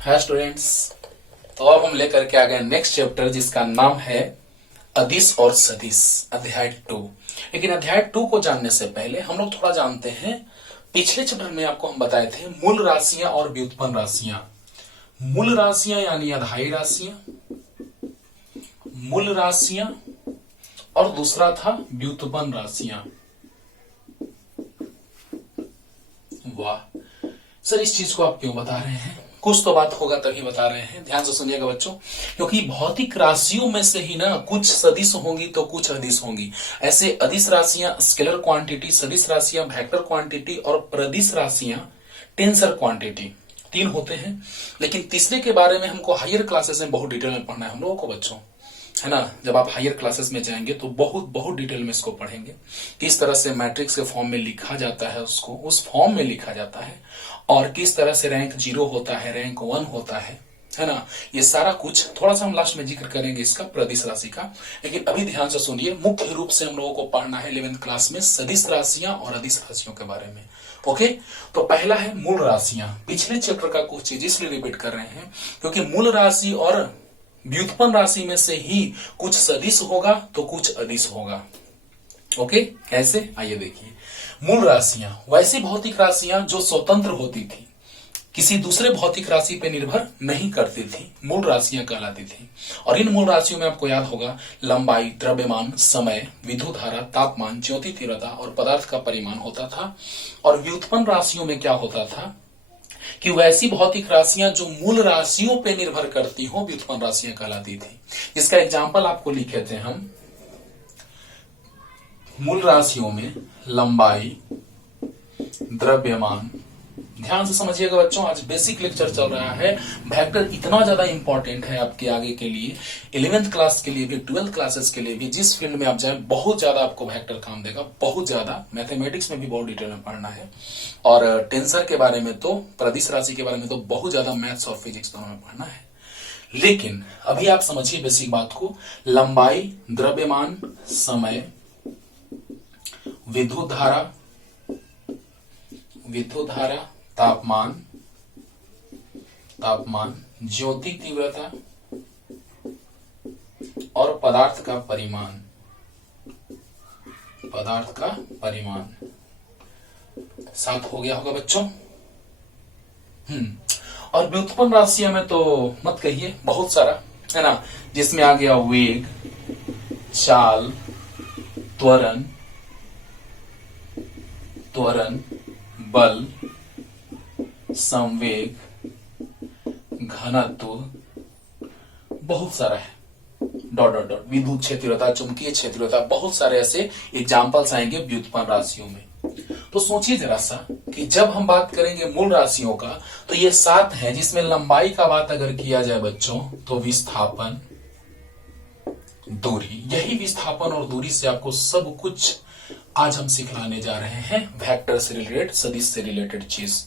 Hi students. तो अब हम लेकर के आ गए नेक्स्ट चैप्टर जिसका नाम है अदिश और सदिश, अध्याय 2। लेकिन अध्याय 2 को जानने से पहले हम लोग थोड़ा जानते हैं। पिछले चैप्टर में आपको हम बताए थे मूल राशियां और व्युत्पन्न राशियां। मूल राशियां यानी अधाई राशियां, मूल राशियां, और दूसरा था व्युत्पन्न राशियां। वाह सर, इस चीज को आप क्यों बता रहे हैं? कुछ तो बात होगा तभी बता रहे हैं। ध्यान से सुनिएगा बच्चों, क्योंकि भौतिक राशियों में से ही ना कुछ सदिश होंगी तो कुछ अदिश होंगी। ऐसे अदिश राशियां स्केलर क्वांटिटी, सदिश राशियां वेक्टर क्वांटिटी और प्रदिश राशियां टेंसर क्वांटिटी, 3 होते हैं। लेकिन तीसरे के बारे में हमको हायर क्लासेस में बहुत डिटेल में पढ़ना है हम लोगों को बच्चों, है ना। जब आप हायर क्लासेस में जाएंगे तो बहुत डिटेल में इसको पढ़ेंगे, किस तरह से मैट्रिक्स के फॉर्म में लिखा जाता है, उसको उस फॉर्म में लिखा जाता है, और किस तरह से रैंक 0 होता है, रैंक 1 होता है ना। ये सारा कुछ थोड़ा सा हम लास्ट में जिक्र करेंगे इसका, प्रदिश राशि का। लेकिन अभी ध्यान से सुनिए, मुख्य रूप से हम लोगों को पढ़ना है 11th क्लास में सदिश राशियां और अदिश राशियों के बारे में। ओके, तो पहला है मूल राशियां। पिछले चैप्टर का कुछ चीज इसलिए रिपीट कर रहे हैं क्योंकि मूल राशि और व्युत्पन्न राशि में से ही कुछ सदिश होगा तो कुछ अदिश होगा। ओके, कैसे? आइए देखिए। मूल राशियां वैसी भौतिक राशियां जो स्वतंत्र होती थी, किसी दूसरे भौतिक राशि पर निर्भर नहीं करती थी, मूल राशियां कहलाती थी। और इन मूल राशियों में आपको याद होगा लंबाई, द्रव्यमान, समय, विद्युत धारा, तापमान, ज्योति तीव्रता और पदार्थ का परिमाण होता था। और व्युत्पन्न राशियों में क्या होता था कि वैसी भौतिक राशियां जो मूल राशियों पे निर्भर करती हो, व्युत्पन्न राशियां कहलाती थी। इसका एग्जाम्पल आपको लिखे थे हम। मूल राशियों में लंबाई, द्रव्यमान, ध्यान से समझिएगा बच्चों, आज बेसिक लेक्चर चल रहा है। वेक्टर इतना ज्यादा इंपॉर्टेंट है आपके आगे के लिए, 11th क्लास के लिए भी, 12th क्लासेस के लिए भी। जिस फील्ड में आप जाए बहुत ज्यादा आपको वेक्टर काम देगा, बहुत ज्यादा। मैथमेटिक्स में भी बहुत डिटेल में पढ़ना है, और टेंसर के बारे में तो, प्रदिश राशि के बारे में तो बहुत ज्यादा मैथ्स और फिजिक्स दोनों में पढ़ना है। लेकिन अभी आप समझिए बेसिक बात को। लंबाई, द्रव्यमान, समय, विद्युत धारा, तापमान, ज्योति तीव्रता और पदार्थ का परिमाण, साथ हो गया होगा बच्चों। और व्युत्पन्न राशियों में तो मत कहिए, बहुत सारा है ना, जिसमें आ गया वेग, चाल, त्वरण, बल, संवेग, घनत्व, बहुत सारा है। विद्युत क्षेत्रता, चुंबकीय क्षेत्रता, बहुत सारे ऐसे एग्जाम्पल्स आएंगे व्युत्पन्न राशियों में। तो सोचिए जरा सा कि जब हम बात करेंगे मूल राशियों का तो ये 7 है, जिसमें लंबाई का बात अगर किया जाए बच्चों तो विस्थापन, दूरी। यही विस्थापन और दूरी से आपको सब कुछ आज हम सिखलाने जा रहे हैं, वेक्टर से रिलेटेड, सदिश से रिलेटेड चीज।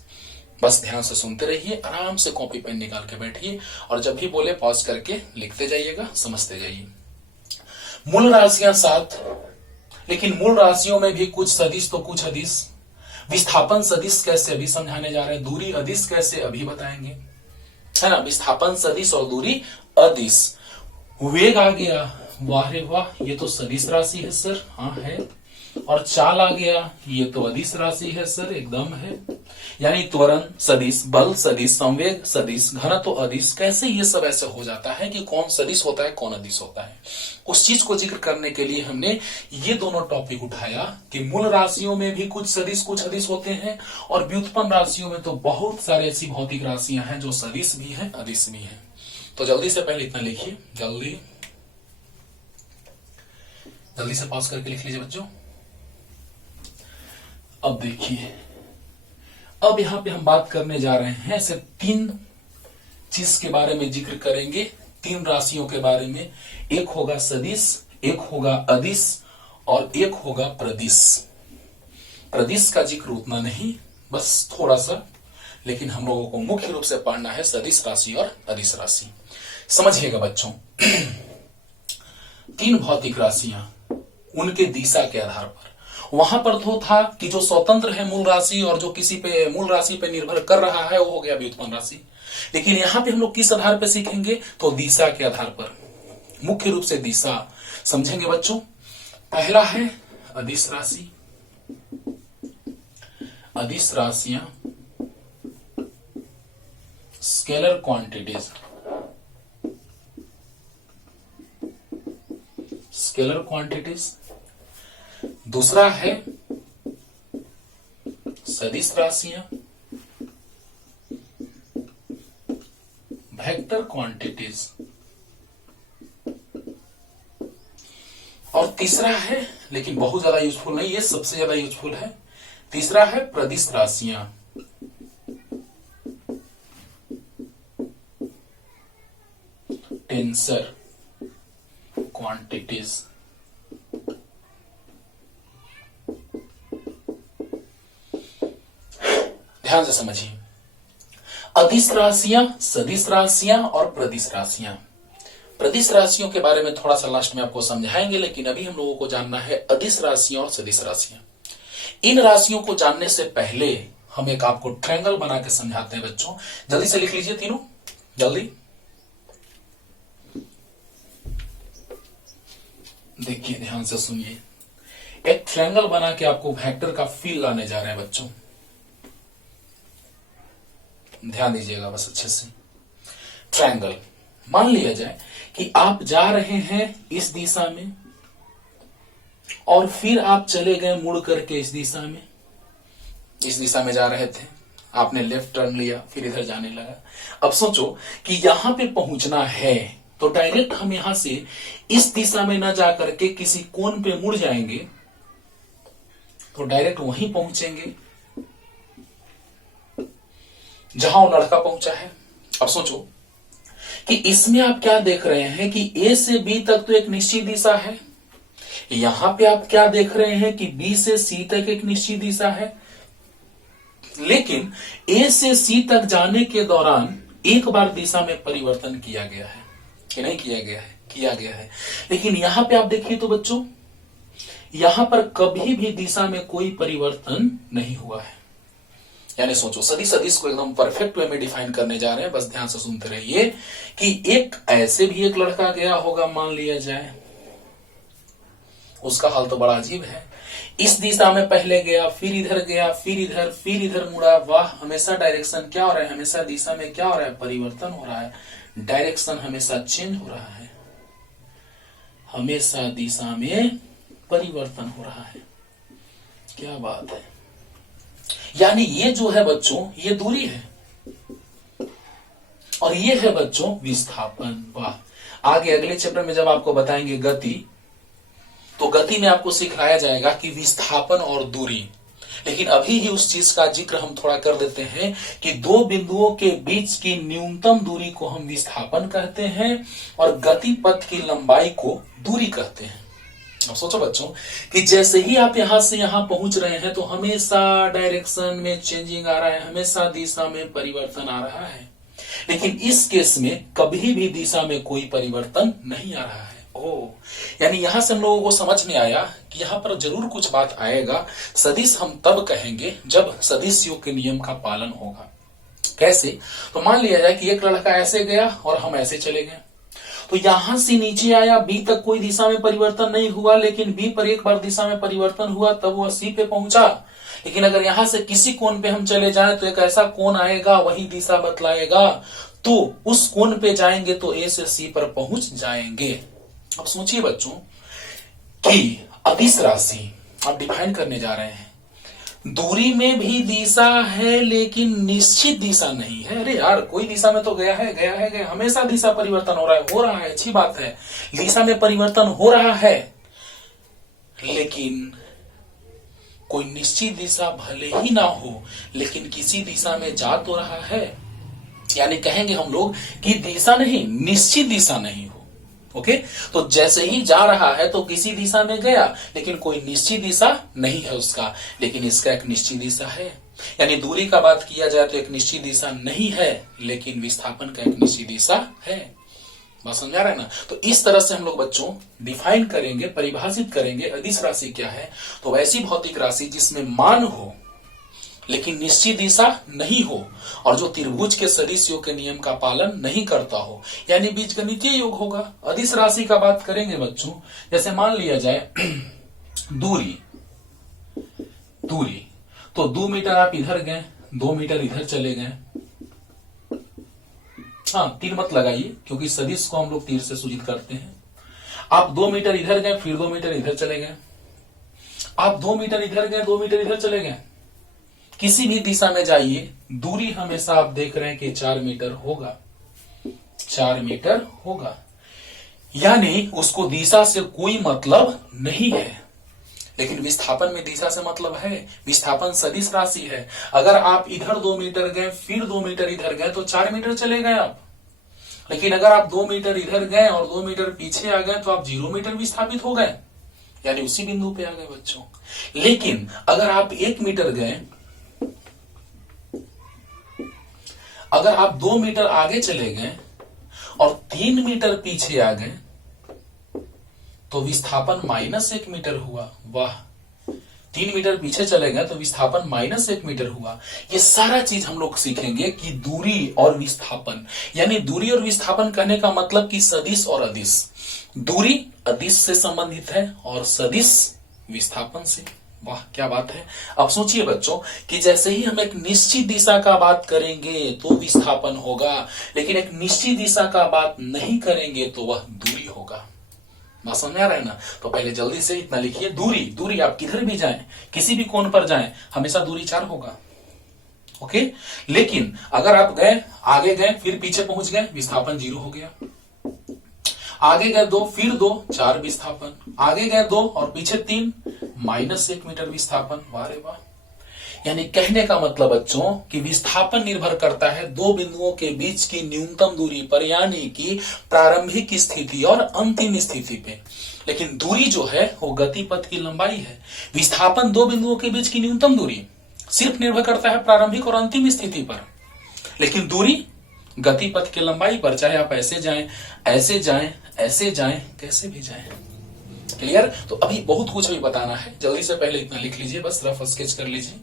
बस ध्यान से सुनते रहिए, आराम से कॉपी पेन निकाल के बैठिए, और जब भी बोले पॉज करके लिखते जाइएगा, समझते जाइए। मूल राशियां 7, लेकिन मूल राशियों में भी कुछ सदिश तो कुछ अदिश। विस्थापन सदिश कैसे, अभी समझाने जा रहे हैं। दूरी अदिश कैसे, अभी बताएंगे, है ना। विस्थापन सदिश और दूरी अदिश। वेग आ गया, वाह रे वाह, ये तो सदिश राशि है सर, हाँ है। और चाल आ गया, ये तो अदिश राशि है सर, एकदम है। यानी त्वरण सदिश, बल सदिश, संवेग सदिश, घनत्व अदिश। कैसे ये सब ऐसे हो जाता है कि कौन सदिश होता है, कौन अदिश होता है, उस चीज को जिक्र करने के लिए हमने ये दोनों टॉपिक उठाया कि मूल राशियों में भी कुछ सदिश कुछ अदिश होते हैं, और व्युत्पन्न राशियों में तो बहुत सारे ऐसी भौतिक राशियां हैं जो सदिश भी हैं, अदिश भी हैं। तो जल्दी से पहले इतना लिखिए, जल्दी से पास करके लिख लीजिए बच्चों। अब देखिए, अब यहां पे हम बात करने जा रहे हैं सिर्फ 3 चीज के बारे में जिक्र करेंगे, 3 राशियों के बारे में। एक होगा सदिश, एक होगा अदिश, और एक होगा प्रदिश। प्रदिश का जिक्र उतना नहीं, बस थोड़ा सा, लेकिन हम लोगों को मुख्य रूप से पढ़ना है सदिश राशि और अदिश राशि। समझिएगा बच्चों, 3 भौतिक राशियां उनके दिशा के आधार पर, वहां पर तो था कि जो स्वतंत्र है मूल राशि और जो किसी पे मूल राशि पे निर्भर कर रहा है वो हो गया व्युत्पन्न राशि। लेकिन यहां पे हम लोग किस आधार पर सीखेंगे, तो दिशा के आधार पर, मुख्य रूप से दिशा समझेंगे बच्चों। पहला है अदिश राशि, अदिश राशियां, स्केलर क्वांटिटीज, स्केलर क्वांटिटीज। दूसरा है सदिश राशियां, वेक्टर क्वांटिटीज। और तीसरा है, लेकिन बहुत ज्यादा यूजफुल नहीं, ये सबसे ज्यादा यूजफुल है, तीसरा है प्रदिश राशियां, टेंसर क्वांटिटीज। ध्यान से समझिए, अदिश राशियां, सदिश राशियां और प्रदिश राशियां। प्रदिश राशियों के बारे में थोड़ा सा लास्ट में आपको समझाएंगे, लेकिन अभी हम लोगों को जानना है अदिश राशियां और सदिश राशियां। इन राशियों को जानने से पहले हम एक आपको ट्रायंगल बना के समझाते हैं बच्चों। जल्दी से लिख लीजिए तीनों, जल्दी देखिए, ध्यान से सुनिए। एक ट्रायंगल बना के आपको वेक्टर का फील लाने जा रहे हैं बच्चों, ध्यान दीजिएगा बस अच्छे से। ट्रायंगल, मान लिया जाए कि आप जा रहे हैं इस दिशा में और फिर आप चले गए मुड़ करके इस दिशा में, इस दिशा में जा रहे थे, आपने लेफ्ट टर्न लिया, फिर इधर जाने लगा। अब सोचो कि यहां पे पहुंचना है तो डायरेक्ट हम यहां से इस दिशा में न जाकर के किसी कोण पे मुड़ जाएंगे तो डायरेक्ट वहीं पहुंचेंगे जहां वो लड़का पहुंचा है। अब सोचो कि इसमें आप क्या देख रहे हैं कि ए से बी तक तो एक निश्चित दिशा है, यहां पे आप क्या देख रहे हैं कि बी से सी तक एक निश्चित दिशा है, लेकिन ए से सी तक जाने के दौरान एक बार दिशा में परिवर्तन किया गया है कि नहीं किया गया है? किया गया है। लेकिन यहां पे आप देखिए तो बच्चों, यहां पर कभी भी दिशा में कोई परिवर्तन नहीं हुआ है। यानी सोचो, सदिश सदिश को एकदम परफेक्ट वे में डिफाइन करने जा रहे हैं, बस ध्यान से सुनते रहिए कि एक ऐसे भी एक लड़का गया होगा, मान लिया जाए, उसका हाल तो बड़ा अजीब है। इस दिशा में पहले गया, फिर इधर गया, फिर इधर मुड़ा। वाह, हमेशा डायरेक्शन क्या हो रहा है, हमेशा दिशा में क्या हो रहा है, परिवर्तन हो रहा है, डायरेक्शन हमेशा चेंज हो रहा है, हमेशा दिशा में परिवर्तन हो रहा है। क्या बात है। यानी ये जो है बच्चों, ये दूरी है और ये है बच्चों विस्थापन। वाह, आगे अगले चैप्टर में जब आपको बताएंगे गति, तो गति में आपको सिखाया जाएगा कि विस्थापन और दूरी। लेकिन अभी ही उस चीज का जिक्र हम थोड़ा कर देते हैं कि दो बिंदुओं के बीच की न्यूनतम दूरी को हम विस्थापन कहते हैं और गति पथ की लंबाई को दूरी कहते हैं। अब सोचो बच्चों कि जैसे ही आप यहां से यहां पहुंच रहे हैं तो हमेशा डायरेक्शन में चेंजिंग आ रहा है, हमेशा दिशा में परिवर्तन आ रहा है। लेकिन इस केस में कभी भी दिशा में कोई परिवर्तन नहीं आ रहा है। यानी यहां से हम लोगों को समझ में आया कि यहां पर जरूर कुछ बात आएगा। सदिश हम तब कहेंगे जब सदिश योग के नियम का पालन होगा। कैसे? तो मान लिया जाए कि एक लड़का ऐसे गया और हम ऐसे चले गए, तो यहां से नीचे आया, बी तक कोई दिशा में परिवर्तन नहीं हुआ, लेकिन बी पर एक बार दिशा में परिवर्तन हुआ, तब वह सी पे पहुंचा। लेकिन अगर यहां से किसी कोण पे हम चले जाएं तो एक ऐसा कोण आएगा, वही दिशा बतलाएगा, तो उस कोण पे जाएंगे तो ए से सी पर पहुंच जाएंगे। अब सोचिए बच्चों कि अदिश राशि आप डिफाइन करने जा रहे हैं, दूरी में भी दिशा है लेकिन निश्चित दिशा नहीं है। अरे यार, कोई दिशा में तो गया है, हमेशा दिशा परिवर्तन हो रहा है, अच्छी बात है, दिशा में परिवर्तन हो रहा है, लेकिन कोई निश्चित दिशा भले ही ना हो, लेकिन किसी दिशा में जा तो रहा है। यानी कहेंगे हम लोग कि दिशा नहीं, निश्चित दिशा नहीं हो। ओके, तो जैसे ही जा रहा है तो किसी दिशा में गया, लेकिन कोई निश्चित दिशा नहीं है उसका, लेकिन इसका एक निश्चित दिशा है। यानी दूरी का बात किया जाए तो एक निश्चित दिशा नहीं है, लेकिन विस्थापन का एक निश्चित दिशा है। बात समझ आ रहा है ना। तो इस तरह से हम लोग बच्चों डिफाइन करेंगे, परिभाषित करेंगे अदिश राशि क्या है। तो वैसी भौतिक राशि जिसमें मान हो लेकिन निश्चित दिशा नहीं हो और जो त्रिभुज के सदिश योग के नियम का पालन नहीं करता हो, यानी बीजगणितीय योग होगा। अदिश राशि का बात करेंगे बच्चों, जैसे मान लिया जाए दूरी तो 2 मीटर आप इधर गए, 2 मीटर इधर चले गए। हाँ, तीर मत लगाइए क्योंकि सदिश को हम लोग तीर से सूचित करते हैं। आप 2 मीटर इधर गए, फिर 2 मीटर इधर चले गए। आप 2 मीटर इधर गए, 2 मीटर इधर चले गए। किसी भी दिशा में जाइए, दूरी हमेशा आप देख रहे हैं कि 4 मीटर होगा, 4 मीटर होगा, यानी उसको दिशा से कोई मतलब नहीं है। लेकिन विस्थापन में दिशा से मतलब है, विस्थापन सदिश राशि है। अगर आप इधर 2 मीटर गए, फिर 2 मीटर इधर गए तो 4 मीटर चले गए आप। लेकिन अगर आप 2 मीटर इधर गए और 2 मीटर पीछे आ गए तो आप 0 मीटर विस्थापित हो गए, यानी उसी बिंदु पे आ गए बच्चों। लेकिन अगर आप 1 मीटर गए, अगर आप 2 मीटर आगे चले गए और 3 मीटर पीछे आ गए तो विस्थापन -1 मीटर हुआ। वाह, 3 मीटर पीछे चले गए तो विस्थापन -1 मीटर हुआ। ये सारा चीज हम लोग सीखेंगे कि दूरी और विस्थापन, यानी दूरी और विस्थापन कहने का मतलब कि सदिश और अदिश। दूरी अदिश से संबंधित है और सदिश विस्थापन से। वाह, क्या बात है। अब सोचिए बच्चों कि जैसे ही हम एक निश्चित दिशा का बात करेंगे तो विस्थापन होगा, लेकिन एक निश्चित दिशा का बात नहीं करेंगे तो वह दूरी होगा। बात समझ आ रहा है ना। तो पहले जल्दी से इतना लिखिए, दूरी आप किधर भी जाएं, किसी भी कोण पर जाएं, हमेशा दूरी 4 होगा। ओके, लेकिन अगर आप गए, आगे गए, फिर पीछे पहुंच गए, विस्थापन 0 हो गया। आगे गए 2, फिर 2, 4 विस्थापन। आगे गए 2 और पीछे 3, -1 मीटर विस्थापन। वाह रे वाह। यानी कहने का मतलब बच्चों कि विस्थापन निर्भर करता है 2 बिंदुओं के बीच की न्यूनतम दूरी पर, यानी कि प्रारंभिक स्थिति और अंतिम स्थिति पे। लेकिन दूरी जो है वो गति पथ की लंबाई है। विस्थापन 2 बिंदुओं के बीच की न्यूनतम दूरी सिर्फ निर्भर करता है प्रारंभिक और अंतिम स्थिति पर, लेकिन दूरी गति पथ की लंबाई पर, चाहे आप ऐसे जाएं, ऐसे जाएं, ऐसे जाएं, कैसे भी जाएं। क्लियर। तो अभी बहुत कुछ भी बताना है, जल्दी से पहले इतना लिख लीजिए, बस रफ स्केच कर लीजिए।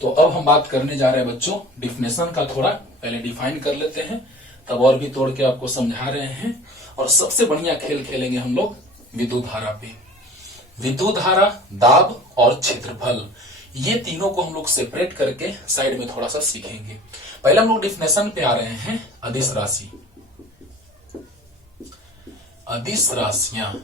तो अब हम बात करने जा रहे हैं बच्चों डिफिनेशन का। थोड़ा पहले डिफाइन कर लेते हैं, तब और भी तोड़ के आपको समझा रहे हैं। और सबसे बढ़िया खेल खेलेंगे हम लोग विद्युत धारा पे। विद्युत धारा, दाब और क्षेत्रफल, ये तीनों को हम लोग सेपरेट करके साइड में थोड़ा सा सीखेंगे। पहले हम लोग डिफिनेशन पे आ रहे हैं, अदिश राशि। अदिश राशियां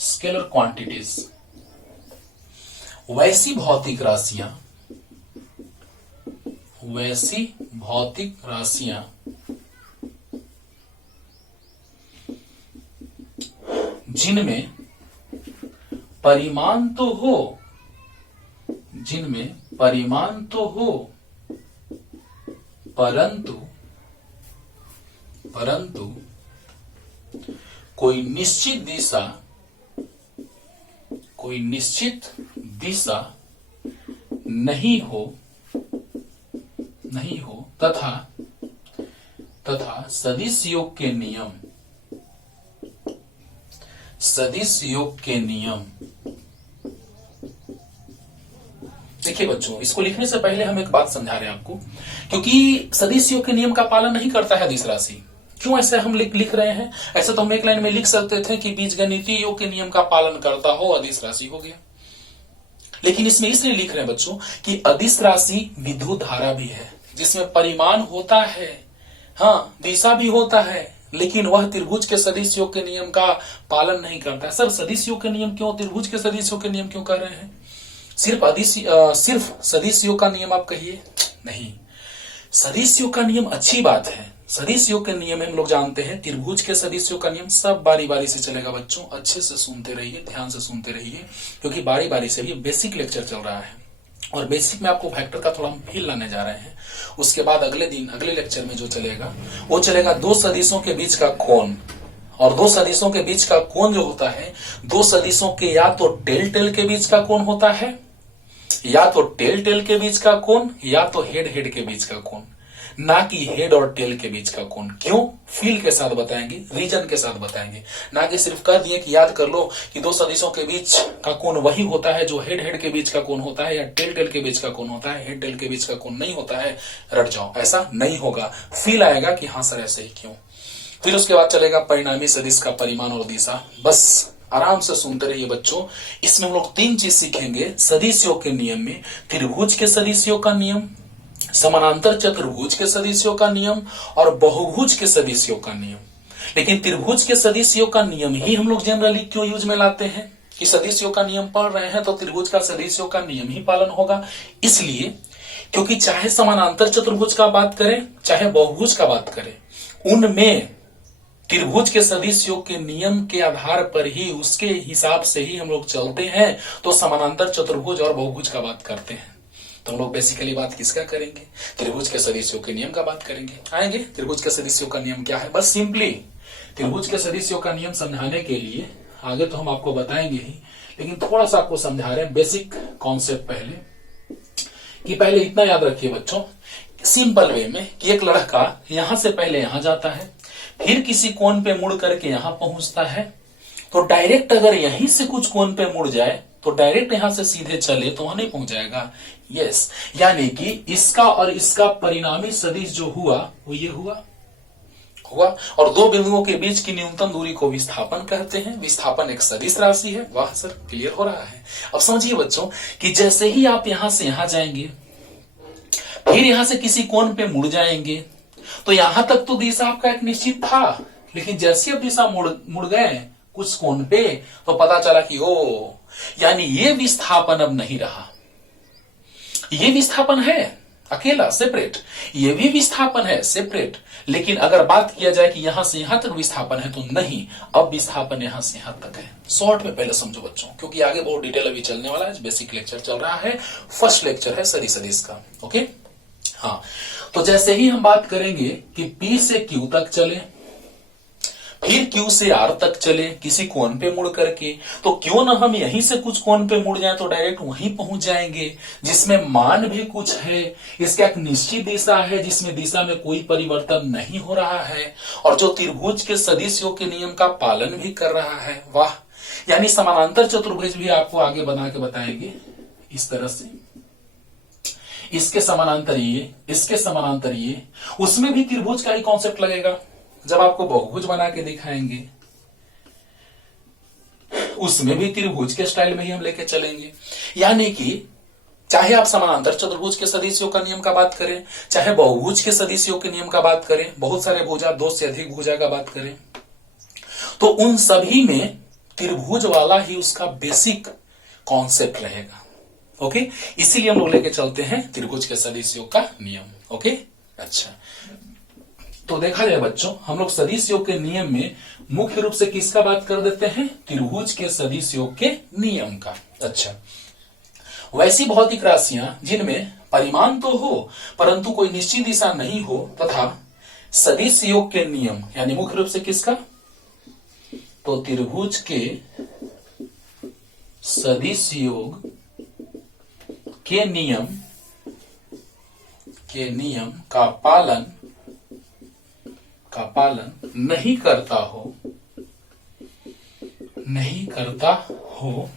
स्केलर क्वांटिटीज, वैसी भौतिक राशियां जिनमें परिमाण तो हो, परंतु कोई निश्चित दिशा नहीं हो तथा सदिश योग के नियम। देखिए बच्चों, इसको लिखने से पहले हम एक बात समझा रहे हैं आपको, क्योंकि सदिश योग के नियम का पालन नहीं करता है अदिश राशि। क्यों ऐसे हम लिख रहे हैं? ऐसे तो हम एक लाइन में लिख सकते थे कि बीजगणितीय योग के नियम का पालन करता हो, अदिश राशि हो गया। लेकिन इसमें इसलिए लिख रहे हैं बच्चों कि अदिश राशि विद्युत धारा भी है, जिसमें परिमाण होता है, हाँ दिशा भी होता है, लेकिन वह त्रिभुज के सदिश योग के नियम का पालन नहीं करता। सर सदिश योग के नियम क्यों, त्रिभुज के सदिश योग के नियम क्यों कर रहे हैं? सिर्फ सदिश योग का नियम आप कहिए? नहीं, सदिश योग का नियम अच्छी बात है। सदिश योग के नियम हम लोग जानते हैं, त्रिभुज के सदिश योग का नियम सब बारी बारी से चलेगा बच्चों। अच्छे से सुनते रहिए, ध्यान से सुनते रहिए, क्योंकि बारी बारी से भी बेसिक लेक्चर चल रहा है और बेसिक में आपको फैक्टर का थोड़ा हम फील लाने जा रहे हैं। उसके बाद अगले लेक्चर में जो चलेगा वो चलेगा 2 सदिशों के बीच का कोण, और दो सदिशों के बीच का कोण जो होता है, दो सदिशों के या तो टेल टेल के बीच का कोण होता है, या तो टेल टेल के बीच का कोण, या तो हेड हेड के बीच का कोण, ना कि हेड और टेल के बीच का कोण। क्यों? फील के साथ बताएंगे, रीजन के साथ बताएंगे, ना कि सिर्फ कह दिए कि याद कर लो कि दो सदिशों के बीच का कोण वही होता है जो हेड हेड के बीच का कोण होता है या टेल टेल के बीच का कोण होता है, हेड टेल के बीच का कोण नहीं होता है, रट जाओ। ऐसा नहीं होगा, फील आएगा कि हाँ सर ऐसे ही क्यों। फिर उसके बाद चलेगा परिणामी सदिश का परिमाण और दिशा। बस आराम से सुनते रहिए बच्चों, इसमें हम लोग तीन चीज सीखेंगे। सदिश योग के नियम में त्रिभुज के सदिश योग का नियम, समानांतर चतुर्भुज के सदिश योग का नियम और बहुभुज के सदिश योग का नियम। लेकिन त्रिभुज के सदिश योग का नियम ही हम लोग जनरली क्यों यूज में लाते हैं कि सदिश योग का नियम पढ़ रहे हैं तो त्रिभुज का सदिश योग का नियम ही पालन होगा। इसलिए क्योंकि चाहे समानांतर चतुर्भुज का बात करें चाहे बहुभुज का बात करें, उनमें त्रिभुज के सदिश योग के नियम के आधार पर ही, उसके हिसाब से ही हम लोग चलते हैं। तो समानांतर चतुर्भुज और बहुभुज का बात करते हैं तो हम लोग बेसिकली बात किसका करेंगे? त्रिभुज के सदिश योग के नियम का बात करेंगे। आएंगे त्रिभुज के सदिश योग का नियम क्या है, बस सिंपली त्रिभुज के सदिश योग का नियम समझाने के लिए आगे तो हम आपको बताएंगे ही, लेकिन थोड़ा सा आपको समझा रहे हैं बेसिक कॉन्सेप्ट पहले, कि पहले इतना याद रखिए बच्चों सिंपल वे में कि एक लड़का यहां से पहले यहां जाता है, फिर किसी कोण पे मुड़ करके यहां पहुंचता है, तो डायरेक्ट अगर यहीं से कुछ कोण पे मुड़ जाए तो डायरेक्ट यहां से सीधे चले तो वहां नहीं पहुंच जाएगा। यस, यानी कि इसका और इसका परिणामी सदिश जो हुआ वो ये हुआ और दो बिंदुओं के बीच की न्यूनतम दूरी को विस्थापन कहते हैं। विस्थापन एक सदिश राशि है। वाह सर, क्लियर हो रहा है। अब समझिए बच्चों कि जैसे ही आप यहां से यहां जाएंगे, फिर यहां से किसी कोण पे मुड़ जाएंगे, तो यहां तक तो दिशा आपका एक निश्चित था, लेकिन जैसे अब दिशा मुड़ गए कुछ कोण पे, तो पता चला कि ओ, यानी ये विस्थापन अब नहीं रहा। ये विस्थापन है अकेला सेपरेट, ये भी विस्थापन है सेपरेट, लेकिन अगर बात किया जाए कि यहां से यहां तक विस्थापन है तो नहीं, अब विस्थापन यहां से यहां तक है। शॉर्ट में पहले समझो बच्चों, क्योंकि आगे बहुत डिटेल अभी चलने वाला है। बेसिक लेक्चर चल रहा है, फर्स्ट लेक्चर है सदिश का। ओके, हाँ, तो जैसे ही हम बात करेंगे कि P से Q तक चले, फिर Q से R तक चले किसी कोण पे मुड़ करके, तो क्यों ना हम यहीं से कुछ कोण पे मुड़ जाएं तो डायरेक्ट वहीं पहुंच जाएंगे, जिसमें मान भी कुछ है, इसका एक निश्चित दिशा है जिसमें दिशा में कोई परिवर्तन नहीं हो रहा है, और जो त्रिभुज के सदिश योग के नियम का पालन भी कर रहा है। वाह, यानी समानांतर चतुर्भुज भी आपको आगे बना के बताएंगे इस तरह से, इसके समानांतर ये, इसके समानांतर ये, उसमें भी त्रिभुज का ही कॉन्सेप्ट लगेगा। जब आपको बहुभुज बना के दिखाएंगे उसमें भी त्रिभुज के स्टाइल में ही हम लेके चलेंगे। यानी कि चाहे आप समानांतर चतुर्भुज के सदिश योग का नियम का बात करें, चाहे बहुभुज के सदिश योग के नियम का बात करें, बहुत सारे भुजा, दो से अधिक भुजा का बात करें, तो उन सभी में त्रिभुज वाला ही उसका बेसिक कॉन्सेप्ट रहेगा। ओके, इसीलिए हम लोग लेके चलते हैं त्रिभुज के सदिश योग का नियम। ओके, अच्छा, तो देखा जाए बच्चों, हम लोग सदिश योग के नियम में मुख्य रूप से किसका बात कर देते हैं? त्रिभुज के सदिश योग के नियम का। अच्छा, वैसी भौतिक राशियां जिनमें परिमाण तो हो परंतु कोई निश्चित दिशा नहीं हो तथा सदिश योग के नियम, यानी मुख्य रूप से किसका? तो त्रिभुज के सदिश योग के नियम का पालन नहीं करता हो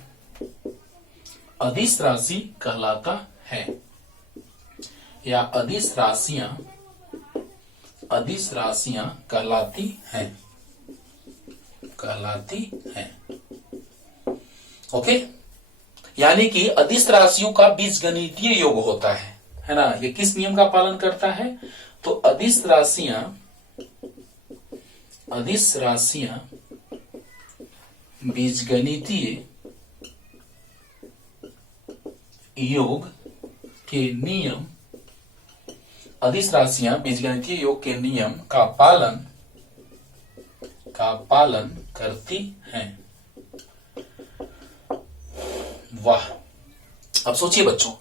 अदिश राशि कहलाता है, या अदिश राशियां कहलाती हैं। ओके, यानी कि अदिश राशियों का बीजगणितीय योग होता है ना। ये किस नियम का पालन करता है? तो अदिश राशियां बीजगणितीय योग के नियम, अदिश राशियां बीजगणितीय योग के नियम का पालन करती हैं। वाह, अब सोचिए बच्चों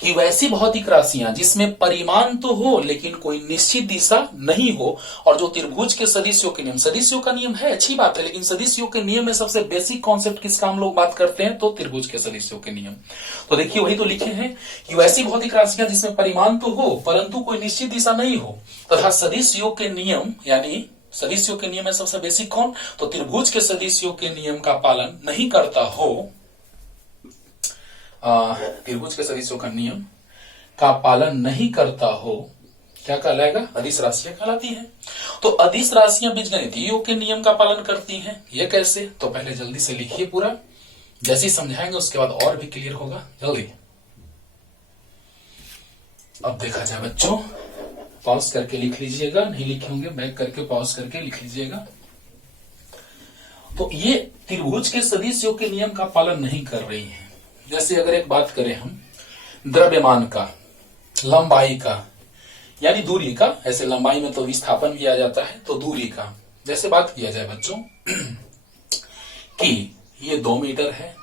कि वैसी भौतिक राशियां जिसमें परिमाण तो हो लेकिन कोई निश्चित दिशा नहीं हो, और जो त्रिभुज के सदिशों के नियम, सदिशों का नियम है अच्छी बात है, लेकिन सदिशों के नियम में सबसे बेसिक कॉन्सेप्ट किसका हम लोग बात करते हैं, तो त्रिभुज के सदिशों के नियम। तो देखिए वही तो लिखे हैं कि वैसी भौतिक राशियां जिसमें परिमाण तो हो परंतु कोई निश्चित दिशा नहीं हो, तथा सदिश योग के नियम, यानी सदिश योग के नियम में सबसे बेसिक कौन, तो त्रिभुज के सदिश योग के नियम का पालन नहीं करता हो, त्रिभुज के सदिशों का नियम का पालन नहीं करता हो, क्या कहलाएगा, अदिश राशियां कहलाती हैं। तो अदिश राशियां बीजगणितीय योग के नियम का पालन करती हैं, ये कैसे, तो पहले जल्दी से लिखिए पूरा, जैसे ही समझाएंगे उसके बाद और भी क्लियर होगा, जल्दी। अब देखा जाए बच्चों, पॉज करके लिख लीजिएगा, नहीं लिखे होंगे बैक करके पॉज करके लिख लीजिएगा। तो ये त्रिभुज के सदिश योग के नियम का पालन नहीं कर रही है। जैसे अगर एक बात करें हम द्रव्यमान का, लंबाई का, यानी दूरी का, ऐसे लंबाई में तो विस्थापन भी आ जाता है, तो दूरी का जैसे बात किया जाए बच्चों कि ये 2 मीटर है,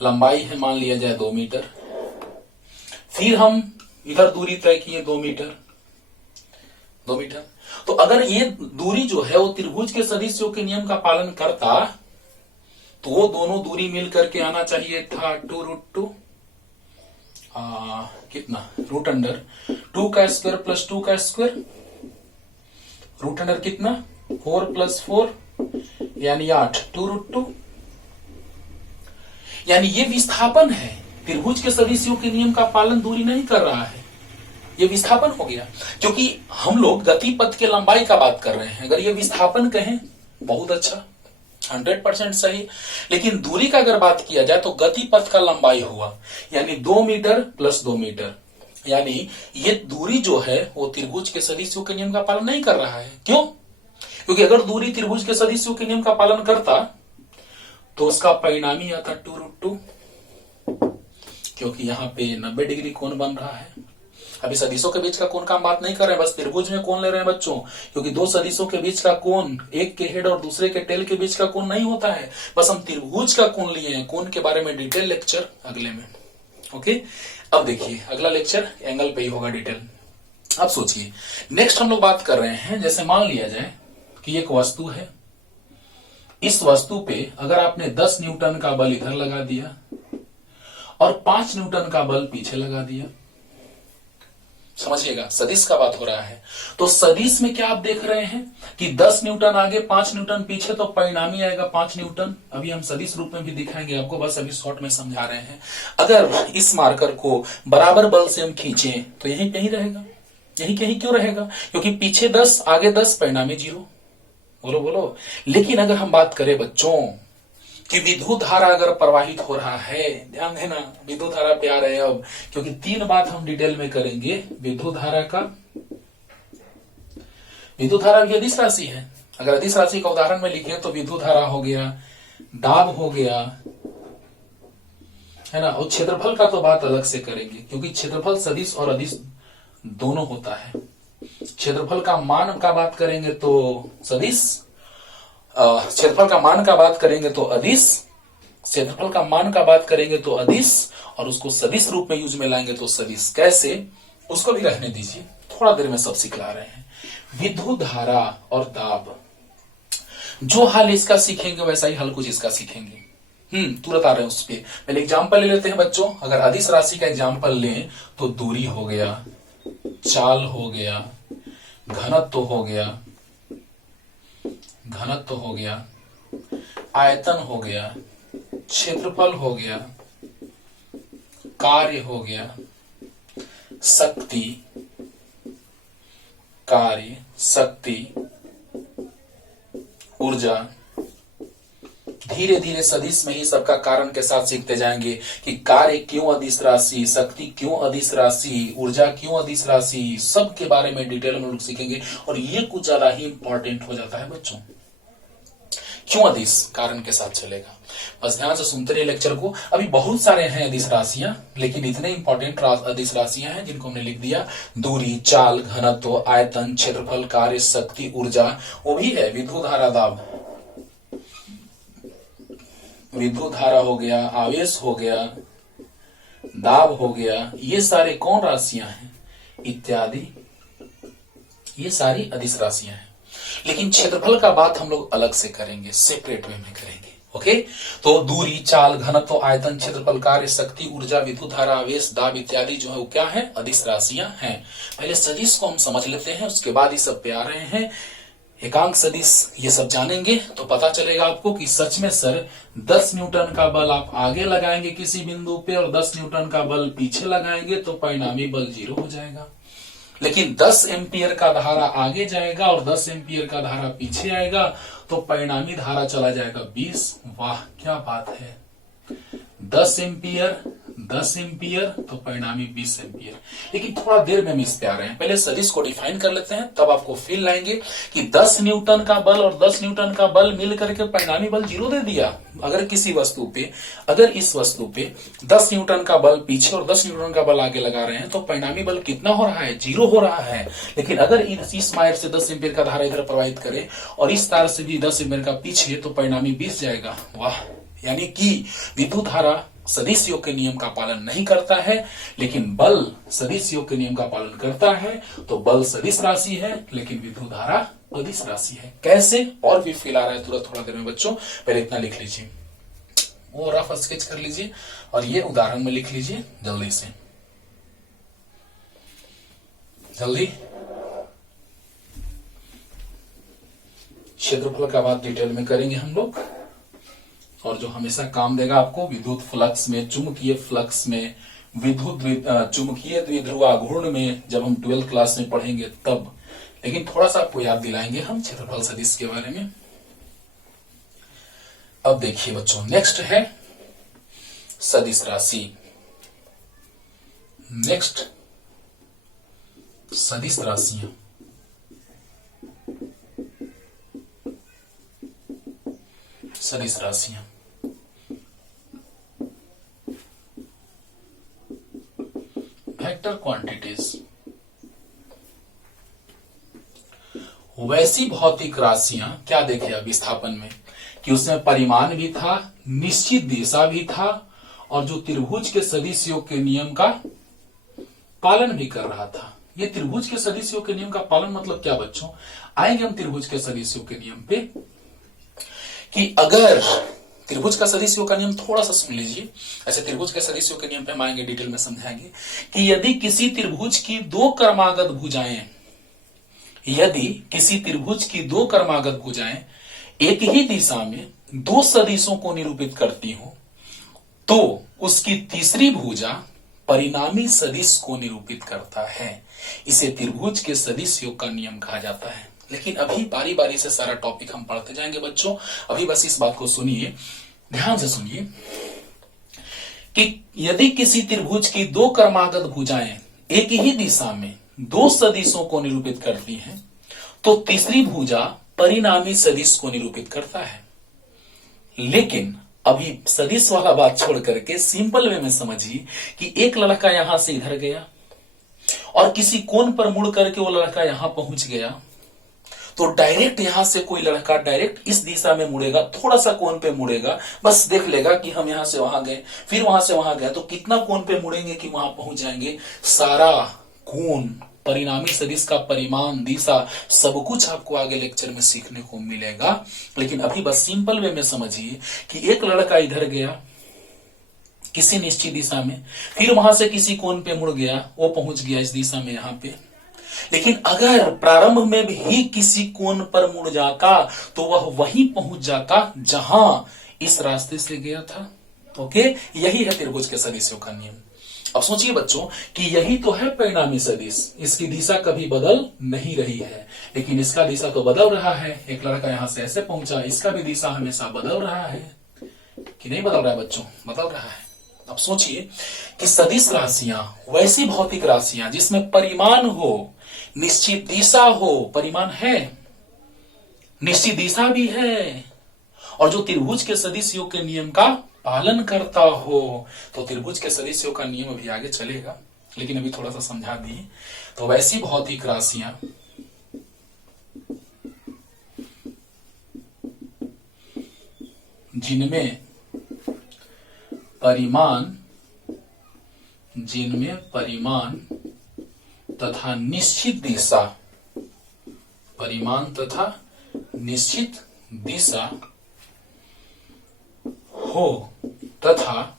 लंबाई है मान लिया जाए 2 मीटर, फिर हम इधर दूरी तय किए 2 मीटर, 2 मीटर। तो अगर ये दूरी जो है वो त्रिभुज के सदिश योग के नियम का पालन करता तो वो दोनों दूरी मिल करके आना चाहिए था 2√2, कितना, रूट अंडर 2 का स्क्वायर प्लस 2 का स्क्वायर, रूट अंडर कितना 4 + 4 यानी 8, 2√2। यानी ये विस्थापन है, त्रिभुज के सदिश योग के नियम का पालन दूरी नहीं कर रहा है, ये विस्थापन हो गया। क्योंकि हम लोग गति पथ के लंबाई का बात कर रहे हैं, अगर ये विस्थापन कहें बहुत अच्छा 100% सही, लेकिन दूरी का अगर बात किया जाए तो गति पथ का लंबाई हुआ, यानी 2 मीटर प्लस 2 मीटर, यानी ये दूरी जो है वो त्रिभुज के सदिश योग के नियम का पालन नहीं कर रहा है। क्यों? क्योंकि अगर दूरी त्रिभुज के सदिश योग के नियम का पालन करता तो उसका परिणाम ही आता 2√2, क्योंकि यहाँ पे 90 डिग्री कोण बन रहा है। अभी सदिशों के बीच का कोण का हम बात नहीं कर रहे हैं, बस त्रिभुज में कोण ले रहे हैं बच्चों, क्योंकि दो सदिशों के बीच का कोण, एक के हेड और दूसरे के टेल के बीच का कोण नहीं होता है, बस हम त्रिभुज का कोण लिए हैं। कोण के बारे में डिटेल लेक्चर अगले में, ओके। अब देखिए अगला लेक्चर एंगल पे ही होगा डिटेल। अब सोचिए नेक्स्ट हम लोग बात कर रहे हैं, जैसे मान लिया जाए कि एक वस्तु है, इस वस्तु पे अगर आपने 10 न्यूटन का बल इधर लगा दिया और 5 न्यूटन का बल पीछे लगा दिया, समझिएगा सदिश का बात हो रहा है। तो सदिश में क्या आप देख रहे हैं कि 10 न्यूटन आगे 5 न्यूटन पीछे, तो परिणामी आएगा 5 न्यूटन। अभी हम सदिश रूप में भी दिखाएंगे आपको, बस अभी शॉर्ट में समझा रहे हैं। अगर इस मार्कर को बराबर बल से हम खींचे तो यहीं कहीं रहेगा, यहीं कहीं क्यों रहेगा, क्योंकि पीछे 10 आगे 10 परिणामी 0। बोलो बोलो। लेकिन अगर हम बात करें बच्चों कि विद्युत धारा अगर प्रवाहित हो रहा है, ध्यान देना विद्युत धारा पे आ रहे हैं अब, क्योंकि 3 बात हम डिटेल में करेंगे विद्युत धारा का। विद्युत धारा भी अदिश राशि है, अगर अदिश राशि का उदाहरण में लिखे तो विद्युत धारा हो गया, दाब हो गया, है ना। और क्षेत्रफल का तो बात अलग से करेंगे, क्योंकि क्षेत्रफल सदिश और अदिश दोनों होता है। क्षेत्रफल का मान का बात करेंगे तो सदिश, क्षेत्रफल का मान का बात करेंगे तो अदिश, क्षेत्रफल का मान का बात करेंगे तो अदिश, और उसको सदिश रूप में यूज में लाएंगे तो सदिश। कैसे, उसको भी रहने दीजिए, थोड़ा देर में सब सिखला रहे हैं। विद्युत धारा और दाब, जो हल इसका सीखेंगे वैसा ही हल कुछ इसका सीखेंगे। तुरंत आ रहे हैं उस पे। पहले एग्जाम्पल ले लेते हैं बच्चों। अगर अदिश राशि का एग्जाम्पल लें तो दूरी हो गया, चाल हो गया, घनत्व हो गया, घनत्व हो गया, आयतन हो गया, क्षेत्रफल हो गया, कार्य हो गया, शक्ति, कार्य, शक्ति, ऊर्जा। धीरे धीरे सदिश में ही सबका कारण के साथ सीखते जाएंगे कि कार्य क्यों अदिश राशि, शक्ति क्यों अदिश राशि, ऊर्जा क्यों अदिश राशि, सब के बारे में डिटेल में लोग सीखेंगे। और ये कुछ ज्यादा ही इंपॉर्टेंट हो जाता है बच्चों। क्यों अदिश, कारण के साथ चलेगा। बस ध्यान से सुनते रहिए लेक्चर को। अभी बहुत सारे हैं अदिश राशियां, लेकिन इतने इंपॉर्टेंट अदिश राशियां हैं जिनको हमने लिख दिया। दूरी, चाल, घनत्व, आयतन, क्षेत्रफल, कार्य, शक्ति, ऊर्जा, वो भी है। विद्युत धारा, दाब, विद्युत धारा हो गया, आवेश हो गया, दाब हो गया, ये सारे कौन राशियां हैं, इत्यादि, ये सारी अदिश राशियां हैं। लेकिन क्षेत्रफल का बात हम लोग अलग से करेंगे, सेपरेट वे में करेंगे। ओके, तो दूरी, चाल, घनत्व, आयतन, क्षेत्रफल, कार्य, शक्ति, ऊर्जा, विद्युत धारा, आवेश, दाब इत्यादि जो है वो क्या है, अदिश राशियां हैं। पहले सदिश को हम समझ लेते हैं, उसके बाद ये सब पे आ रहे हैं। एकांक सदिश ये सब जानेंगे तो पता चलेगा आपको कि सच में सर 10 न्यूटन का बल आप आगे लगाएंगे किसी बिंदु पे और 10 न्यूटन का बल पीछे लगाएंगे तो परिणामी बल 0 हो जाएगा। लेकिन 10 एम्पियर का धारा आगे जाएगा और 10 एम्पियर का धारा पीछे आएगा तो परिणामी धारा चला जाएगा 20। वाह क्या बात है, 10 एम्पियर तो परिणामी 20 एम्पियर। लेकिन थोड़ा देर में हम इस पे आ रहे हैं, पहले सदिश को डिफाइन कर लेते हैं, तब आपको फील लाएंगे कि 10 न्यूटन का बल और 10 न्यूटन का बल मिल करके परिणामी बल 0 दे दिया। अगर किसी वस्तु पे, अगर इस वस्तु पे 10 न्यूटन का बल पीछे और 10 न्यूटन का बल आगे लगा रहे हैं तो परिणामी बल कितना हो रहा है, 0 हो रहा है। लेकिन अगर इस वायर से 10 एम्पियर का धारा इधर प्रवाहित करे और इस तार से भी 10 एम्पियर का पीछे तो परिणामी 20 जाएगा। वाह, यानी कि विद्युत धारा सदिश योग के नियम का पालन नहीं करता है, लेकिन बल सदिश योग के नियम का पालन करता है। तो बल सदिश राशि है लेकिन विद्युत धारा अदिश राशि है। कैसे, और भी फील आ रहा है तुरंत थोड़ा देर में बच्चों, पहले इतना लिख लीजिए, वो रफ स्केच कर लीजिए और ये उदाहरण में लिख लीजिए जल्दी से, जल्दी। क्षेत्रफल का बात डिटेल में करेंगे हम लोग, और जो हमेशा काम देगा आपको विद्युत फ्लक्स में, चुंबकीय फ्लक्स में, विद्युत चुंबकीय द्विध्रुव आघूर्ण में जब हम 12th क्लास में पढ़ेंगे तब। लेकिन थोड़ा सा आपको याद दिलाएंगे हम क्षेत्रफल सदिश के बारे में। अब देखिए बच्चों, नेक्स्ट है सदिश राशि। नेक्स्ट सदिश राशियां, सदिश राशियां वेक्टर क्वांटिटीज, वैसी भौतिक राशियां, क्या देखे अब विस्थापन में कि उसमें परिमाण भी था, निश्चित दिशा भी था, और जो त्रिभुज के सदिश योग के नियम का पालन भी कर रहा था। ये त्रिभुज के सदिश योग के नियम का पालन मतलब क्या बच्चों, आएंगे हम त्रिभुज के सदिश योग के नियम पे कि अगर त्रिभुज का सदिश योग का नियम थोड़ा सा सुन लीजिए। ऐसे त्रिभुज के सदिश योग के नियम पे हम आएंगे, डिटेल में समझाएंगे कि यदि किसी त्रिभुज की दो क्रमागत भुजाएं, यदि किसी त्रिभुज की दो क्रमागत भुजाएं एक ही दिशा में दो सदिशों को निरूपित करती हो तो उसकी तीसरी भुजा परिणामी सदिश को निरूपित करता है। इसे त्रिभुज के सदिश योग का नियम कहा जाता है। लेकिन अभी बारी बारी से सारा टॉपिक हम पढ़ते जाएंगे बच्चों, अभी बस इस बात को सुनिए, ध्यान से सुनिए कि यदि किसी त्रिभुज की दो क्रमागत भुजाएं एक ही दिशा में दो सदिशों को निरूपित करती हैं तो तीसरी भुजा परिणामी सदिश को निरूपित करता है। लेकिन अभी सदिश वाला बात छोड़ करके सिंपल वे में समझिए कि एक लड़का यहां से इधर गया और किसी कोण पर मुड़ करके वो लड़का यहां पहुंच गया, तो डायरेक्ट यहां से कोई लड़का डायरेक्ट इस दिशा में मुड़ेगा, थोड़ा सा कोण पे मुड़ेगा, बस देख लेगा कि हम यहां से वहां गए, फिर वहां से वहां गए, तो कितना कोण पे मुड़ेंगे कि वहां पहुंच जाएंगे। सारा कोण, परिणामी सदिश का परिमाण, दिशा, सब कुछ आपको आगे लेक्चर में सीखने को मिलेगा। लेकिन अभी बस सिंपल वे में समझिए कि एक लड़का इधर गया किसी निश्चित दिशा में, फिर वहां से किसी कोण पे मुड़ गया, वो पहुंच गया इस दिशा में यहां पे। लेकिन अगर प्रारंभ में भी किसी कोण पर मुड़ जाता तो वह वहीं पहुंच जाता जहां इस रास्ते से गया था। ओके, यही है त्रिभुज के सदिशों का नियम। अब सोचिए बच्चों कि यही तो है परिणामी सदिश, इसकी दिशा कभी बदल नहीं रही है, लेकिन इसका दिशा तो बदल रहा है। एक लड़का यहां से ऐसे पहुंचा, इसका भी दिशा हमेशा बदल रहा है कि नहीं बदल रहा है बच्चों, बदल रहा है। अब सोचिए कि सदिश राशियां वैसी भौतिक राशियां जिसमें परिमाण हो, निश्चित दिशा हो, परिमाण है, निश्चित दिशा भी है, और जो त्रिभुज के सदिश योग के नियम का पालन करता हो, तो त्रिभुज के सदिश योग का नियम अभी आगे चलेगा, लेकिन अभी थोड़ा सा समझा दिए। तो वैसी भौतिक राशियां जिनमें परिमाण जिनमें परिमाण तथा निश्चित दिशा, परिमाण तथा निश्चित दिशा हो तथा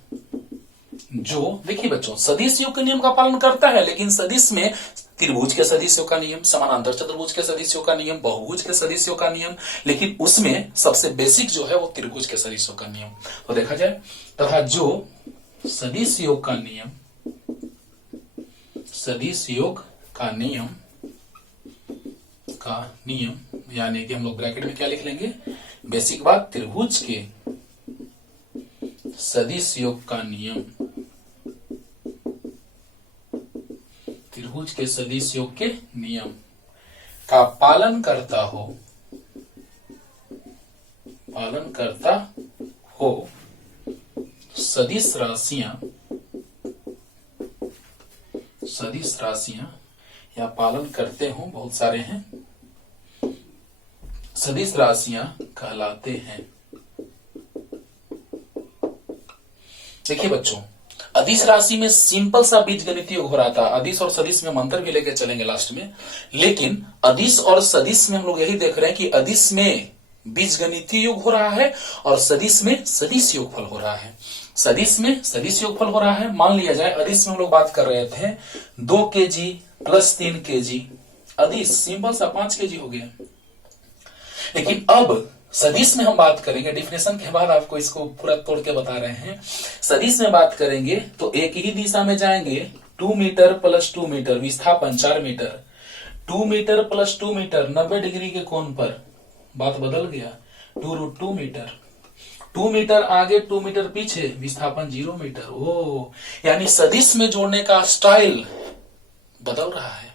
जो, देखिए बच्चों, सदिश योग के नियम का पालन करता है, लेकिन सदिश में त्रिभुज के सदिशों का नियम, समानांतर चतुर्भुज के सदिशों का नियम, बहुभुज के सदिशों का नियम, लेकिन उसमें सबसे बेसिक जो है वो त्रिभुज के सदिशों का नियम। तो देखा जाए, तथा जो सदिश योग का नियम, सदिश योग का नियम यानी कि हम लोग ब्रैकेट में क्या लिख लेंगे, बेसिक बात, त्रिभुज के सदिश योग का नियम, त्रिभुज के सदिश योग के नियम का पालन करता हो सदिश राशियां या पालन करते हो, बहुत सारे हैं, सदिश राशियां कहलाते हैं। देखिए बच्चों, अदिश राशि में सिंपल सा बीजगणितीय योग हो रहा था। अदिश और सदिश में हम अंतर भी लेके चलेंगे लास्ट में, लेकिन अदिश और सदिश में हम लोग यही देख रहे हैं कि अदिश में बीजगणितीय योग हो रहा है और सदिश में सदिश योगफल हो रहा है। सदिश में सदिश योगफल हो रहा है। मान लिया जाए अदिश में हम लोग बात कर रहे थे 2 kg प्लस 3 kg, अदिश सिंपल सा 5 kg हो गया। लेकिन अब सदिश में हम बात करेंगे, डिफिनेशन के बाद आपको इसको पूरा तोड़ के बता रहे हैं। सदिश में बात करेंगे तो एक ही दिशा में जाएंगे, 2 मीटर प्लस 2 मीटर, विस्थापन 4 metre, 2 metre plus 2 metre 90 degree के कोण पर, बात बदल गया, 2√2 मीटर, 2 मीटर आगे 2 मीटर पीछे, विस्थापन 0 मीटर। ओ, यानी सदिश में जोड़ने का स्टाइल बदल रहा है,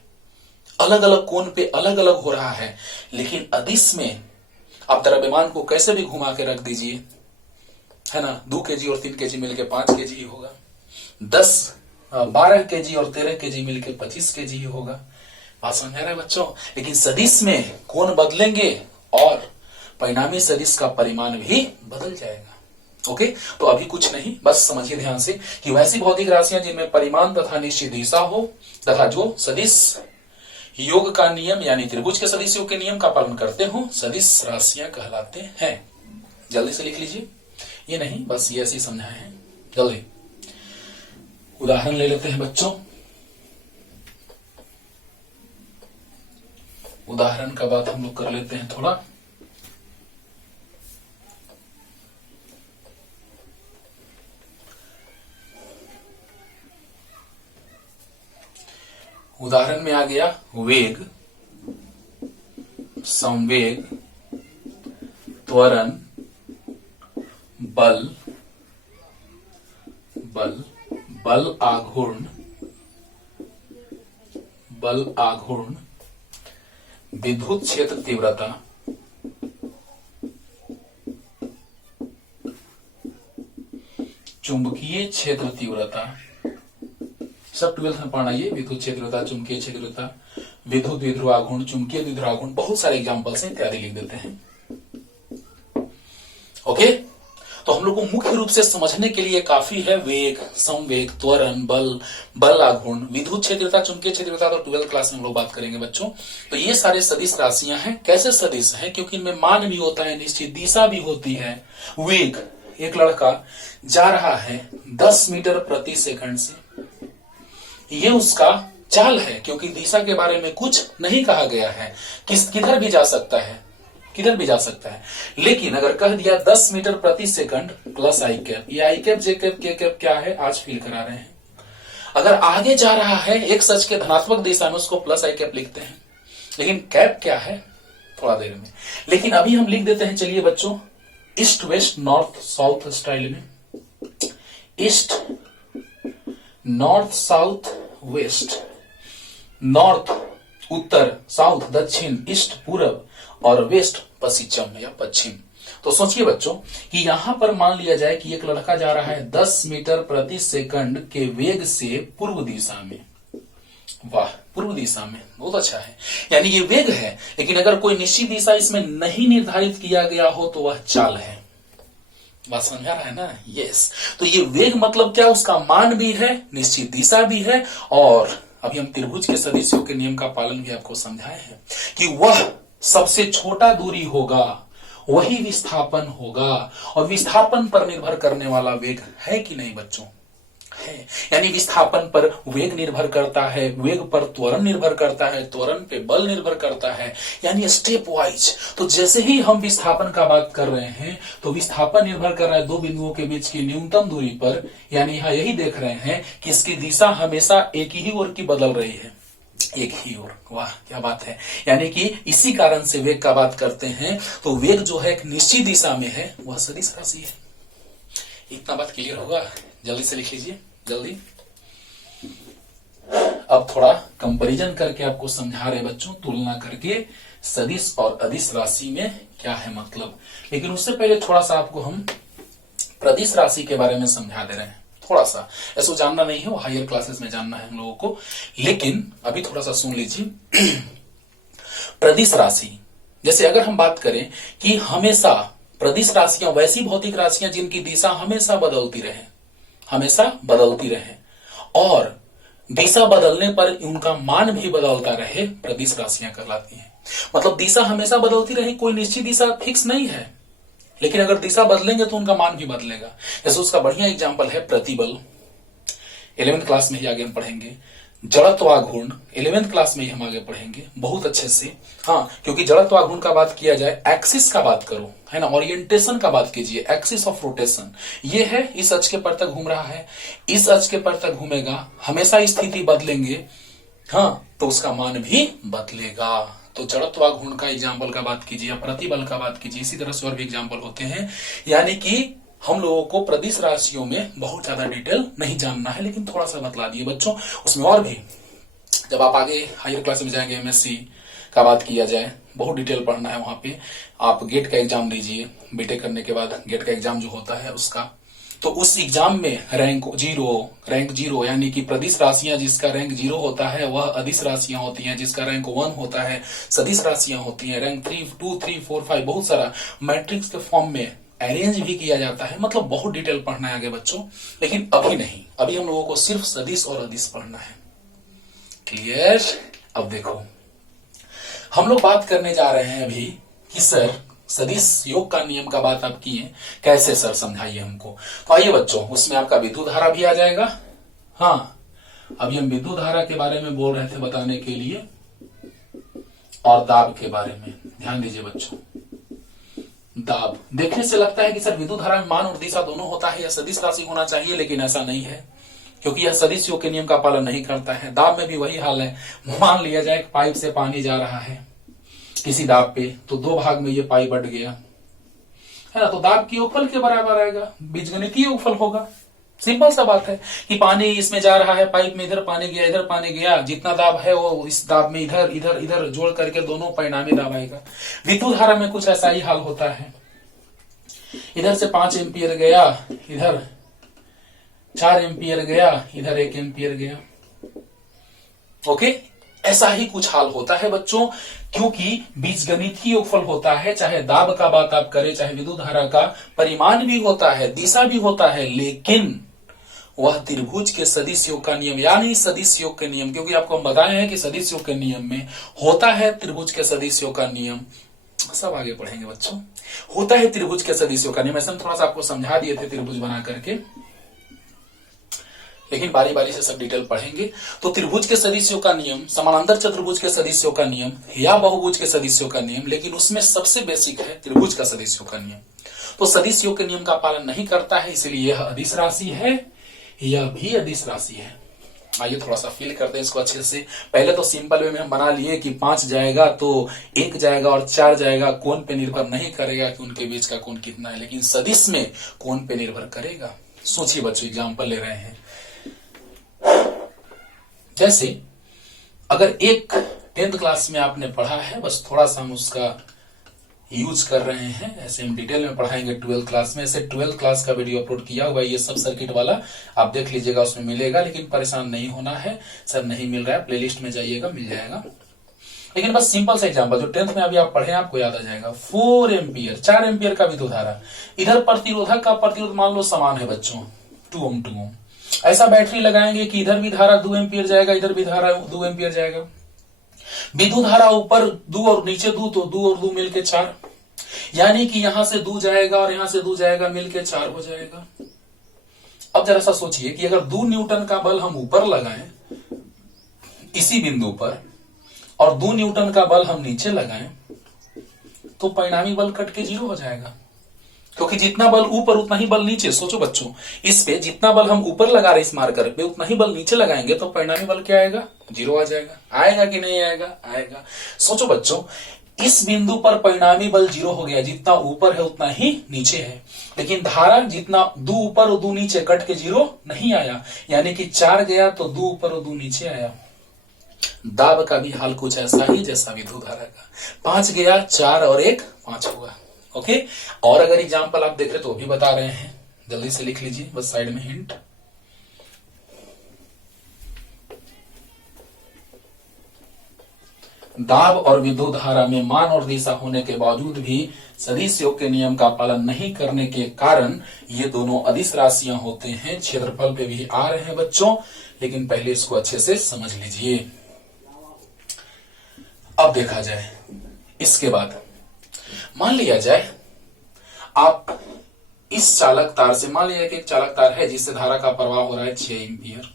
अलग अलग कोण पे अलग अलग हो रहा है। लेकिन अदिश में आप द्रव्यमान को कैसे भी घुमा के रख दीजिए, है ना, 2 kg और 3 kg मिलके 5 kg ही होगा, 12 kg और 13 kg मिलके 25 kg ही होगा। बात समझ आ रहा है बच्चों? लेकिन सदिश में कोण बदलेंगे और परिणामी सदिश का परिमाण भी बदल जाएगा। ओके, तो अभी कुछ नहीं, बस समझिए ध्यान से कि वैसी भौतिक राशियां जिनमें परिमाण तथा निश्चित दिशा हो तथा जो सदिश योग का नियम यानी त्रिभुज के सदिश योग के नियम का पालन करते हो, सदिश राशियां कहलाते हैं। जल्दी से लिख लीजिए, ये नहीं, बस ये ऐसे ही समझाए हैं। जल्दी उदाहरण ले लेते हैं बच्चों। उदाहरण का बात हम लोग कर लेते हैं थोड़ा। उदाहरण में आ गया वेग, संवेग, त्वरण, बल, बल आघूर्ण, विद्युत क्षेत्र तीव्रता, चुंबकीय क्षेत्र तीव्रता, सब 12th में पढ़ना, ये विद्युत क्षेत्रता, चुंबकीय क्षेत्रता, विद्युत द्विध्रुवाघूर्ण, चुंबकीय द्विध्रुवाघूर्ण, बहुत सारे एग्जांपल्स हैं, इत्यादि लिख देते हैं। ओके, तो हम लोग को मुख्य रूप से समझने के लिए काफी है वेग, संवेग, त्वरण, बल आघूर्ण, विद्युत क्षेत्रता, चुंबकीय क्षेत्रता, तो 12th क्लास में हम लोग बात करेंगे बच्चों। तो ये सारे सदिश राशियां हैं। कैसे सदिश हैं? क्योंकि इनमें मान भी होता है, निश्चित दिशा भी होती है। वेग, एक लड़का जा रहा है 10 मीटर प्रति सेकंड से, ये उसका चाल है, क्योंकि दिशा के बारे में कुछ नहीं कहा गया है, किधर भी जा सकता है, किधर भी जा सकता है। लेकिन अगर कह दिया 10 मीटर प्रति सेकंड प्लस आई कैप, ये आई कैप, जे कैप, के कैप क्या है आज फील करा रहे हैं। अगर आगे जा रहा है एक सच के धनात्मक दिशा में, उसको प्लस आई कैप लिखते हैं, लेकिन कैप क्या है थोड़ा देर में। लेकिन अभी हम लिख देते हैं, चलिए बच्चों, east west north south style में। East, north, south, west. North उत्तर, साउथ दक्षिण, ईस्ट पूरब और वेस्ट पश्चिम या पश्चिम। तो सोचिए बच्चों कि यहां पर मान लिया जाए कि एक लड़का जा रहा है 10 मीटर प्रति सेकंड के वेग से पूर्व दिशा में। वाह, पूर्व दिशा में, बहुत अच्छा है। यानी ये वेग है, लेकिन अगर कोई निश्चित दिशा इसमें नहीं निर्धारित किया गया हो तो वह चाल है। बात समझ में आ रहा है ना? यस। तो ये वेग मतलब क्या? उसका मान भी है, निश्चित दिशा भी है, और अभी हम त्रिभुज के सदिशों के नियम का पालन भी आपको समझाए हैं कि वह सबसे छोटा दूरी होगा वही विस्थापन होगा, और विस्थापन पर निर्भर करने वाला वेग है कि नहीं बच्चों? है। यानी विस्थापन पर वेग निर्भर करता है, वेग पर त्वरण निर्भर करता है, त्वरण पे बल निर्भर करता है, यानी स्टेप वाइज। तो जैसे ही हम विस्थापन का बात कर रहे हैं तो विस्थापन निर्भर कर रहा है दो बिंदुओं के बीच की न्यूनतम दूरी पर, यानी यहां यही देख रहे हैं कि इसकी दिशा हमेशा एक ही ओर की बदल रही है, एक ही ओर। वाह क्या बात है! यानी कि इसी कारण से वेग का बात करते हैं तो वेग जो है एक निश्चित दिशा में है, वह सदिश राशि है। इतना बात क्लियर होगा? जल्दी से लिख लीजिए, जल्दी। अब थोड़ा कंपैरिजन करके आपको समझा रहे बच्चों, तुलना करके सदिश और अदिश राशि में क्या है मतलब। लेकिन उससे पहले थोड़ा सा आपको हम प्रदिश राशि के बारे में समझा दे रहे हैं। थोड़ा सा ऐसा जानना नहीं है, वो हायर क्लासेस में जानना है हम लोगों को, लेकिन अभी थोड़ा सा सुन लीजिए। प्रदिश राशि, जैसे अगर हम बात करें कि हमेशा प्रदिश राशियां वैसी भौतिक राशियां जिनकी दिशा हमेशा बदलती रहे, हमेशा बदलती रहे, और दिशा बदलने पर उनका मान भी बदलता रहे, प्रदिश राशियां कहलाती हैं। मतलब दिशा हमेशा बदलती रहे, कोई निश्चित दिशा फिक्स नहीं है, लेकिन अगर दिशा बदलेंगे तो उनका मान भी बदलेगा। जैसे उसका बढ़िया एग्जांपल है प्रतिबल, 11वीं क्लास में ही आगे हम पढ़ेंगे। जड़त्वाघूर्ण 11वीं क्लास में ही हम आगे पढ़ेंगे बहुत अच्छे से। हाँ, क्योंकि जड़त्वाघूर्ण का बात किया जाए, एक्सिस का बात करो, है ना, ओरिएंटेशन का बात कीजिए, एक्सिस ऑफ रोटेशन, ये है इस अक्ष के पर तक घूम रहा है, इस अक्ष के पर तक घूमेगा, हमेशा स्थिति बदलेंगे, हाँ, तो उसका मान भी बदलेगा। तो जड़त्वाघूर्ण का एग्जाम्पल का बात कीजिए, प्रतिबल का बात कीजिए, इसी तरह से और भी एग्जाम्पल होते हैं। यानी कि हम लोगों को प्रदिश राशियों में बहुत ज्यादा डिटेल नहीं जानना है, लेकिन थोड़ा सा बतला दिए बच्चों। उसमें और भी जब आप आगे हायर क्लास में जाएंगे, एमएससी का बात किया जाए, बहुत डिटेल पढ़ना है वहां पे। आप गेट का एग्जाम दीजिए, बीटेक करने के बाद गेट का एग्जाम जो होता है उसका, तो उस एग्जाम में रैंक जीरो यानी कि प्रदिश राशियां जिसका रैंक 0 होता है वह अदिश राशियां होती हैं, जिसका रैंक 1 होता है सदिश राशियां होती हैं, रैंक 3, 2, 3, 4, 5 बहुत सारा मैट्रिक्स के फॉर्म में अरेंज भी किया जाता है। मतलब बहुत डिटेल पढ़ना है आगे बच्चों, लेकिन अभी नहीं, अभी हम लोगों को सिर्फ सदिश और अदिश पढ़ना है। क्लियर? अब देखो हम लोग बात करने जा रहे हैं अभी कि सर सदिश योग का नियम का बात आप किए, कैसे सर समझाइए हमको। तो आइए बच्चों, उसमें आपका विद्युत धारा भी आ जाएगा। हाँ, अभी हम विद्युत धारा के बारे में बोल रहे थे बताने के लिए, और दाब के बारे में। ध्यान दीजिए बच्चों, दाब देखने से लगता है कि सर विद्युत धारा में मान और दिशा दोनों होता है, या सदिश राशि होना चाहिए, लेकिन ऐसा नहीं है, क्योंकि यह सदिश योग के नियम का पालन नहीं करता है। दाब में भी वही हाल है। मान लिया जाए पाइप से पानी जा रहा है किसी दाब पे, तो 2 भाग में ये पाइप बट गया, है ना, तो दाब की योगफल के बराबर आएगा, बीजगणितीय योगफल होगा। सिंपल सा बात है कि पानी इसमें जा रहा है, पाइप में इधर पानी गया, इधर पानी गया, जितना दाब है वो इस दाब में इधर इधर इधर जोड़ करके दोनों परिणामी दाब आएगा। विद्युत धारा में कुछ ऐसा ही हाल होता है। इधर से 5 एम्पियर गया, इधर 4 एम्पियर गया, इधर 1 एम्पियर गया। ओके, ऐसा ही कुछ हाल होता है बच्चों, क्योंकि बीजगणितीय योगफल होता है। चाहे दाब का बात आप करें, चाहे विद्युत धारा का, परिमाण भी होता है, दिशा भी होता है, लेकिन वह त्रिभुज के सदिश योग का नियम, यानी सदिश योग के नियम, क्योंकि आपको हम बताए हैं कि सदिश योग के नियम में होता है त्रिभुज के सदिश योग का नियम। सब आगे पढ़ेंगे बच्चों, होता है त्रिभुज के सदिश योग का नियम। ऐसा थोड़ा सा आपको समझा दिए थे त्रिभुज बना करके, लेकिन बारी बारी से सब डिटेल पढ़ेंगे। तो त्रिभुज के सदिश योग का नियम, समानांतर चतुर्भुज के सदिश योग का नियम, या बहुभुज के सदिश योग का नियम, लेकिन उसमें सबसे बेसिक है त्रिभुज का सदिश योग का नियम। तो सदिश योग के नियम का पालन नहीं करता है, इसलिए यह अदिश राशि है, यह भी अदिश राशि है। आइए थोड़ा सा फील करते हैं इसको अच्छे से। पहले तो सिंपल वे में हम बना लिए कि 5 जाएगा तो 1 जाएगा और 4 जाएगा, कोण पे निर्भर नहीं करेगा कि उनके बीच का कोण कितना है, लेकिन सदिश में कोण पे निर्भर करेगा। सोचिए बच्चों, एग्जाम्पल ले रहे हैं। जैसे अगर एक 10th क्लास में आपने पढ़ा है, बस थोड़ा सा हम उसका यूज कर रहे हैं, ऐसे हम डिटेल में पढ़ाएंगे 12th क्लास में। ऐसे 12th क्लास का वीडियो अपलोड किया हुआ है, ये सब सर्किट वाला आप देख लीजिएगा, उसमें मिलेगा, लेकिन परेशान नहीं होना है। सर नहीं मिल रहा है, प्लेलिस्ट में जाइएगा, मिल जाएगा। लेकिन बस सिंपल सा एग्जांपल जो 10th में अभी आप पढ़े आपको याद आ जाएगा। 4 एम्पियर, 4 एम्पियर का विद्युत धारा, इधर प्रतिरोधक का प्रतिरोध मान लो समान है बच्चों 2 ओम 2 ओम। ऐसा बैटरी लगाएंगे कि इधर भी धारा 2 एम्पियर जाएगा, इधर भी धारा 2 एम्पियर जाएगा। विद्युत धारा ऊपर 2 और नीचे 2, तो 2 और 2 मिलके 4, यानी कि यहां से 2 जाएगा और यहां से 2 जाएगा, मिलके 4 हो जाएगा। अब जरा सा सोचिए कि अगर 2 न्यूटन का बल हम ऊपर लगाएं इसी बिंदु पर और 2 न्यूटन का बल हम नीचे लगाएं तो परिणामी बल कट के 0 हो जाएगा, क्योंकि जितना बल ऊपर उतना ही बल नीचे। सोचो बच्चों, इस पे जितना बल हम ऊपर लगा रहे इस मार्कर पे उतना ही बल नीचे लगाएंगे तो परिणामी बल क्या आएगा? 0 आ जाएगा। आएगा कि नहीं आएगा? आएगा। सोचो बच्चों, इस बिंदु पर परिणामी बल 0 हो गया, जितना ऊपर है उतना ही नीचे है, लेकिन धारा जितना 2 ऊपर और 2 नीचे कट के 0 नहीं आया, यानी कि 4 गया तो 2 ऊपर और 2 नीचे आया। दाब का भी हाल कुछ ऐसा ही जैसा विद्युत धारा का, 5 गया 4 और 1 5 हुआ। ओके, और अगर एग्जाम्पल आप देख रहे तो भी बता रहे हैं, जल्दी से लिख लीजिए बस साइड में हिंट। दाब और विद्युत धारा में मान और दिशा होने के बावजूद भी सदिश योग के नियम का पालन नहीं करने के कारण ये दोनों अदिश राशियां होते हैं। क्षेत्रफल पे भी आ रहे हैं बच्चों, लेकिन पहले इसको अच्छे से समझ लीजिए। अब देखा जाए इसके बाद, मान लिया जाए आप इस चालक तार से, मान लिया कि एक चालक तार है जिससे धारा का प्रवाह हो रहा है 6 एम्पियर,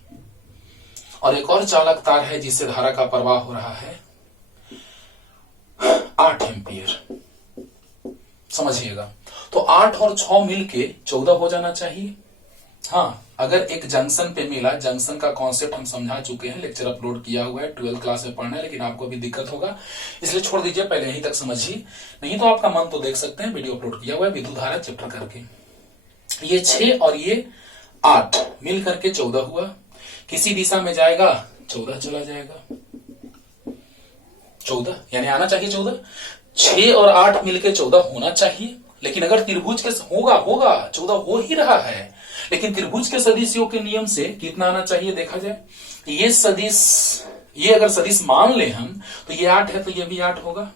और एक और चालक तार है जिससे धारा का प्रवाह हो रहा है 8 एम्पियर। समझिएगा, तो 8 और 6 मिलके 14 हो जाना चाहिए। हाँ, अगर एक जंक्शन पे मिला, जंक्शन का कॉन्सेप्ट हम समझा चुके हैं, लेक्चर अपलोड किया हुआ है, 12th क्लास में पढ़ना है, लेकिन आपको भी दिक्कत होगा इसलिए छोड़ दीजिए, पहले यहीं तक समझिए, नहीं तो आपका मन तो देख सकते हैं, वीडियो अपलोड किया हुआ है विद्युत धारा चैप्टर करके। ये 6 और ये 8 मिल करके 14 हुआ, किसी दिशा में जाएगा 14 चला जाएगा, 14 यानी आना चाहिए 14। 6 और 8 मिलके 14 होना चाहिए, लेकिन अगर त्रिभुज के होगा 14 हो ही रहा है, लेकिन त्रिभुज के सदिश योग के नियम से कितना आना चाहिए देखा जाए। ये सदिश, ये अगर सदिश मान ले हम, तो ये 8 है तो ये भी 8 होगा,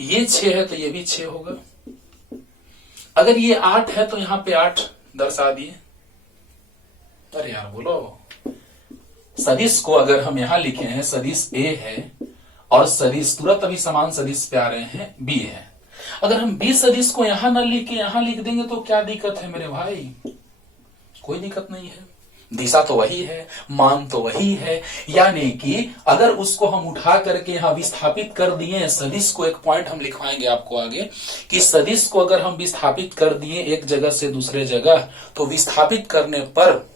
ये 6 है तो ये भी 6 होगा। अगर ये 8 है तो यहां पे 8 दर्शा दिए। अरे यार बोलो, सदिश को अगर हम यहां लिखे हैं सदिश ए है और सदिश तुरंत अभी समान सदिश पे आ रहे हैं बी है, अगर हम बी सदिश को यहां न लिख के यहां लिख देंगे तो क्या दिक्कत है मेरे भाई? कोई दिक्कत नहीं है, दिशा तो वही है, मान तो वही है, यानी कि अगर उसको हम उठा करके यहां विस्थापित कर दिए सदिश को, एक पॉइंट हम लिखवाएंगे आपको आगे कि सदिश को अगर हम विस्थापित कर दिए एक जगह से दूसरे जगह, तो विस्थापित करने पर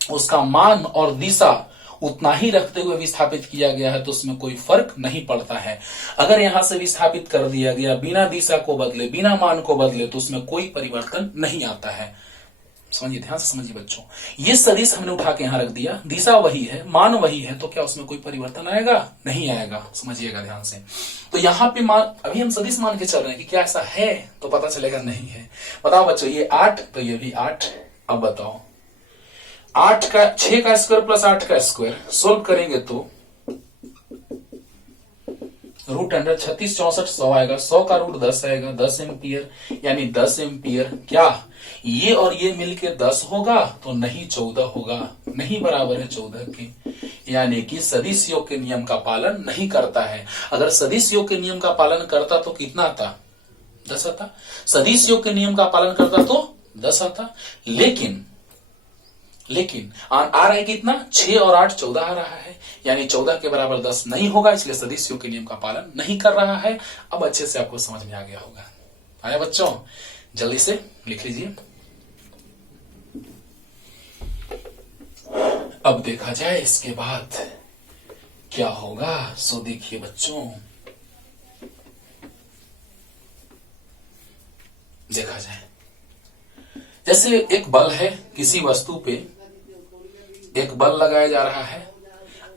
उसका मान और दिशा उतना ही रखते हुए विस्थापित किया गया है तो उसमें कोई फर्क नहीं पड़ता है। अगर यहां से विस्थापित कर दिया गया बिना दिशा को बदले, बिना मान को बदले, तो उसमें कोई परिवर्तन नहीं आता है। समझिए, ध्यान से समझिए बच्चों, ये सदिश हमने उठा के यहां रख दिया, दिशा वही है, मान वही है, तो क्या उसमें कोई परिवर्तन आएगा? नहीं आएगा। समझिएगा ध्यान से। तो यहाँ पे मान, अभी हम सदिश मान के चल रहे हैं कि क्या ऐसा है, तो पता चलेगा नहीं है। बताओ बच्चों, ये 8 तो ये भी 8। अब बताओ 8 का 6 का स्क्वायर प्लस 8 का स्क्वायर सोल्व करेंगे तो रूट अंडर 36 64 100 आएगा, 100 का रूट 10 आएगा, 10 एम्पियर, यानी 10 एम्पियर क्या ये और ये मिलके 10 होगा तो नहीं 14 होगा, नहीं बराबर है 14 के, यानी कि सदिश योग के नियम का पालन नहीं करता है। अगर सदिश योग के नियम का पालन करता तो कितना आता? 10 आता। सदिश योग के नियम का पालन करता तो 10 आता, लेकिन आ रहा है कितना? 6 और 8 14 आ रहा है, यानी 14 के बराबर 10 नहीं होगा, इसलिए सदिश योग के नियम का पालन नहीं कर रहा है। अब अच्छे से आपको समझ में आ गया होगा। आया बच्चों? जल्दी से लिख लीजिए। अब देखा जाए इसके बाद क्या होगा, सो देखिए बच्चों, देखा जाए जैसे एक बल है, किसी वस्तु पे एक बल लगाया जा रहा है,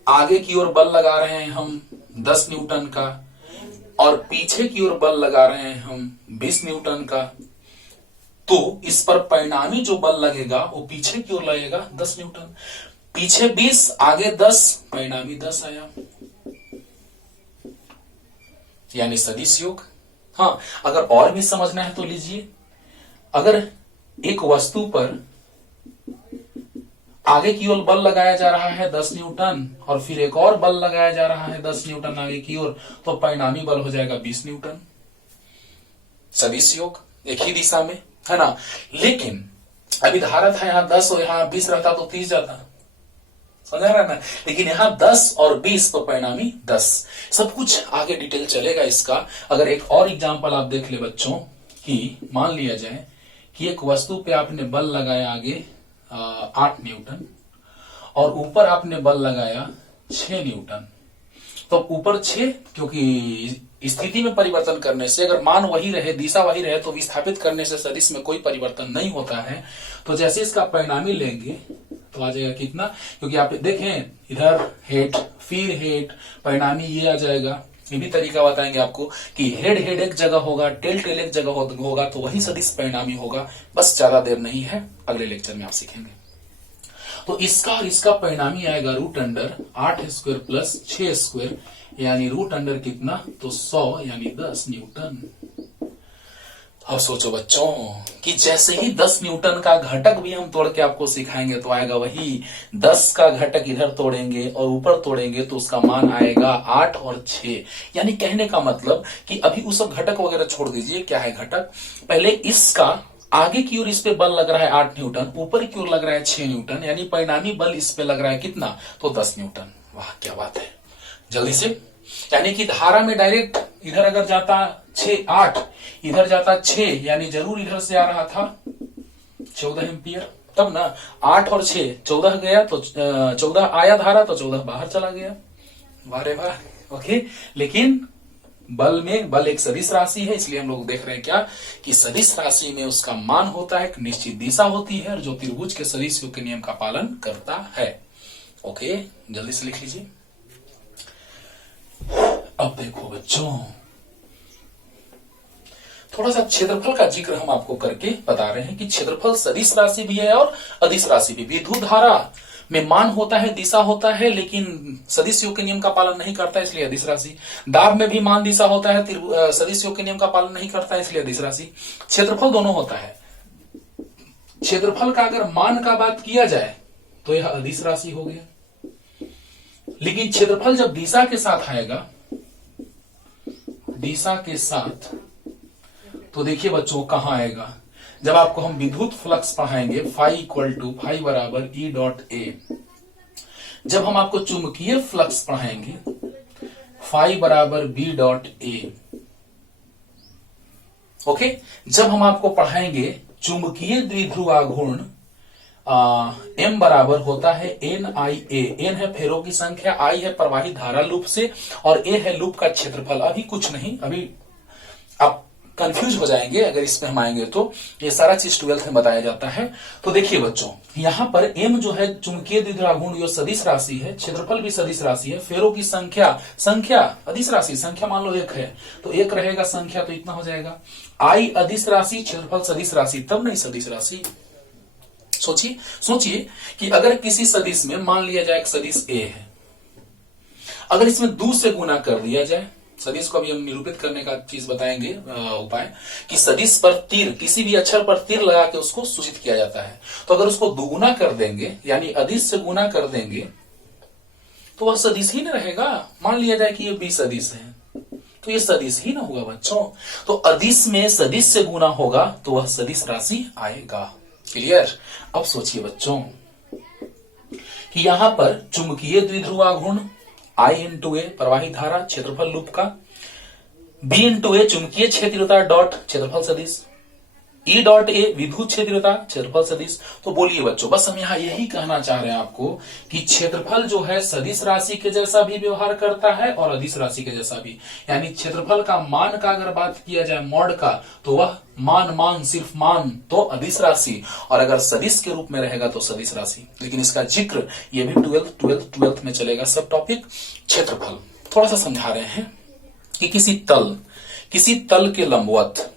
आगे की ओर बल लगा रहे हैं हम 10 न्यूटन का और पीछे की ओर बल लगा रहे हैं हम 20 न्यूटन का, तो इस पर परिणामी जो बल लगेगा वो पीछे की ओर लगेगा 10 न्यूटन। पीछे 20 आगे 10, परिणामी 10 आया। यानी सदिश योग। हाँ, अगर और भी समझना है तो लीजिए, अगर एक वस्तु पर आगे की ओर बल लगाया जा रहा है 10 न्यूटन और फिर एक और बल लगाया जा रहा है 10 न्यूटन आगे की ओर, तो परिणामी बल हो जाएगा 20 न्यूटन। सदिश योग, एक ही दिशा में, है ना। लेकिन अभी धारा था यहाँ 10 और यहाँ 20 रहता तो 30 जाता, समझ रहा ना। लेकिन यहाँ 10 और 20 तो परिणामी 10। सब कुछ आगे डिटेल चलेगा इसका। अगर एक और एग्जांपल आप देख ले बच्चों, कि मान लिया जाए कि एक वस्तु पे आपने बल लगाया आगे 8 न्यूटन और ऊपर आपने बल लगाया 6 न्यूटन। तो ऊपर 6, क्योंकि स्थिति में परिवर्तन करने से अगर मान वही रहे, दिशा वही रहे, तो विस्थापित करने से सदिश में कोई परिवर्तन नहीं होता है। तो जैसे इसका परिणामी लेंगे तो आ जाएगा कितना, क्योंकि आप देखें इधर हेड फिर हेड, परिणामी ये आ जाएगा। ये भी तरीका बताएंगे आपको कि हेड हेड एक जगह होगा, टेल टेल एक जगह होगा, तो वही सदिश परिणामी होगा। बस ज्यादा देर नहीं है, अगले लेक्चर में आप सीखेंगे। तो इसका और इसका परिणामी आएगा root under 8 square plus 6 square, यानी रूट अंडर कितना, तो 100 यानी 10 न्यूटन। अब सोचो बच्चों कि जैसे ही 10 न्यूटन का घटक भी हम तोड़ के आपको सिखाएंगे तो आएगा वही 10 का घटक इधर तोड़ेंगे और ऊपर तोड़ेंगे तो उसका मान आएगा 8 और 6। यानी कहने का मतलब कि अभी उस घटक वगैरह छोड़ दीजिए, क्या है घटक, पहले इसका आगे की ओर इस पे बल लग रहा है 8 न्यूटन, ऊपर की ओर लग रहा है 6 न्यूटन, यानी परिणामी बल इस पे लग रहा है कितना, तो 10 न्यूटन। वाह क्या बात है, जल्दी से। यानी कि धारा में डायरेक्ट इधर अगर जाता 6 8, इधर जाता 6, यानी जरूर इधर से आ रहा था 14 एम्पियर, तब ना 8 और 6 14 गया, तो 14 आया धारा तो 14 बाहर चला गया। वाह रे वाह, ओके। लेकिन बल एक सदिश राशि है, इसलिए हम लोग देख रहे हैं क्या, कि सदिश राशि में उसका मान होता है, एक निश्चित दिशा होती है, जो त्रिभुज के सदिश योग के नियम का पालन करता है। ओके, जल्दी से लिख लीजिए। अब देखो बच्चों, थोड़ा सा क्षेत्रफल का जिक्र हम आपको करके बता रहे हैं कि क्षेत्रफल सदिश राशि भी है और अदिश राशि भी। विद्युत धारा में मान होता है, दिशा होता है, लेकिन सदिश योग के नियम का पालन नहीं करता है, इसलिए अदिश राशि। दाब में भी मान दिशा होता है, सदिश योग के नियम का पालन नहीं करता है, इसलिए अदिश राशि। क्षेत्रफल दोनों होता है। क्षेत्रफल का अगर मान का बात किया जाए तो यह अदिश राशि हो गया, लेकिन क्षेत्रफल जब दिशा के साथ आएगा, दिशा के साथ, तो देखिए बच्चों कहां आएगा, जब आपको हम विद्युत फ्लक्स पढ़ाएंगे फाई बराबर ई डॉट ए। जब हम आपको चुंबकीय फ्लक्स पढ़ाएंगे फाई बराबर बी डॉट ए। ओके, जब हम आपको पढ़ाएंगे चुंबकीय द्विध्रुव आघूर्ण एम बराबर होता है एन आई ए। एन है फेरों की संख्या, आई है प्रवाहित धारा लूप से, और ए है लूप का क्षेत्रफल। अभी कुछ नहीं, अभी आप कंफ्यूज हो जाएंगे अगर इसमें हम आएंगे तो। ये सारा चीज 12th में बताया जाता है। तो देखिए बच्चों, यहां पर एम जो है चुंबकीय द्विध्रुवाघूर्ण, ये सदिश राशि है, क्षेत्रफल भी सदिश राशि है, फेरों की संख्या अदिश राशि, संख्या मान लो 1 है तो 1 रहेगा संख्या, तो इतना हो जाएगा। आई अदिश राशि, क्षेत्रफल सदिश राशि, तब नहीं सदिश राशि। सोचिए कि अगर किसी सदिश में मान लिया जाए एक सदिश ए है, अगर इसमें 2 से गुना कर दिया जाए, सदिश को अभी हम निरूपित करने का चीज बताएंगे उपाय, कि सदिश पर तीर, किसी भी अक्षर पर तीर लगा के उसको सूचित किया जाता है। तो अगर उसको दुगुना कर देंगे, यानी अदिश से गुना कर देंगे, तो वह सदिश ही न रहेगा। मान लिया जाए कि ये 20 सदिश है, तो ये सदिश ही ना होगा बच्चों। तो अदिश में सदिश से गुना होगा तो वह सदिश राशि आएगा। क्लियर। अब सोचिए बच्चों कि यहां पर चुंबकीय द्विध्रुवाघूर्ण I इंटू ए प्रवाहित धारा, क्षेत्रफल लूप का, B इंटू ए चुंबकीय क्षेत्रीयता डॉट क्षेत्रफल सदिश, E डॉट ए विद्युत क्षेत्रीयता क्षेत्रफल सदिश। तो बोलिए बच्चों, बस हम यहाँ यही कहना चाह रहे हैं आपको कि क्षेत्रफल जो है सदिश राशि के जैसा भी व्यवहार करता है और अदिश राशि के जैसा भी। यानी क्षेत्रफल का मान का अगर बात किया जाए मॉड का, तो वह मान सिर्फ मान तो अदिश राशि, और अगर सदिश के रूप में रहेगा तो सदिश राशि। लेकिन इसका जिक्र ये भी 12th में चलेगा सब टॉपिक। क्षेत्रफल थोड़ा सा समझा रहे हैं कि किसी तल के लंबवत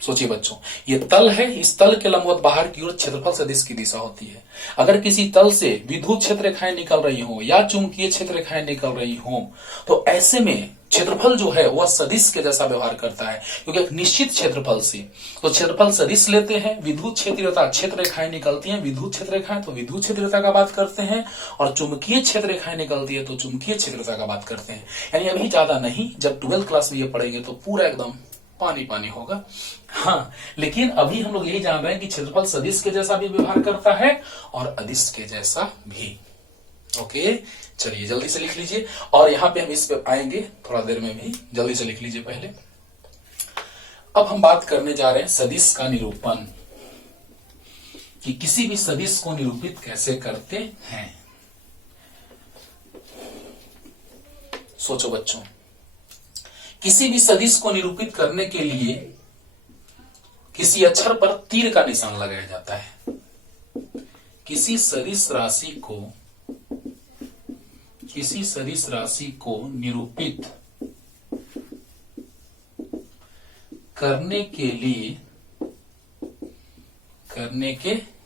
सोचिए बच्चों, ये तल है, इस तल के लंबवत बाहर की ओर क्षेत्रफल सदिश की दिशा होती है। अगर किसी तल से विद्युत क्षेत्र रेखाएं निकल रही हो या चुंबकीय क्षेत्र रेखाएं निकल रही हो, तो ऐसे में क्षेत्रफल जो है वह सदिश के जैसा व्यवहार करता है, क्योंकि एक निश्चित क्षेत्रफल से तो क्षेत्रफल सदिश लेते हैं। विद्युत क्षेत्रीयता क्षेत्र रेखाएं निकलती हैं, विद्युत क्षेत्र रेखाएं तो विद्युत क्षेत्रीयता का बात करते हैं, और चुंबकीय क्षेत्र रेखाएं निकलती है तो चुंबकीय क्षेत्रीयता का बात करते हैं। यानी अभी ज्यादा नहीं, जब 12th क्लास में ये पढ़ेंगे तो पूरा एकदम पानी पानी होगा। हाँ, लेकिन अभी हम लोग यही जान रहे हैं कि क्षेत्रफल सदिश के जैसा भी व्यवहार करता है और अदिश के जैसा भी। ओके, चलिए जल्दी से लिख लीजिए, और यहां पे हम इस पे आएंगे थोड़ा देर में भी। जल्दी से लिख लीजिए पहले। अब हम बात करने जा रहे हैं सदिश का निरूपण, कि किसी भी सदिश को निरूपित कैसे करते हैं। सोचो बच्चों, किसी भी सदिश को निरूपित करने के लिए किसी अक्षर पर तीर का निशान लगाया जाता है। किसी सदिश राशि को निरूपित करने के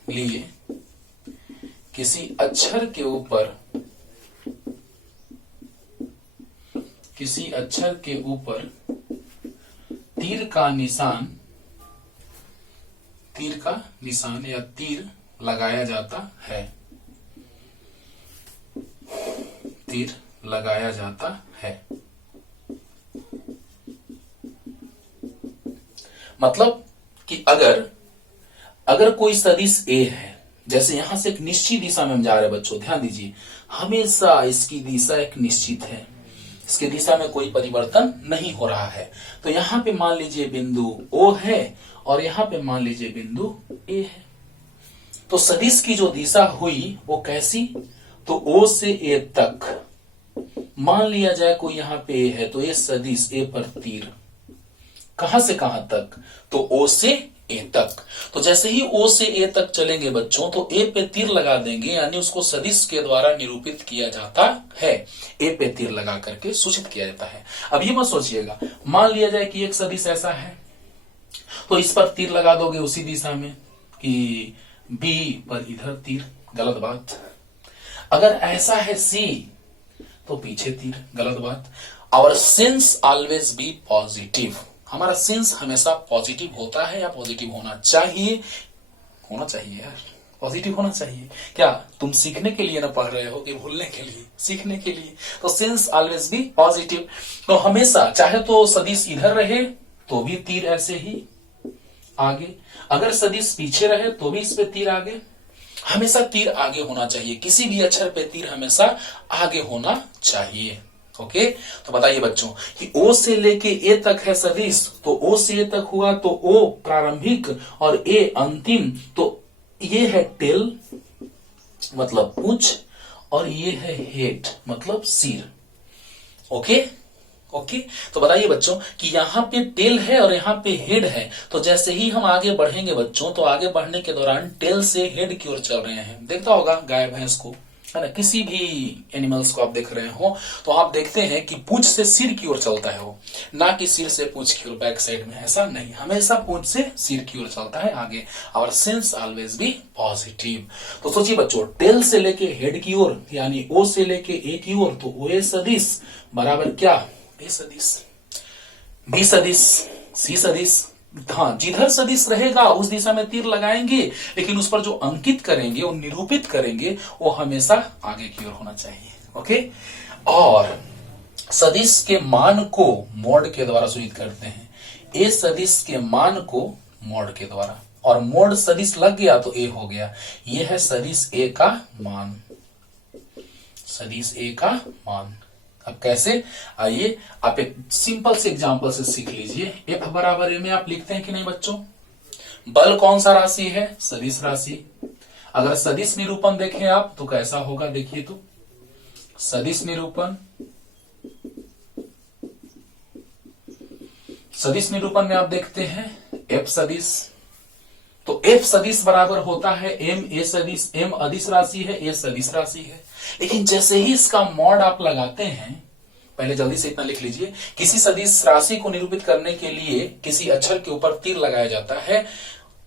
लिए किसी अक्षर के ऊपर तीर का निशान या तीर लगाया जाता है। तीर लगाया जाता है मतलब कि अगर कोई सदिश ए है, जैसे यहां से एक निश्चित दिशा में हम जा रहे हैं बच्चों, ध्यान दीजिए, हमेशा इसकी दिशा एक निश्चित है, इसकी दिशा में कोई परिवर्तन नहीं हो रहा है। तो यहां पे मान लीजिए बिंदु ओ है और यहां पे मान लीजिए बिंदु ए है। तो सदिश की जो दिशा हुई वो कैसी, तो ओ से ए तक मान लिया जाए कोई यहां पे ए है, तो ये सदिश ए पर तीर कहां से कहां तक, तो ओ से ए तक। तो जैसे ही ओ से ए तक चलेंगे बच्चों, तो ए पे तीर लगा देंगे, यानी उसको सदिश के द्वारा निरूपित किया जाता है। ए पे तीर लगा करके सूचित किया जाता है। अब ये मत सोचिएगा, मान लिया जाए कि एक सदिश ऐसा है, तो इस पर तीर लगा दोगे उसी दिशा में, कि बी पर इधर तीर, गलत बात। अगर ऐसा है सी, तो पीछे तीर, गलत बात। Our sense always be positive, हमारा सेंस हमेशा पॉजिटिव होता है या पॉजिटिव होना चाहिए यार, पॉजिटिव होना चाहिए। क्या तुम सीखने के लिए ना पढ़ रहे हो कि भूलने के लिए, सीखने के लिए? तो सेंस ऑलवेज बी पॉजिटिव। तो हमेशा चाहे तो सदिश इधर रहे तो भी तीर ऐसे ही आगे, अगर सदिश पीछे रहे तो भी इस पे तीर आगे, हमेशा तीर आगे होना चाहिए। किसी भी अक्षर पे तीर हमेशा आगे होना चाहिए। ओके, तो बताइए बच्चों कि ओ से लेके ए तक है सदिश, तो ओ से ए तक हुआ तो ओ प्रारंभिक और ए अंतिम, तो ये है टेल मतलब पूंछ, और ये है हेड मतलब सिर। ओके, तो बताइए बच्चों कि यहाँ पे टेल है और यहाँ पे हेड है, तो जैसे ही हम आगे बढ़ेंगे बच्चों, तो आगे बढ़ने के दौरान टेल से हेड की ओर चल रहे हैं। देखता होगा गाय भैंस को, है ना, किसी भी एनिमल्स को आप देख रहे हो, तो आप देखते हैं कि पूंछ से सिर की ओर चलता है वो, ना कि सिर से पूंछ की ओर बैक साइड में, ऐसा नहीं, हमेशा पूंछ से सिर की ओर चलता है आगे। Our sense always be positive. तो सोचिए बच्चों, टेल से लेके हेड की ओर, यानी ओ से लेके ए की ओर, तो ओ ए सदिश बराबर क्या, ए सदिश, बी सदिश, सी सदिश। हाँ, जिधर सदिश रहेगा उस दिशा में तीर लगाएंगे, लेकिन उस पर जो अंकित करेंगे और निरूपित करेंगे वो हमेशा आगे की ओर होना चाहिए। ओके, और सदिश के मान को मोड के द्वारा सूचित करते हैं। ए सदिश के मान को मोड के द्वारा, और मोड सदिश लग गया तो ए हो गया। ये है सदिश ए का मान, सदिश ए का मान। अब कैसे, आइए आप एक सिंपल से एग्जांपल से सीख लीजिए। एफ बराबर ए में आप लिखते हैं कि नहीं बच्चों? बल कौन सा राशि है? सदिश राशि। अगर सदिश निरूपण देखें आप तो कैसा होगा, देखिए तो सदिश निरूपण, सदिश निरूपण में आप देखते हैं एफ सदिश, तो एफ सदिश बराबर होता है एम ए सदिश, एम अदिश राशि है, ए सदिश राशि है। लेकिन जैसे ही इसका मॉड आप लगाते हैं पहले जल्दी से इतना लिख लीजिए। किसी सदिश राशि को निरूपित करने के लिए किसी अक्षर के ऊपर तीर लगाया जाता है।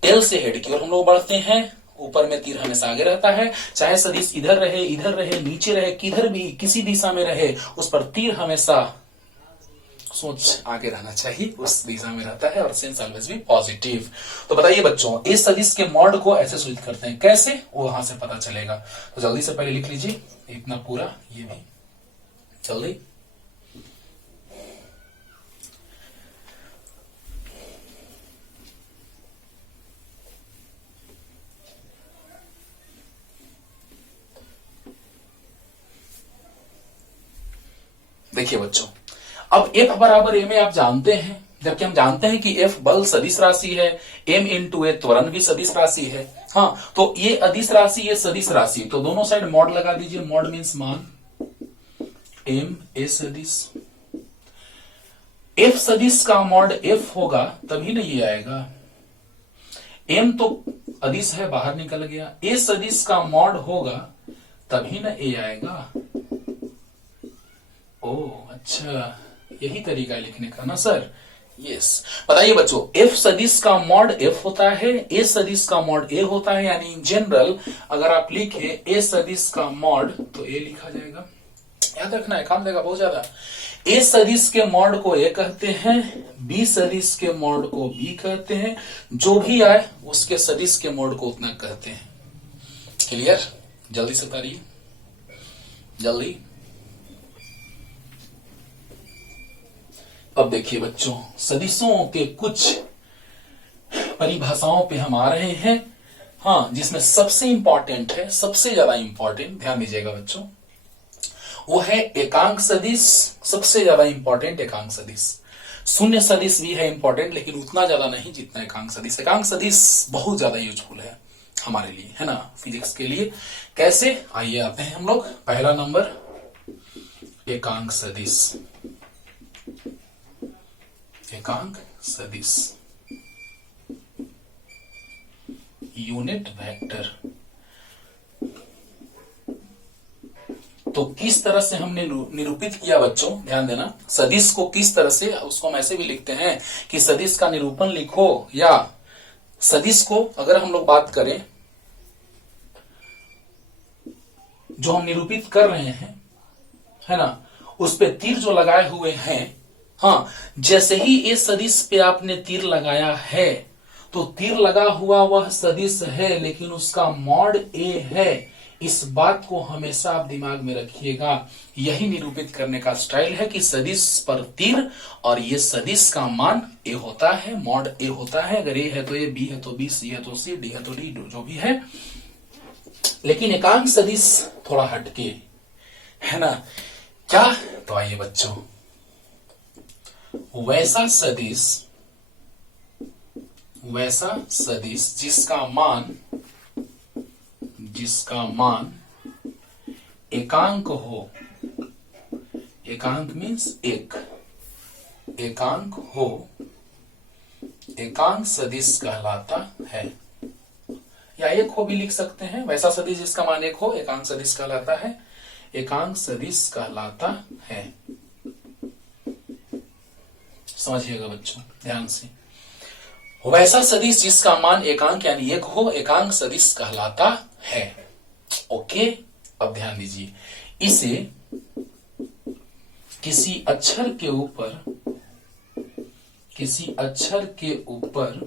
टेल से हेड की ओर हम लोग बढ़ते हैं, ऊपर में तीर हमेशा आगे रहता है। चाहे सदिश इधर रहे, नीचे रहे, किधर भी किसी दिशा में रहे, उस पर तीर हमेशा सोच आगे रहना चाहिए, उस दिशा में रहता है और सेंस ऑलवेज भी पॉजिटिव। तो बताइए बच्चों, इस सदिश के मॉड को ऐसे सूचित करते हैं, कैसे वो वहां से पता चलेगा। तो जल्दी से पहले लिख लीजिए इतना पूरा, ये भी जल्दी। देखिए बच्चों, अब F बराबर A में आप जानते हैं, जबकि हम जानते हैं कि F बल सदिश राशि है, M इंटू ए त्वरण भी सदिश राशि है। हाँ, तो ये अदिश राशि, ये सदिश राशि, तो दोनों साइड मॉड लगा दीजिए। मॉड मीन्स मान, M A सदिश, F सदिश का मॉड F होगा तभी ना ये आएगा। M तो अदिश है, बाहर निकल गया। A सदिश का मॉड होगा तभी ना A आएगा। ओह अच्छा, यही तरीका है लिखने का ना सर। यस, बताइए बच्चों, F सदिश का मॉड F होता है, A सदिश का मॉड A होता है। यानी इन जनरल अगर आप लिखे A सदिश का मॉड तो A लिखा जाएगा। याद रखना है, काम देगा बहुत ज्यादा। A सदिश के मॉड को A कहते हैं, B सदिश के मॉड को B कहते हैं, जो भी आए उसके सदिश के मॉड को उतना कहते हैं। क्लियर? जल्दी से करिए, जल्दी। अब देखिए बच्चों, सदिशों के कुछ परिभाषाओं पे हम आ रहे हैं। हाँ, जिसमें सबसे इंपॉर्टेंट है, सबसे ज्यादा इंपॉर्टेंट, ध्यान दीजिएगा बच्चों, वो है एकांक सदिश। सबसे ज्यादा इंपॉर्टेंट एकांक सदिश। शून्य सदिश भी है इंपॉर्टेंट, लेकिन उतना ज्यादा नहीं जितना एकांक सदिश। एकांक सदिश बहुत ज्यादा यूजफुल है हमारे लिए, है ना, फिजिक्स के लिए। कैसे, आइए आते हैं हम लोग। पहला नंबर, एकांक सदिश। एकांक सदिश, यूनिट वेक्टर। तो किस तरह से हमने निरूपित किया बच्चों, ध्यान देना। सदिश को किस तरह से, उसको हम ऐसे भी लिखते हैं कि सदिश का निरूपण लिखो, या सदिश को अगर हम लोग बात करें, जो हम निरूपित कर रहे हैं, है ना, उस पे तीर जो लगाए हुए हैं, हाँ, जैसे ही इस सदिश पे आपने तीर लगाया है तो तीर लगा हुआ वह सदिश है, लेकिन उसका मॉड A है। इस बात को हमेशा आप दिमाग में रखिएगा। यही निरूपित करने का स्टाइल है कि सदिश पर तीर और ये सदिश का मान A होता है, मॉड A होता है। अगर A है तो A, B है तो B, C है तो C, D है तो D, जो भी है। लेकिन एकांक सदिश थोड़ा हटके, है ना, क्या? तो आइए बच्चों, वैसा सदिश जिसका मान एकांक हो, एकांक मीन्स एक, एकांक हो, एकांक सदिश कहलाता है। या एक हो भी लिख सकते हैं। वैसा सदिश जिसका मान एक हो, एकांक सदिश कहलाता है, एकांक सदिश कहलाता है। समझिएगा बच्चों ध्यान से। वैसा सदिश जिसका मान एकांक यानी एक हो, एकांक सदिश कहलाता है। ओके, अब ध्यान दीजिए, इसे किसी अक्षर के ऊपर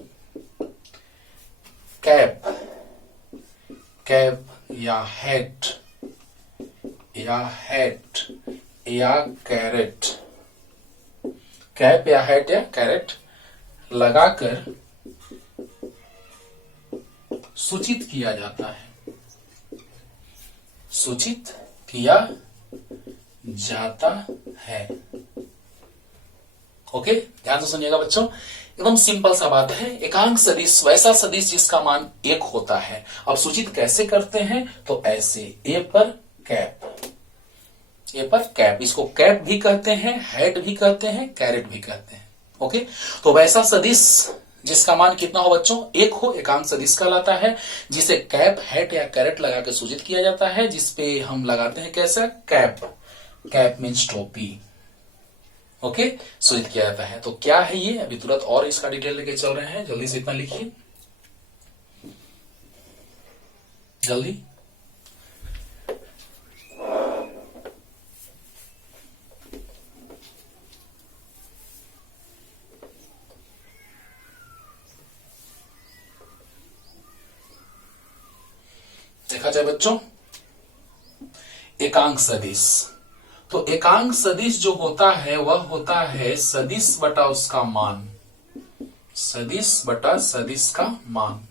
कैप या हैट या कैरेट लगाकर सूचित किया जाता है, सूचित किया जाता है। ओके, ध्यान से सुनिएगा बच्चों, एकदम सिंपल सा बात है। एकांक सदिश वैसा सदिश जिसका मान एक होता है। अब सूचित कैसे करते हैं, तो ऐसे ए पर कैप, इसको कैप भी कहते हैं, हेड भी कहते हैं, कैरेट भी कहते हैं। ओके, तो वैसा सदिश जिसका मान कितना हो बच्चों, एक हो, एकांक सदिश कहलाता है, जिसे कैप, हेड या कैरेट लगा के सूचित किया जाता है, जिसपे हम लगाते हैं कैसा, कैप मीन्स टोपी। ओके, सूचित किया जाता है। तो क्या है ये, अभी तुरंत और इसका डिटेल लेके चल रहे हैं, जल्दी से इतना लिखिए, जल्दी। देखा जाए बच्चों, एकांक सदिश। तो एकांक सदिश जो होता है वह होता है सदिश बटा उसका मान, सदिश बटा सदिश का मान।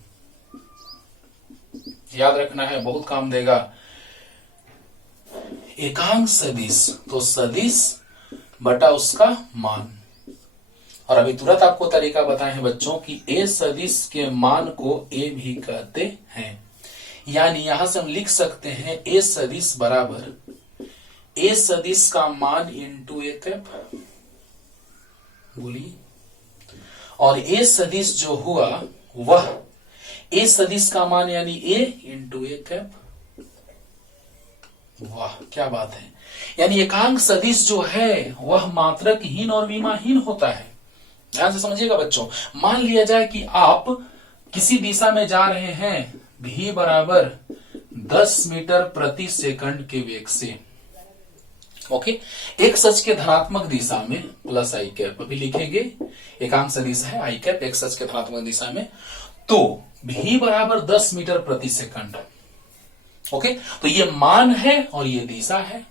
याद रखना है, बहुत काम देगा। एकांक सदिश तो सदिश बटा उसका मान। और अभी तुरंत आपको तरीका बताए हैं बच्चों कि ए सदिश के मान को ए भी कहते हैं। यानी यहां से हम लिख सकते हैं ए सदिश बराबर ए सदिश का मान इंटू ए कैप, बोलिए। और ए सदिश जो हुआ वह ए सदिश का मान यानी ए इंटू ए कैप। वाह क्या बात है। यानी एकांक सदिश जो है वह मात्रकहीन और विमाहीन होता है। ध्यान से समझिएगा बच्चों। मान लिया जाए कि आप किसी दिशा में जा रहे हैं v बराबर 10 मीटर प्रति सेकंड के वेग से, ओके। एक सच के धनात्मक दिशा में प्लस आई कैप, अभी लिखेंगे एकांक सदिश है आई कैप एक सच के धनात्मक दिशा में, तो v बराबर 10 मीटर प्रति सेकंड, ओके। तो ये मान है और ये दिशा है,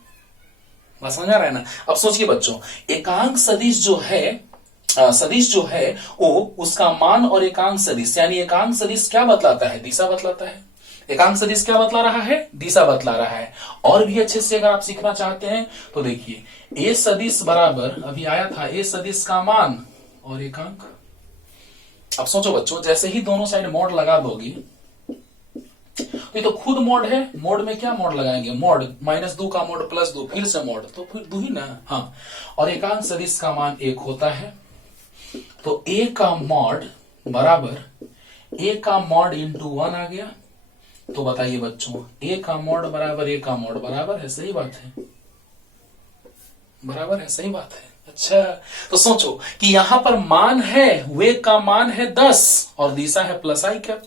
बात समझ आ रहा है ना। अब सोचिए बच्चों, एकांक सदिश जो है सदिश जो है वो उसका मान और एकांक सदिश, यानी एकांक सदिश क्या बतलाता है, दिशा बतलाता है। एकांक सदिश क्या बतला रहा है, दिशा बतला रहा है। और भी अच्छे से अगर आप सीखना चाहते हैं तो देखिए, ए सदिश बराबर अभी आया था ए सदिश का मान और एकांक। अब सोचो बच्चों, जैसे ही दोनों साइड मोड लगा दोगी, ये तो खुद मोड है, मोड में क्या मोड लगाएंगे, मोड -2 का मोड +2, फिर से मोड, तो फिर 2 ही ना। हाँ, और एकांक सदिश का मान 1 होता है, तो ए का मॉड बराबर ए का मॉड इंटू 1 आ गया। तो बताइए बच्चों, ए का मॉड बराबर ए का मॉड बराबर है, सही बात है, बराबर है, सही बात है। अच्छा, तो सोचो कि यहां पर मान है, वेग का मान है 10 और दिशा है प्लस आई कैप,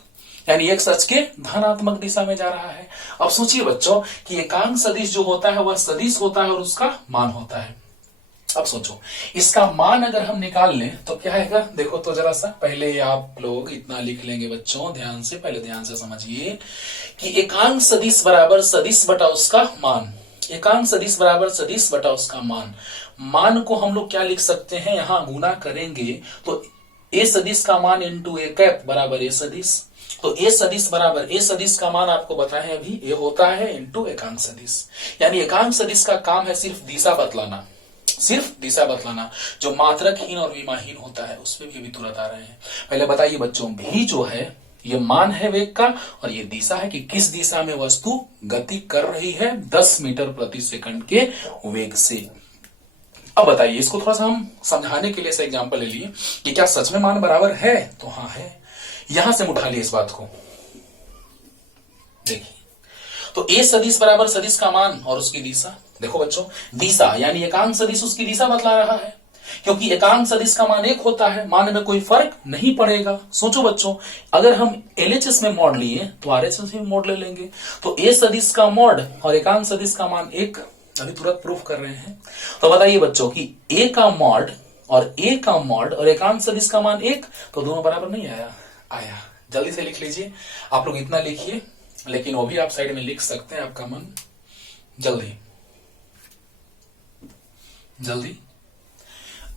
यानी एक सच के धनात्मक दिशा में जा रहा है। अब सोचिए बच्चों कि एकांक सदिश जो होता है वह सदिश होता है और उसका मान होता है। अब सोचो, इसका मान अगर हम निकाल लें तो क्या आएगा, देखो तो जरा सा, पहले आप लोग इतना लिख लेंगे बच्चों, ध्यान से, पहले ध्यान से समझिए कि एकांक सदिश बराबर सदिश बटा उसका मान, एकांक सदिश बराबर सदिश बटा उसका मान। मान को हम लोग क्या लिख सकते हैं, यहां गुना करेंगे तो ए सदिश का मान इंटू ए कैप बराबर ए सदिश, तो ए सदिश बराबर ए सदिश का मान आपको बताएं अभी ए होता है इंटू एकांक सदिश। यानी एकांक सदिश का काम है सिर्फ दिशा बतलाना, सिर्फ दिशा बतलाना। जो मात्रकहीन और विमाहीन होता है उस पर भी अभी तुरंत आ रहे हैं। पहले बताइए बच्चों, भी जो है ये मान है वेग का और ये दिशा है कि किस दिशा में वस्तु गति कर रही है 10 मीटर प्रति सेकंड के वेग से। अब बताइए, इसको थोड़ा सा हम समझाने के लिए से एग्जांपल ले लिए कि क्या सच में मान बराबर है, तो हाँ है। यहां से उठा लिए इस बात को, देखिए, तो ए सदिश बराबर सदिश का मान और उसकी दिशा। देखो बच्चों, दिशा यानी एकांक सदिश उसकी दिशा बतला रहा है, क्योंकि एकांक सदिश का मान 1 होता है, मान में कोई फर्क नहीं पड़ेगा। सोचो बच्चों, अगर हम एलएचएस में मॉड लिए तो आरएचएस में मॉड ले लेंगे, तो ए सदिश का मॉड और एकांक सदिश का मान 1, अभी तुरंत प्रूफ कर रहे हैं। तो बताइए बच्चों कि ए का मॉड और ए का मॉड और एकांक सदिश का मान 1, तो दोनों बराबर नहीं आया, आया। जल्दी से लिख लीजिए, आप लोग इतना लिखिए, लेकिन वो भी आप साइड में लिख सकते हैं, आपका मन, जल्दी जल्दी।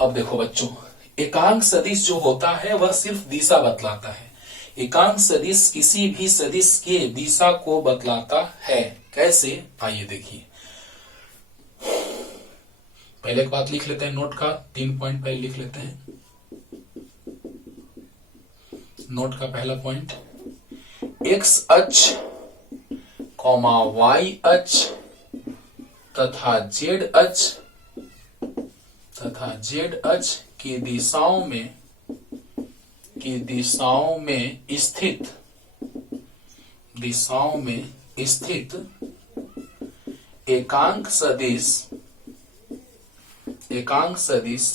अब देखो बच्चों, एकांक सदिश जो होता है वह सिर्फ दिशा बतलाता है। एकांक सदिश किसी भी सदिश के दिशा को बतलाता है। कैसे, आइए देखिए। पहले एक बात लिख लेते हैं, नोट का 3 पॉइंट पहले लिख लेते हैं। नोट का पहला पॉइंट, एक्स अक्ष कॉमा वाई अक्ष तथा जेड अक्ष की दिशाओं में स्थित एकांक एकांक सदिश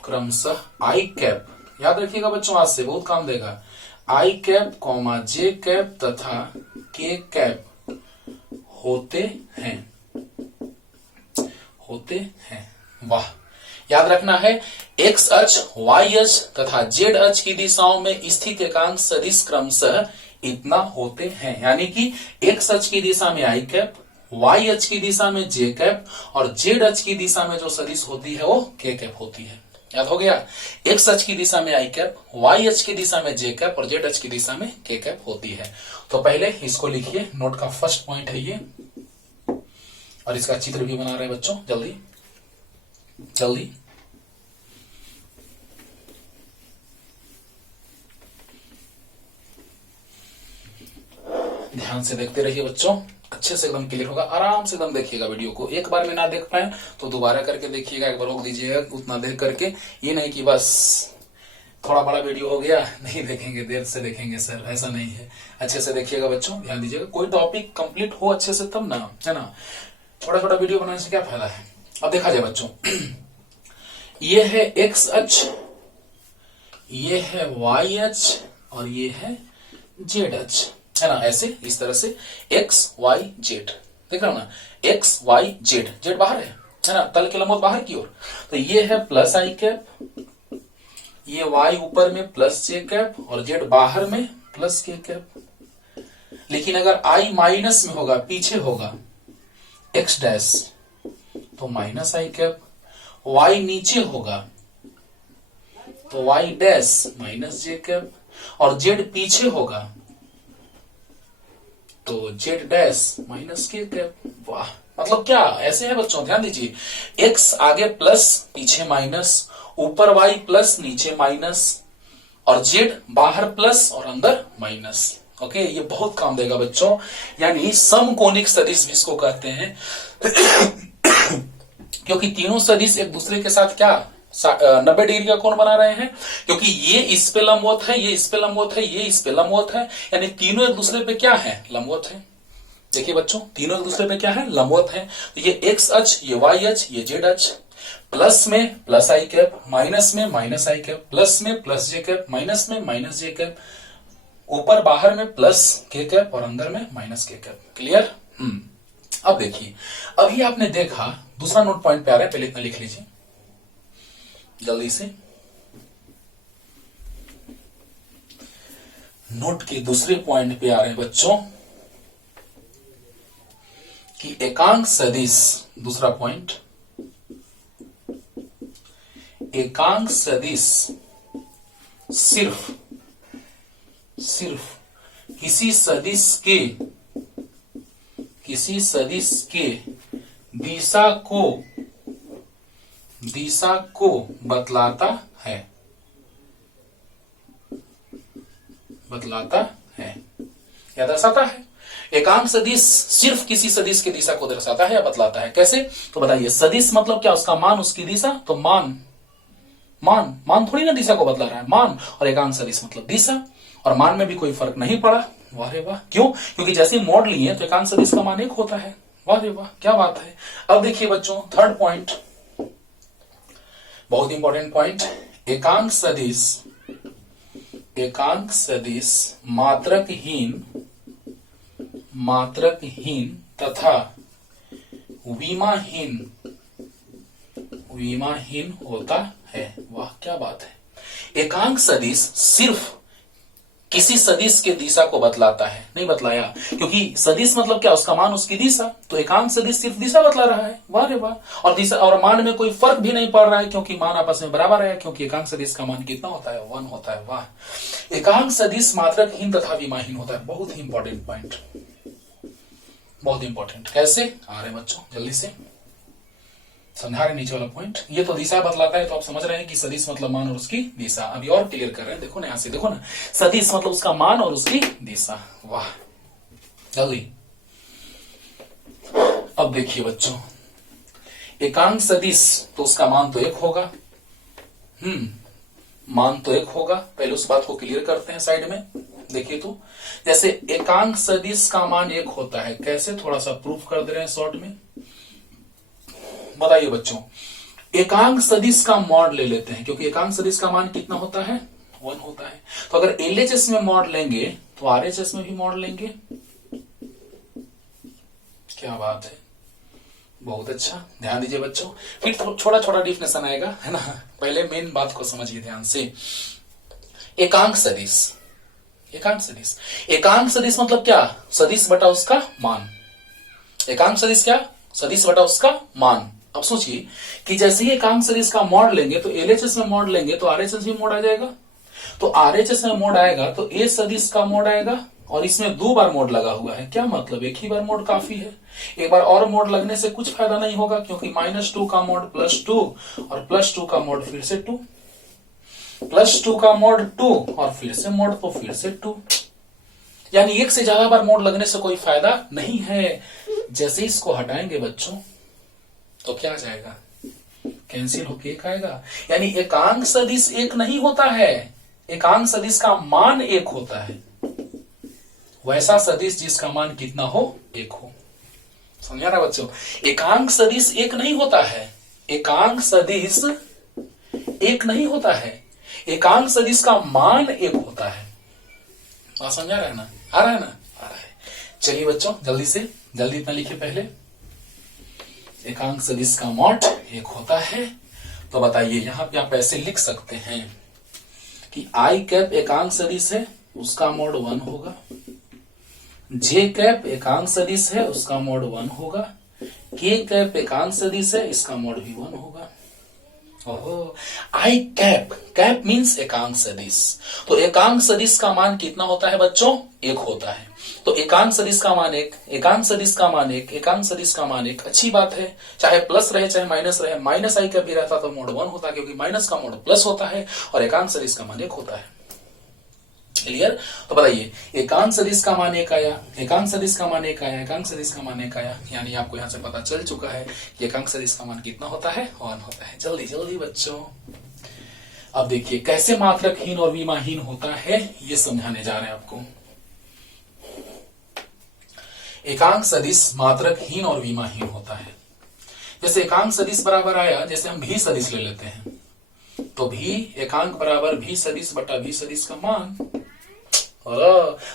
क्रमशः आई कैप, याद रखिएगा बच्चों, आज से बहुत काम देगा, आई कैप कॉमा जे कैप तथा के कैप होते हैं। वाह, याद रखना है एक्स अक्ष, वाई अक्ष तथा जेड अक्ष की दिशाओं में स्थित एकांक सदिश क्रमशः इतना होते हैं। यानी कि एक्स अक्ष की दिशा में आई कैप, वाई अक्ष की दिशा में जे कैप और जेड अक्ष की दिशा में जो सदिश होती है वो के कैप होती है। याद हो गया, एक्स अक्ष की दिशा में आई कैप, वाई अक्ष की दिशा में जे कैप और जेड अक्ष की दिशा में के कैप होती है। तो पहले इसको लिखिए, नोट का फर्स्ट पॉइंट है ये, और इसका चित्र भी बना रहे हैं बच्चों, जल्दी जल्दी। ध्यान से देखते रहिए बच्चों, अच्छे से एकदम क्लियर होगा, आराम से एकदम देखिएगा वीडियो को। एक बार में ना देख पाए तो दोबारा करके देखिएगा, एक बार रोक दीजिएगा उतना देर करके। ये नहीं कि बस थोड़ा बड़ा वीडियो हो गया नहीं देखेंगे, देर से देखेंगे सर, ऐसा नहीं है। अच्छे से देखिएगा बच्चों, ध्यान दीजिएगा, कोई टॉपिक कंप्लीट हो अच्छे से तब ना, है ना। छोटा छोटा वीडियो बनाने से क्या फायदा है। अब देखा जाए बच्चों, ये है एक्स अक्ष, ये है वाई अक्ष और ये है जेड अक्ष, है ना। ऐसे इस तरह से एक्स वाई जेड, देख रहे हो ना, एक्स वाई जेड, जेड बाहर है ना, तल के लंबवत बाहर की ओर। तो ये है प्लस आई कैप, ये वाई ऊपर में प्लस जे कैप और जेड बाहर में प्लस के कैप। लेकिन अगर आई माइनस में होगा, पीछे होगा एक्स डैश, तो माइनस आई कैप, वाई नीचे होगा तो वाई डैश माइनस जे कैप, और जेड पीछे होगा तो जेड डैश माइनस के कैप। वाह, मतलब क्या ऐसे है बच्चों, ध्यान दीजिए, एक्स आगे प्लस पीछे माइनस, ऊपर वाई प्लस नीचे माइनस, और जेड बाहर प्लस और अंदर माइनस। ओके, ये बहुत काम देगा बच्चों, यानी समकोणिक सदिश भी इसको कहते हैं क्योंकि तीनों सदिश एक दूसरे के साथ क्या 90 डिग्री का कोण बना रहे हैं, क्योंकि ये इस पे लंबवत है, ये इस पे लंबवत है, ये इस पे लंबवत है, यानी तीनों एक दूसरे पे क्या है, लंबवत है। देखिए बच्चों, तीनों एक दूसरे पे क्या है, लंबवत है। तो ये एक्स अक्ष, ये वाई अक्ष, ये जेड अक्ष, प्लस में प्लस आई कैप, माइनस में माइनस आई कैप, प्लस में प्लस जे कैप, माइनस में माइनस जे कैप, ऊपर बाहर में प्लस के कैप और अंदर में माइनस के कैप। क्लियर? अब देखिए, अभी आपने देखा, दूसरा नोट पॉइंट पे आ रहा है, पहले इतना लिख लीजिए जल्दी से। नोट के दूसरे पॉइंट पे आ रहे हैं बच्चों कि एकांक सदिश, दूसरा पॉइंट, एकांक सदिश सिर्फ किसी सदिश के दिशा को बतलाता है। या दर्शाता है। एकांक सदिश सिर्फ किसी सदिश की दिशा को दर्शाता है या बतलाता है। कैसे? तो बताइए, सदिश मतलब क्या, उसका मान, उसकी दिशा। तो मान थोड़ी ना दिशा को बतला रहा है, मान, और एकांक सदिश मतलब दिशा, और मान में भी कोई फर्क नहीं पड़ा। वाह रे वाह, क्यों? क्योंकि जैसे मोड़ लिए तो एकांक सदिश का मान एक होता है। वाह रे वाह, क्या बात है। अब देखिए बच्चों, थर्ड पॉइंट, बहुत इंपॉर्टेंट पॉइंट, एकांक सदिश मात्रकहीन तथा विमाहीन होता है। वाह, क्या बात है। एकांक सदिश सिर्फ किसी सदिश के दिशा को बतलाता है, नहीं बतलाया, क्योंकि सदिश मतलब क्या, उसका मान, उसकी दिशा। तो एकांक सदिश सिर्फ दिशा बतला रहा है। वाह रे वाह। और दिशा और मान में कोई फर्क भी नहीं पड़ रहा है, क्योंकि मान आपस में बराबर है, क्योंकि एकांक सदिश का मान कितना होता है, 1 होता है। वाह। एकांक सदिश मात्रकहीन तथा विमाहीन होता है। बहुत ही इंपॉर्टेंट पॉइंट, बहुत इंपॉर्टेंट। कैसे आ रहे बच्चों, जल्दी से समझा रहे नीचे वाला पॉइंट। ये तो दिशा बतलाता है, तो आप समझ रहे हैं कि सदिश मतलब मान और उसकी दिशा। अभी और क्लियर कर रहे हैं, देखो ना, यहां से देखो ना, सदिश मतलब उसका मान और उसकी दिशा। वाह, जल्दी। अब देखिए बच्चों, एकांक सदिश तो उसका मान तो एक होगा। मान तो एक होगा, पहले उस बात को क्लियर करते हैं साइड में। देखिए तो, जैसे एकांक सदिश का मान एक होता है, कैसे, थोड़ा सा प्रूफ कर दे रहे हैं शॉर्ट में। बताइए बच्चों, एकांक सदिश का मॉड ले लेते हैं, क्योंकि एकांक सदिश का मान कितना होता है, 1 होता है। तो अगर एलएचएस में मॉड लेंगे तो आरएचएस में भी मॉड लेंगे। क्या बात है, बहुत अच्छा, ध्यान दीजिए बच्चों। फिर छोटा छोटा डिफिनेशन आएगा, है ना। पहले मेन बात को समझिए ध्यान से। एकांक सदिश, एकांक सदिश, एकांक सदिश मतलब क्या, सदिश बटा उसका मान। एकांक सदिश क्या, सदिश बटा उसका मान। अब सोचिए कि जैसे ही एकांक सदिश का मॉड लेंगे तो एलएचएस में मॉड लेंगे तो आरएचएस में मॉड आ जाएगा। तो आरएचएस में मॉड आएगा तो ए सदिश का मॉड आएगा, और इसमें 2 बार मोड लगा हुआ है। क्या मतलब, एक ही बार मोड काफी है। एक बार और मोड लगने से कुछ फायदा नहीं होगा, क्योंकि -2 का मोड +2 और +2 का मोड फिर से 2, +2 का मोड 2 और फिर से मोड, तो फिर से 2, यानी एक से ज्यादा बार मोड लगने से कोई फायदा नहीं है। जैसे इसको हटाएंगे बच्चों तो क्या जाएगा, कैंसिल होके एक आएगा। यानी एकांक सदिश एक नहीं होता है, एकांक सदिश का मान 1 होता है। वैसा सदिश जिसका मान कितना हो, 1 हो। समझ आ रहा है बच्चों, एकांक सदिश एक नहीं होता है, एकांक सदिश एक नहीं होता है, एकांक सदिश का मान 1 होता है। बात समझ आ रहा है ना, आ रहा है ना, आ रहा है। चलिए बच्चों जल्दी से, जल्दी इतना लिखिए पहले। एकांक सदिश का मॉड 1 होता है। तो बताइए यहां पे आप ऐसे लिख सकते हैं कि आई कैप एकांक सदिश है, उसका मॉड 1 होगा। जे कैप एकांक सदिश है, उसका मॉड 1 होगा। के कैप एकांक सदिश है, इसका मॉड भी 1 होगा। ओहो, आई कैप, कैप मीन्स एकांक सदिश। तो एकांक सदिश का मान कितना होता है बच्चों, 1 होता है। तो एकांक सदिश का मान 1, एकांक सदिश का मान 1, एकांक सदिश का मान 1। अच्छी बात है, चाहे प्लस रहे चाहे माइनस रहे, माइनस आई कैप भी रहता तो मोड 1 होता, क्योंकि माइनस का मोड प्लस होता है और एकांक सदिश का मान 1 होता है। क्लियर। तो बताइए एकांक सदिश का मान 1 आया, एकांक सदिश का मान 1 आया, एकांक सदिश का मान 1 आया, यानी आपको यहां से पता चल चुका है कि एकांक सदिश का मान कितना होता है, 1 होता है। जल्दी जल्दी बच्चों, अब देखिए कैसे मात्रकहीन और विमाहीन होता है, ये समझाने जा रहे हैं आपको। एकांक सदिश मात्रकहीन और विमाहीन होता है। जैसे एकांक सदिश बराबर आया, जैसे हम भी सदिश ले लेते हैं, तो भी एकांक बराबर भी सदिश बटा भी सदिश का मान।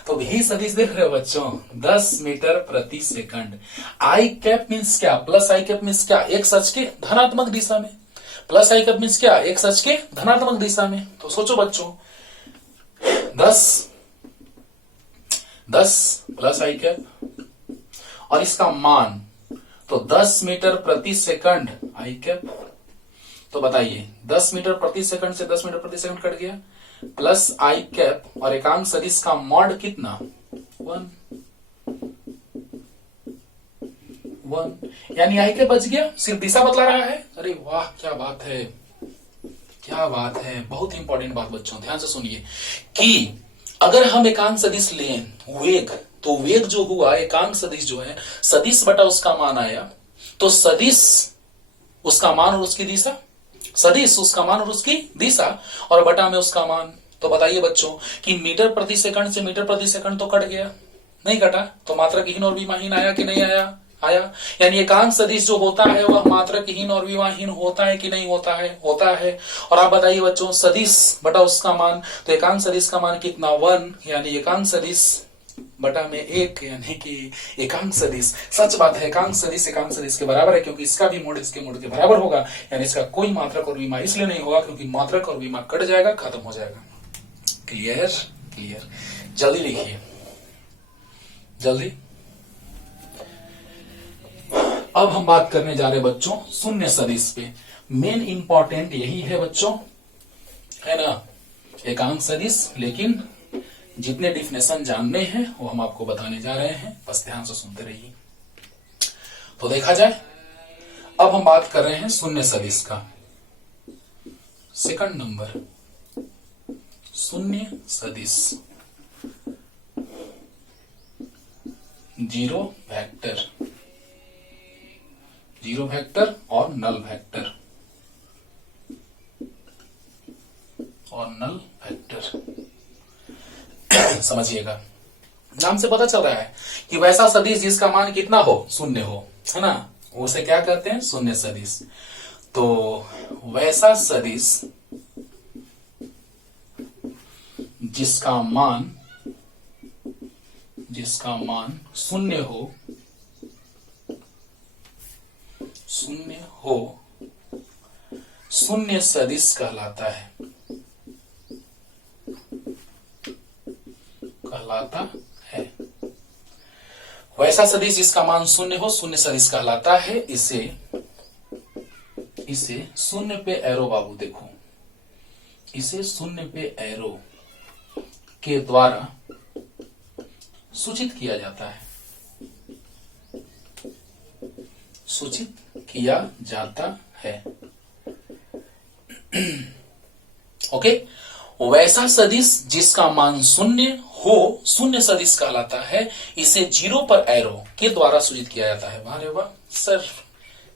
तो भी सदिश देख रहे हो बच्चों, 10 मीटर प्रति सेकंड। आई कैप मीन्स क्या, प्लस आई कैप मीन्स क्या, एक सच के धनात्मक दिशा में। प्लस आई कैप मीन्स क्या, एक सच के धनात्मक दिशा में। तो सोचो बच्चों, 10 प्लस आई कैप और इसका मान तो 10 मीटर प्रति सेकंड आई कैप। तो बताइए 10 मीटर प्रति सेकंड से 10 मीटर प्रति सेकंड कट गया, प्लस आई कैप और एकांक सदिश का मॉड कितना, 1, यानी आई कैप बच गया, सिर्फ दिशा बदला रहा है। अरे वाह, क्या बात है, क्या बात है। बहुत इंपॉर्टेंट बात बच्चों, ध्यान से सुनिए कि अगर हम एकांक सदिश लें वेग, तो वेग जो हुआ, एकांक सदिश जो है, सदिश बटा उसका मान आया, तो सदिश उसका मान और उसकी दिशा, सदिश उसका मान और उसकी दिशा, और बटा में उसका मान। तो बताइए बच्चों कि मीटर प्रति सेकंड से मीटर प्रति सेकंड तो कट गया, नहीं कटा, तो मात्रकहीन और विमाहीन आया कि नहीं आया, आया। यानी एकांक सदिश जो होता है वह मात्रकहीन और विमाहीन होता है कि नहीं होता है, होता है। और आप बताइए बच्चों, सदिश बटा उसका मान, तो एकांक सदिश का मान कितना, 1, यानी एकांक सदिश बटा में 1, यानी कि एकांक सदिश। सच बात है, एकांक सदिश के बराबर है, क्योंकि इसका भी मोड इसके मोड के बराबर होगा, यानी इसका कोई मात्रक और विमा इसलिए नहीं होगा क्योंकि मात्रक और विमा कट जाएगा, खत्म हो जाएगा। Clear, clear. जल्दी लिखिए, जल्दी। अब हम बात करने जा रहे हैं बच्चों शून्य सदिश पे। मेन इंपॉर्टेंट यही है बच्चों, है ना, एकांक सदिश। लेकिन जितने डिफिनेशन जानने हैं वो हम आपको बताने जा रहे हैं, बस ध्यान से सुनते रहिए। तो देखा जाए, अब हम बात कर रहे हैं शून्य सदिश का। सेकंड नंबर, शून्य सदिश, जीरो वेक्टर, जीरो वेक्टर और नल वेक्टर, और नल वेक्टर। समझिएगा, नाम से पता चल रहा है कि वैसा सदिश जिसका मान कितना हो, 0 हो, है ना, उसे क्या कहते हैं? शून्य सदिश। तो वैसा सदिश जिसका मान शून्य हो शून्य सदिश कहलाता है। वैसा सदिश जिसका मान शून्य हो शून्य सदिश कहलाता है। इसे शून्य पे एरो, बाबू देखो, इसे शून्य पे एरो के द्वारा सूचित किया जाता है। ओके, वैसा सदिश जिसका मान शून्य हो शून्य सदिश कहलाता है। इसे जीरो पर एरो के द्वारा सूचित किया जाता है। वाह रे वाह सर,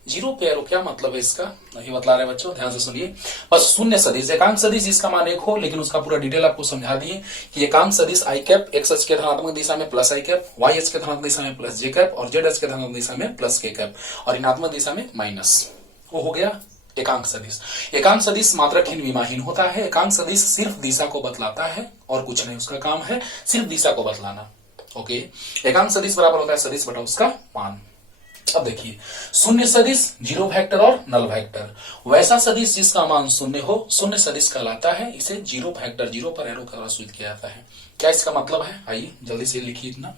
जीरो पे एरो क्या मतलब है इसका? नहीं बतला रहे बच्चों, ध्यान से सुनिए। बस शून्य सदिश, एकांक सदिश जिसका मान एक हो, लेकिन उसका पूरा डिटेल आपको समझा दिए कि एकांक सदिश आई कैप एक्स अक्ष के धनात्मक दिशा में प्लस आई कैप, वाई अक्ष के धनात्मक दिशा में प्लस जे कैप और जेड अक्ष के धनात्मक दिशा में प्लस के कैप और ऋणात्मक दिशा में माइनस। वो हो गया एकांक सदिश। एकांक सदिश मात्रकहीन विमाहीन होता है। एकांक सदिश सिर्फ दिशा को बतलाता है और कुछ नहीं, उसका काम है सिर्फ दिशा को बतलाना। ओके, एकांक सदिश बराबर होता है सदिश बटा उसका मान। अब देखिए, शून्य सदिश जीरो वेक्टर और नल वेक्टर। वैसा सदिश जिसका मान शून्य हो शून्य सदिश कहलाता है। इसे जीरो वेक्टर, जीरो पर एरो द्वारा सूचित किया जाता है। क्या इसका मतलब है? आइए जल्दी से लिखिए इतना।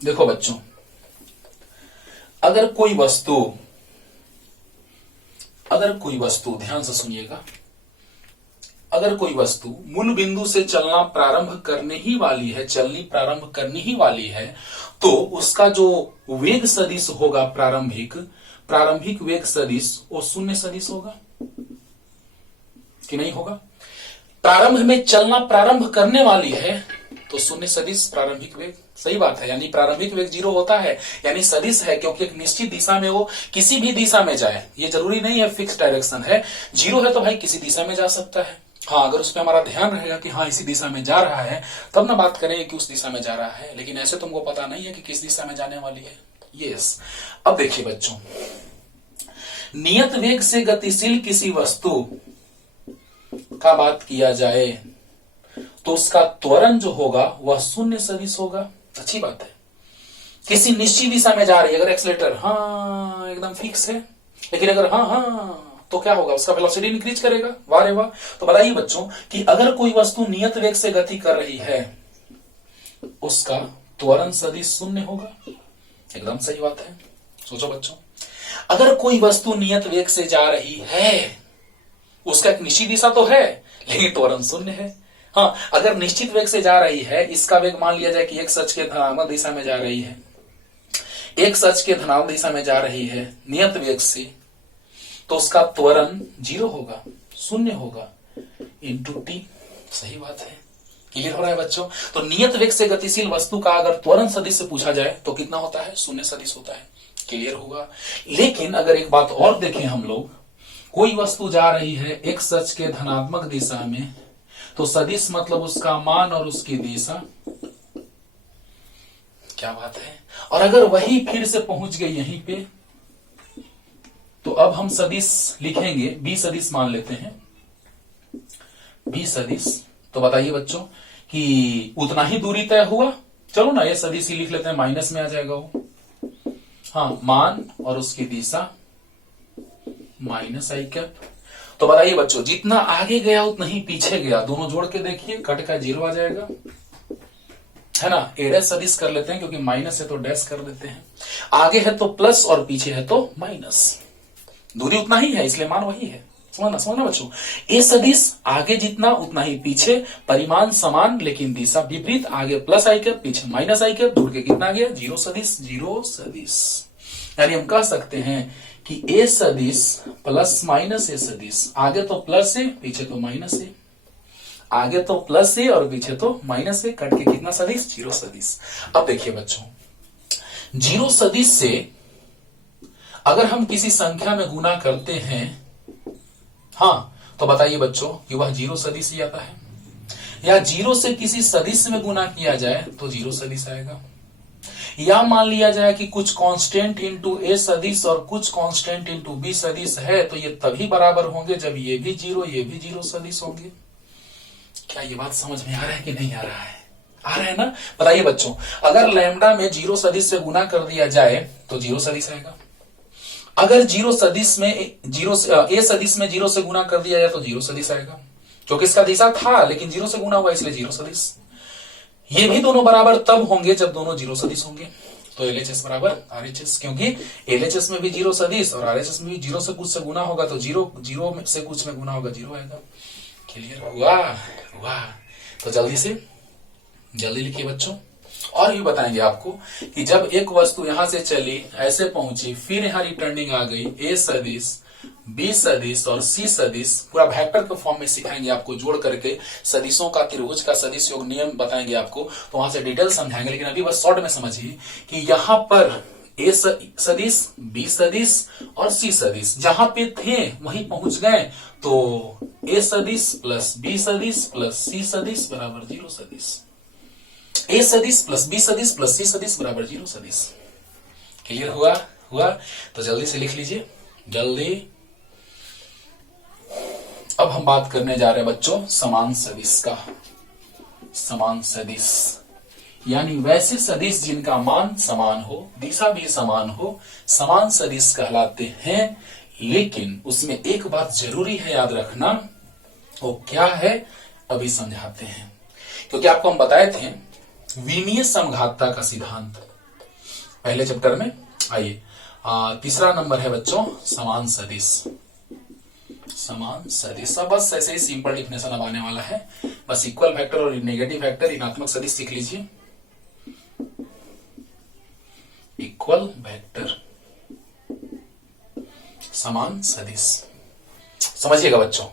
देखो बच्चों, अगर कोई वस्तु ध्यान से सुनिएगा, अगर कोई वस्तु मूल बिंदु से चलनी प्रारंभ करनी ही वाली है तो उसका जो वेग सदिश होगा प्रारंभिक वेग सदिश वो शून्य सदिश होगा कि नहीं होगा? प्रारंभ में चलना प्रारंभ करने वाली है तो शून्य सदिश प्रारंभिक वेग, सही बात है। यानी प्रारंभिक वेग जीरो होता है, यानी सदिश है, क्योंकि एक निश्चित दिशा में वो किसी भी दिशा में जाए, ये जरूरी नहीं है फिक्स डायरेक्शन है। जीरो है तो भाई किसी दिशा में जा सकता है। हाँ, अगर उस पर हमारा ध्यान रहेगा कि हाँ इसी दिशा में जा रहा है, तब ना बात करेंगे कि उस दिशा में जा रहा है, लेकिन ऐसे तुमको पता नहीं है कि किस दिशा में जाने वाली है। यस, अब देखिए बच्चों, नियत वेग से गतिशील किसी वस्तु का बात किया जाए तो उसका त्वरण जो होगा वह शून्य सदिश होगा। अच्छी बात है। किसी निश्चित दिशा में जा रही है, अगर एक्सीलरेटर हाँ एकदम फिक्स है, लेकिन अगर हाँ तो क्या होगा? उसका वेलोसिटी इंक्रीज करेगा। वाह रे वाह। तो बताइए बच्चों कि अगर कोई वस्तु नियत वेग से गति कर रही है उसका त्वरण सदिश शून्य होगा। एकदम सही बात है। सोचो बच्चों, अगर कोई वस्तु नियत वेग से जा रही है, उसका एक निश्चित दिशा तो है लेकिन त्वरण शून्य है। हाँ, अगर निश्चित वेग से जा रही है, इसका वेग मान लिया जाए कि एक्स अक्ष के धनात्मक दिशा में जा रही है, एक्स अक्ष के धनात्मक दिशा में जा रही है नियत वेग से, तो उसका त्वरण जीरो होगा, शून्य होगा इंटू टी। सही बात है। क्लियर हो रहा है बच्चों? तो नियत वेग से गतिशील वस्तु का अगर त्वरण सदिश से पूछा जाए तो कितना होता है? शून्य सदिश होता है। क्लियर होगा। लेकिन अगर एक बात और देखें हम लोग, कोई वस्तु जा रही है एक्स अक्ष के धनात्मक दिशा में, तो सदिश मतलब उसका मान और उसकी दिशा। क्या बात है। और अगर वही फिर से पहुंच गई यहीं पे, तो अब हम सदिश लिखेंगे, बी सदिश मान लेते हैं, बी सदिश। तो बताइए बच्चों कि उतना ही दूरी तय हुआ। चलो ना ये सदिश ही लिख लेते हैं, माइनस में आ जाएगा वो। हाँ, मान और उसकी दिशा माइनस आई कैप। तो बताइए बच्चों, जितना आगे गया उतना ही पीछे गया। दोनों जोड़ के देखिए, कट का जीरो आ जाएगा, है ना। ए डैश सदिश कर लेते हैं क्योंकि माइनस है तो डैश कर देते हैं। आगे है तो प्लस और पीछे है तो माइनस। दूरी उतना ही है इसलिए मान वही है। समझना बच्चों। ए सदिश आगे जितना उतना ही पीछे, परिमाण समान लेकिन दिशा विपरीत। आगे प्लस आई कैप, पीछे माइनस आई कैप, दूर के कितना गया? जीरो सदिश। जीरो सदिश यानी हम कह सकते हैं कि ए सदिश प्लस माइनस ए सदिश, आगे तो प्लस है पीछे तो माइनस है, आगे तो प्लस है और पीछे तो माइनस है, कट के कितना सदिश? जीरो सदिश। अब देखिए बच्चों, जीरो सदिश से अगर हम किसी संख्या में गुना करते हैं, हाँ, तो बताइए बच्चों कि वह जीरो सदिश ही आता है, या जीरो से किसी सदिश में गुना किया जाए तो जीरो सदिश आएगा, या मान लिया जाए कि कुछ कांस्टेंट इंटू ए सदिश और कुछ कांस्टेंट इंटू बी सदिश है, तो ये तभी बराबर होंगे जब ये भी जीरो सदिश होंगे। क्या ये बात समझ में आ रहा है कि नहीं आ रहा है? आ रहा है ना? बताइए बच्चों, अगर लैम्डा में जीरो सदिश से गुना कर दिया जाए तो जीरो सदिश आएगा, अगर जीरो सदिश में ए सदिश में जीरो से गुना कर दिया जाए तो जीरो सदिश आएगा, क्योंकि इसका दिशा था लेकिन जीरो से गुना हुआ इसलिए जीरो सदिश। ये भी दोनों बराबर तब होंगे जब दोनों जीरो सदिश होंगे, तो एलएचएस बराबर आरएचएस, क्योंकि एलएचएस में भी जीरो सदिश और आरएचएस में भी जीरो से कुछ से गुना होगा, तो जीरो से कुछ में गुना होगा जीरो आएगा। क्लियर हुआ? वाह, तो जल्दी लिखिए बच्चों। और भी बताएंगे आपको कि जब एक वस्तु यहां से चली, ऐसे पहुंची, फिर यहां रिटर्निंग आ गई, ए सदिश, बी सदिश और सी सदिश, पूरा वेक्टर के फॉर्म में सिखाएंगे आपको, जोड़ करके सदिशों का, त्रिभुज का सदिश योग नियम बताएंगे आपको, तो वहां से डिटेल समझाएंगे। लेकिन अभी बस शॉर्ट में समझिए कि यहाँ पर ए सदिश, बी सदिश और सी सदिश जहां पे थे वहीं पहुंच गए, तो ए सदिश प्लस बी सदिश प्लस सी सदिश बराबर जीरो सदिश, ए सदिश प्लस बी सदिश प्लस सी सदिश बराबर जीरो सदिश। क्लियर हुआ? तो जल्दी से लिख लीजिए, जल्दी। अब हम बात करने जा रहे हैं बच्चों समान सदिश का। समान सदिश यानी वैसे सदिश जिनका मान समान हो, दिशा भी समान हो, समान सदिश कहलाते हैं। लेकिन उसमें एक बात जरूरी है याद रखना, वो क्या है अभी समझाते हैं, क्योंकि आपको हम बताए थे विमीय समघातता का सिद्धांत पहले चैप्टर में। आइए, तीसरा नंबर है बच्चों समान सदिश। समान सदिश बस ऐसे ही सिंपल डिफिनेशन अब आने वाला है, बस इक्वल फैक्टर और नेगेटिव फैक्टर, ऋणात्मक सदिश सीख लीजिए। इक्वल वेक्टर, समान सदिश, समझिएगा बच्चों।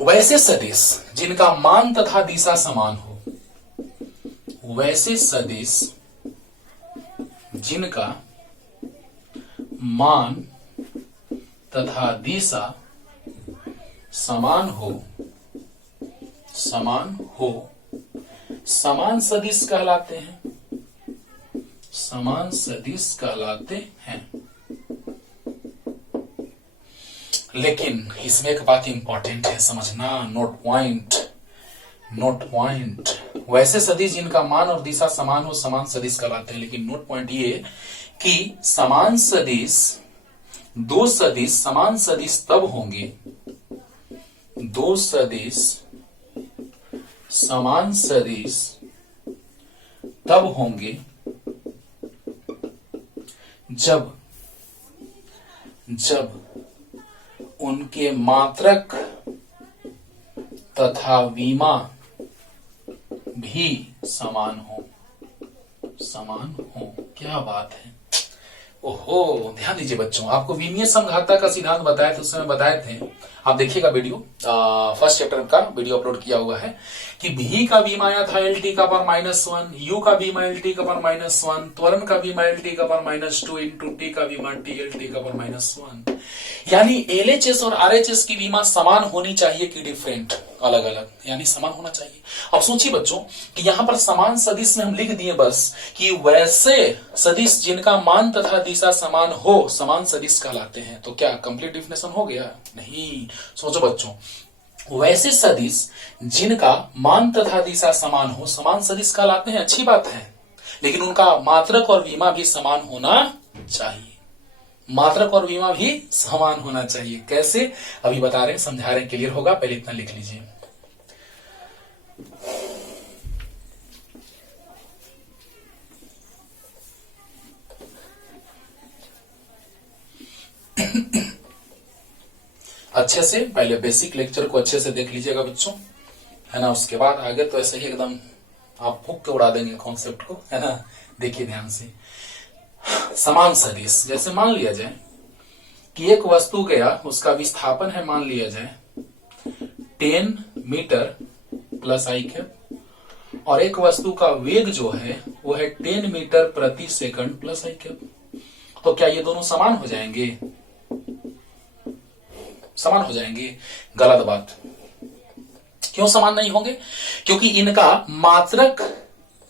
वैसे सदिश जिनका मान तथा दिशा समान हो, वैसे सदिश जिनका मान तथा दिशा समान हो, समान सदिश कहलाते हैं, समान सदिश कहलाते हैं। लेकिन इसमें एक बात इंपॉर्टेंट है समझना, नोट पॉइंट। वैसे सदिश जिनका मान और दिशा समान हो समान सदिश कहलाते हैं, लेकिन नोट पॉइंट ये कि समान सदिश, दो सदिश समान सदिश तब होंगे, दो सदिश समान सदिश तब होंगे जब उनके मात्रक तथा विमा भी समान हो। क्या बात है, ओहो, ध्यान दीजिए बच्चों। आपको विमीय समघातता का सिद्धांत बताया था, उस समय बताए थे, आप देखिएगा वीडियो, फर्स्ट चैप्टर का वीडियो अपलोड किया हुआ है कि भी का विमा आया था LT का पावर -1, U का विमा LT का पावर -1, त्वरण का विमा LT का पावर -2 इंटू T का विमा TLT का पावर -1। यानी LHS और RHS की विमा समान होनी चाहिए कि डिफरेंट, अलग अलग, यानी समान होना चाहिए। अब सोचिए बच्चों कि यहां पर समान सदिश में हम लिख दिए बस कि वैसे सदिश जिनका मान तथा दिशा समान हो समान सदिश कहलाते हैं, तो क्या कंप्लीट डिफिनेशन हो गया? नहीं। सोचो बच्चों, वैसे सदिश जिनका मान तथा दिशा समान हो समान सदिश कहलाते हैं, अच्छी बात है, लेकिन उनका मात्रक और विमा भी समान होना चाहिए। मात्रक और विमा भी समान होना चाहिए। कैसे? अभी बता रहे हैं, समझा रहे हैं, क्लियर होगा। पहले इतना लिख लीजिए। अच्छे से पहले बेसिक लेक्चर को अच्छे से देख लीजिएगा बच्चों, है ना। उसके बाद आगे तो ऐसे ही एकदम आप फूक के उड़ा देंगे कॉन्सेप्ट को, है ना। देखिए ध्यान से, समान सदिश, जैसे मान लिया जाए कि एक वस्तु गया, उसका विस्थापन है मान लिया जाए 10 मीटर प्लस आई कैप, और एक वस्तु का वेग जो है वो है 10 मीटर प्रति सेकंड प्लस आई कैप। तो क्या ये दोनों समान हो जाएंगे? समान हो जाएंगे। गलत बात। क्यों समान नहीं होंगे? क्योंकि इनका मात्रक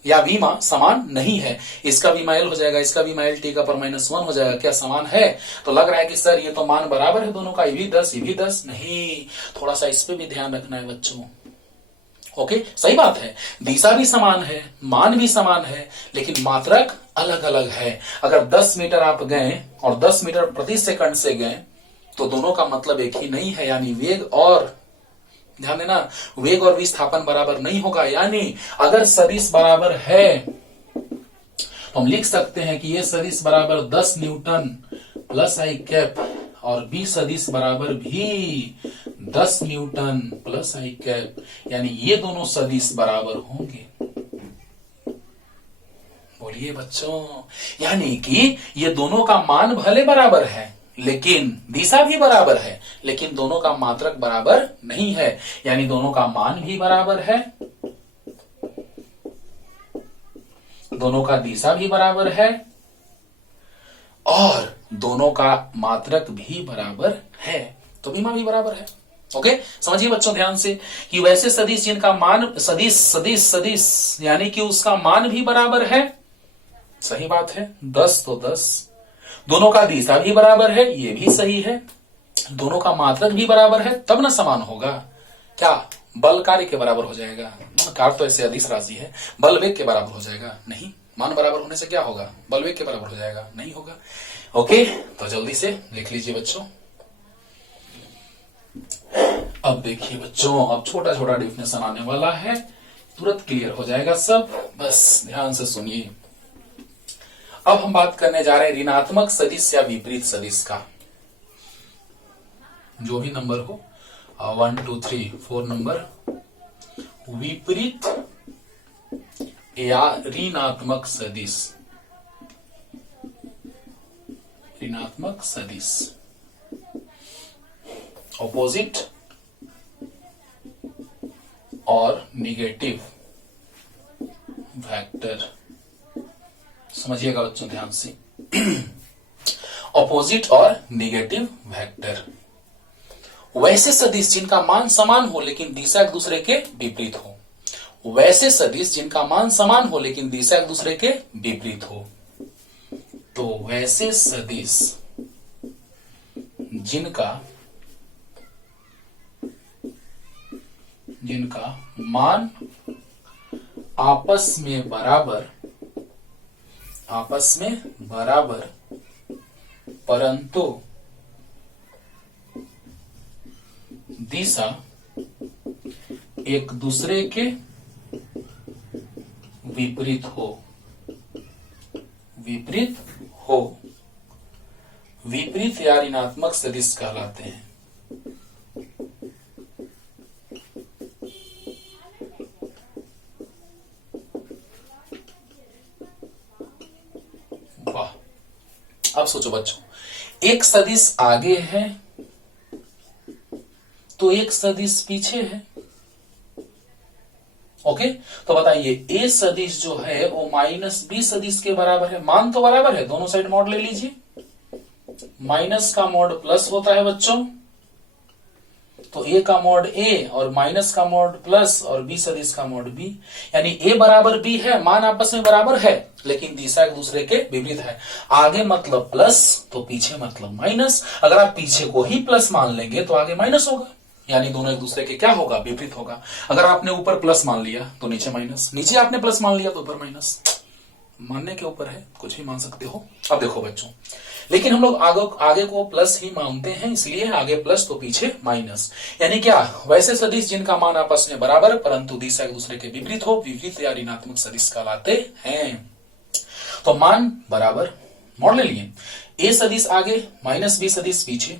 या विमा समान नहीं है। इसका विमा एल हो जाएगा, इसका विमा एल टी का पर -1 हो जाएगा। क्या समान है? तो लग रहा है कि सर ये तो मान बराबर है दोनों का, ये भी 10 ये भी 10। नहीं, थोड़ा सा इस पे भी ध्यान रखना है बच्चों। ओके, सही बात है, दिशा भी समान है, मान भी समान है, लेकिन मात्रक अलग अलग है। अगर 10 मीटर आप गए और 10 मीटर प्रति सेकंड से गए तो दोनों का मतलब एक ही नहीं है। यानी वेग और, ध्यान देना, वेग और विस्थापन बराबर नहीं होगा। यानी अगर सदिश बराबर है तो हम लिख सकते हैं कि ये सदिश बराबर 10 न्यूटन प्लस आई कैप और बी सदिश बराबर भी 10 न्यूटन प्लस आई कैप। यानी ये दोनों सदिश बराबर होंगे। बोलिए बच्चों, यानी कि ये दोनों का मान भले बराबर है लेकिन दिशा भी बराबर है, लेकिन दोनों का मात्रक बराबर नहीं है। यानी दोनों का मान भी बराबर है, दोनों का दिशा भी बराबर है और दोनों का मात्रक भी बराबर है, तो विमा भी बराबर है। ओके, समझिए बच्चों ध्यान से कि वैसे सदिश जिनका मान सदिश सदिश सदिश यानी कि उसका मान भी बराबर है। सही बात है, 10 तो 10। दोनों का दिशा भी बराबर है, ये भी सही है। दोनों का मात्रक भी बराबर है, तब ना समान होगा। क्या बल कार्य के बराबर हो जाएगा? कार्य तो ऐसे अदिश राशि है, बल वेग के बराबर हो जाएगा? नहीं। मान बराबर होने से क्या होगा? बल वेग के बराबर हो जाएगा? नहीं होगा। ओके, तो जल्दी से लिख लीजिए बच्चों। अब देखिए बच्चों, अब छोटा छोटा डिफिनेशन आने वाला है, तुरंत क्लियर हो जाएगा सब, बस ध्यान से सुनिए। अब हम बात करने जा रहे हैं ऋणात्मक सदिश या विपरीत सदिश का। जो भी नंबर हो, 1 2 3 4 नंबर, विपरीत या ऋणात्मक सदिश। ऋणात्मक सदिश, ऑपोजिट और निगेटिव वेक्टर। समझिएगा बच्चों ध्यान से। ऑपोजिट और निगेटिव वेक्टर, वैसे सदिश जिनका मान समान हो लेकिन दिशा एक दूसरे के विपरीत हो। वैसे सदिश जिनका मान समान हो लेकिन दिशा एक दूसरे के विपरीत हो। तो वैसे सदिश जिनका मान आपस में बराबर परंतु दिशा एक दूसरे के विपरीत हो। विपरीत या ऋणात्मक सदिश कहलाते हैं। वाह, अब सोचो बच्चों, एक सदिश आगे है तो एक सदिश पीछे है। ओके, तो बताइए ए सदिश जो है वो -b सदिश के बराबर है। मान तो बराबर है, दोनों साइड मॉड ले लीजिए। माइनस का मॉड प्लस होता है बच्चों, तो ए का मॉड ए और माइनस का मॉड प्लस और बी सदिश का मॉड बी। यानी ए बराबर बी है, मान आपस में बराबर है लेकिन दिशा एक दूसरे के विपरीत है। आगे मतलब प्लस तो पीछे मतलब माइनस। अगर आप पीछे को ही प्लस मान लेंगे तो आगे माइनस होगा, यानी दोनों एक दूसरे के क्या होगा? विपरीत होगा। अगर आपने ऊपर प्लस मान लिया तो नीचे माइनस, नीचे आपने प्लस मान लिया तो ऊपर माइनस। मानने के ऊपर है, कुछ भी मान सकते हो। अब देखो बच्चों, लेकिन हम लोग आगे को प्लस ही मानते हैं, इसलिए आगे प्लस तो पीछे माइनस। यानी क्या? वैसे सदिश जिनका मान आपस में बराबर परंतु दिशा एक दूसरे के विपरीत हो, विपरीत या ऋणात्मक सदिश कहलाते हैं। तो मान बराबर, मॉड ले लिए, ए सदिश आगे माइनस बी सदिश पीछे,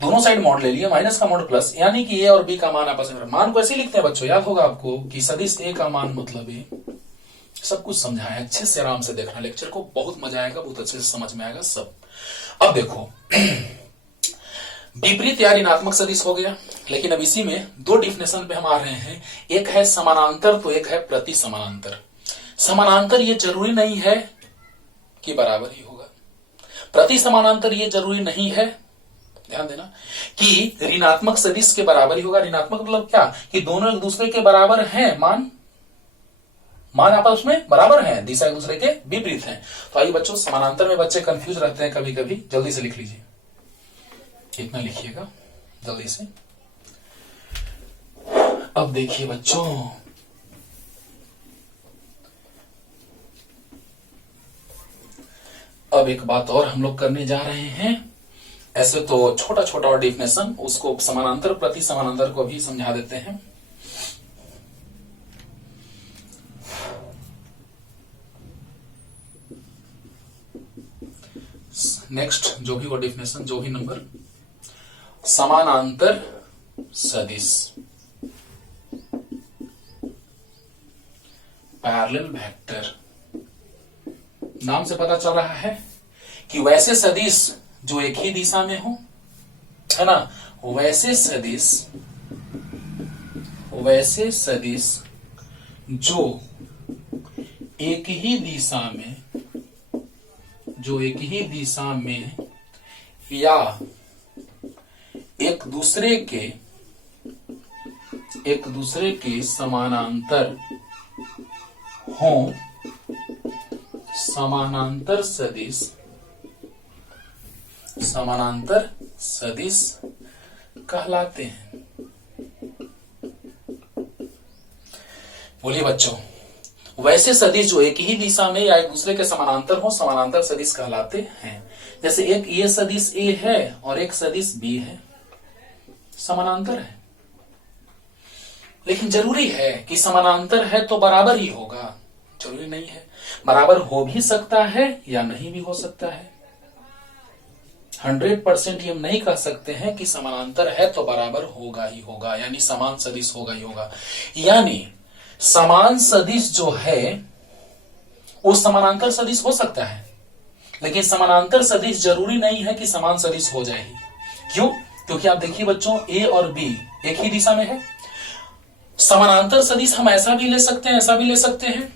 दोनों साइड मॉड ले लिए, माइनस का मॉड प्लस, यानी कि ए और बी का मान आपस में। मान को ऐसे लिखते हैं बच्चों, याद होगा आपको कि सदिश ए का मान मतलब ए। सब कुछ समझाया, अच्छे से आराम से देखना लेक्चर को, बहुत मजा आएगा, बहुत अच्छे से समझ में आएगा सब। अब देखो, विपरीत या ऋणात्मक सदिश हो गया, लेकिन अब इसी में दो डिफिनेशन पे हम आ रहे हैं। एक है समानांतर तो एक है प्रति समानांतर। समानांतर ये जरूरी नहीं है कि बराबर ही होगा, प्रति समानांतर ये जरूरी नहीं है ध्यान देना कि ऋणात्मक सदिश के बराबर ही होगा। ऋणात्मक मतलब क्या कि दोनों एक दूसरे के बराबर हैं, मान आपस में बराबर हैं, दिशा एक दूसरे के विपरीत हैं। तो आइए बच्चों, समानांतर में बच्चे कंफ्यूज रहते हैं कभी कभी, जल्दी से लिख लीजिए, इतना लिखिएगा जल्दी से। अब देखिए बच्चों, अब एक बात और हम लोग करने जा रहे हैं। ऐसे तो छोटा छोटा और डेफिनेशन, उसको समानांतर प्रति समानांतर को भी समझा देते हैं। नेक्स्ट जो भी वो डेफिनेशन, जो भी नंबर, समानांतर सदिश, पैरेलल वेक्टर। नाम से पता चल रहा है कि वैसे सदिश जो एक ही दिशा में हो, है ना, वैसे सदिश जो एक ही दिशा में या एक दूसरे के समानांतर हो, समानांतर सदिश कहलाते हैं। बोलिए बच्चों, वैसे सदिश जो एक ही दिशा में या एक दूसरे के समानांतर हो, समानांतर सदिश कहलाते हैं। जैसे एक ये सदिश ए है और एक सदिश बी है, समानांतर है। लेकिन जरूरी है कि समानांतर है तो बराबर ही होगा? जरूरी नहीं है, बराबर हो भी सकता है या नहीं भी हो सकता है। 100% हम नहीं कह सकते हैं कि समानांतर है तो बराबर होगा ही होगा, यानी समान सदिश होगा ही होगा। यानी समान सदिश जो है वो समानांतर सदिश हो सकता है, लेकिन समानांतर सदिश जरूरी नहीं है कि समान सदिश हो जाएगी। क्यों? क्योंकि आप देखिए बच्चों, ए और बी एक ही दिशा में है। समानांतर सदिश हम ऐसा भी ले सकते हैं, ऐसा भी ले सकते हैं।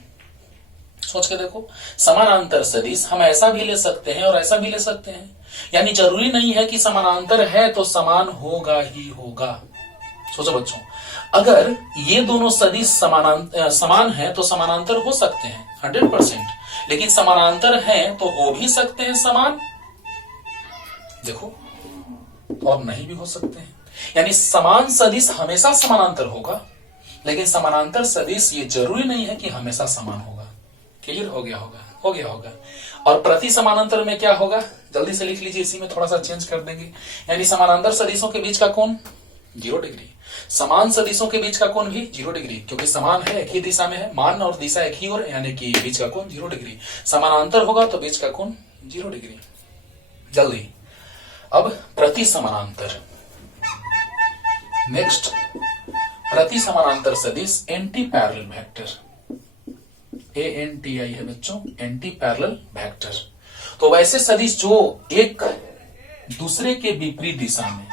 सोच के देखो, समानांतर सदिश हम ऐसा भी ले सकते हैं और ऐसा भी ले सकते हैं। यानी जरूरी नहीं है कि समानांतर है तो समान होगा ही होगा। सोचो बच्चों, अगर ये दोनों सदिश समान है तो समानांतर हो सकते हैं 100%, लेकिन समानांतर है तो हो भी सकते हैं समान, देखो, और नहीं भी हो सकते हैं। यानी समान सदिश हमेशा समानांतर होगा, लेकिन समानांतर सदिश ये जरूरी नहीं है कि हमेशा समान होगा। क्लियर हो गया होगा? हो गया होगा। और प्रति समानांतर में क्या होगा, जल्दी से लिख लीजिए, इसी में थोड़ा सा चेंज कर देंगे। यानी समानांतर सदिशों के बीच का कोण 0 डिग्री, समान सदिशों के बीच का कोण भी 0 डिग्री, क्योंकि समान है, एक ही दिशा में है, मान और दिशा एक ही ओर, यानी कि बीच का कोण 0 डिग्री। समानांतर होगा तो बीच का कोण 0 डिग्री। जल्दी, अब प्रति समानांतर। नेक्स्ट, प्रति समानांतर सदिश एंटी पैरेलल वेक्टर, ANTI है बच्चों, एंटी पैरेलल वेक्टर। तो वैसे सदिश जो एक दूसरे के विपरीत दिशा में,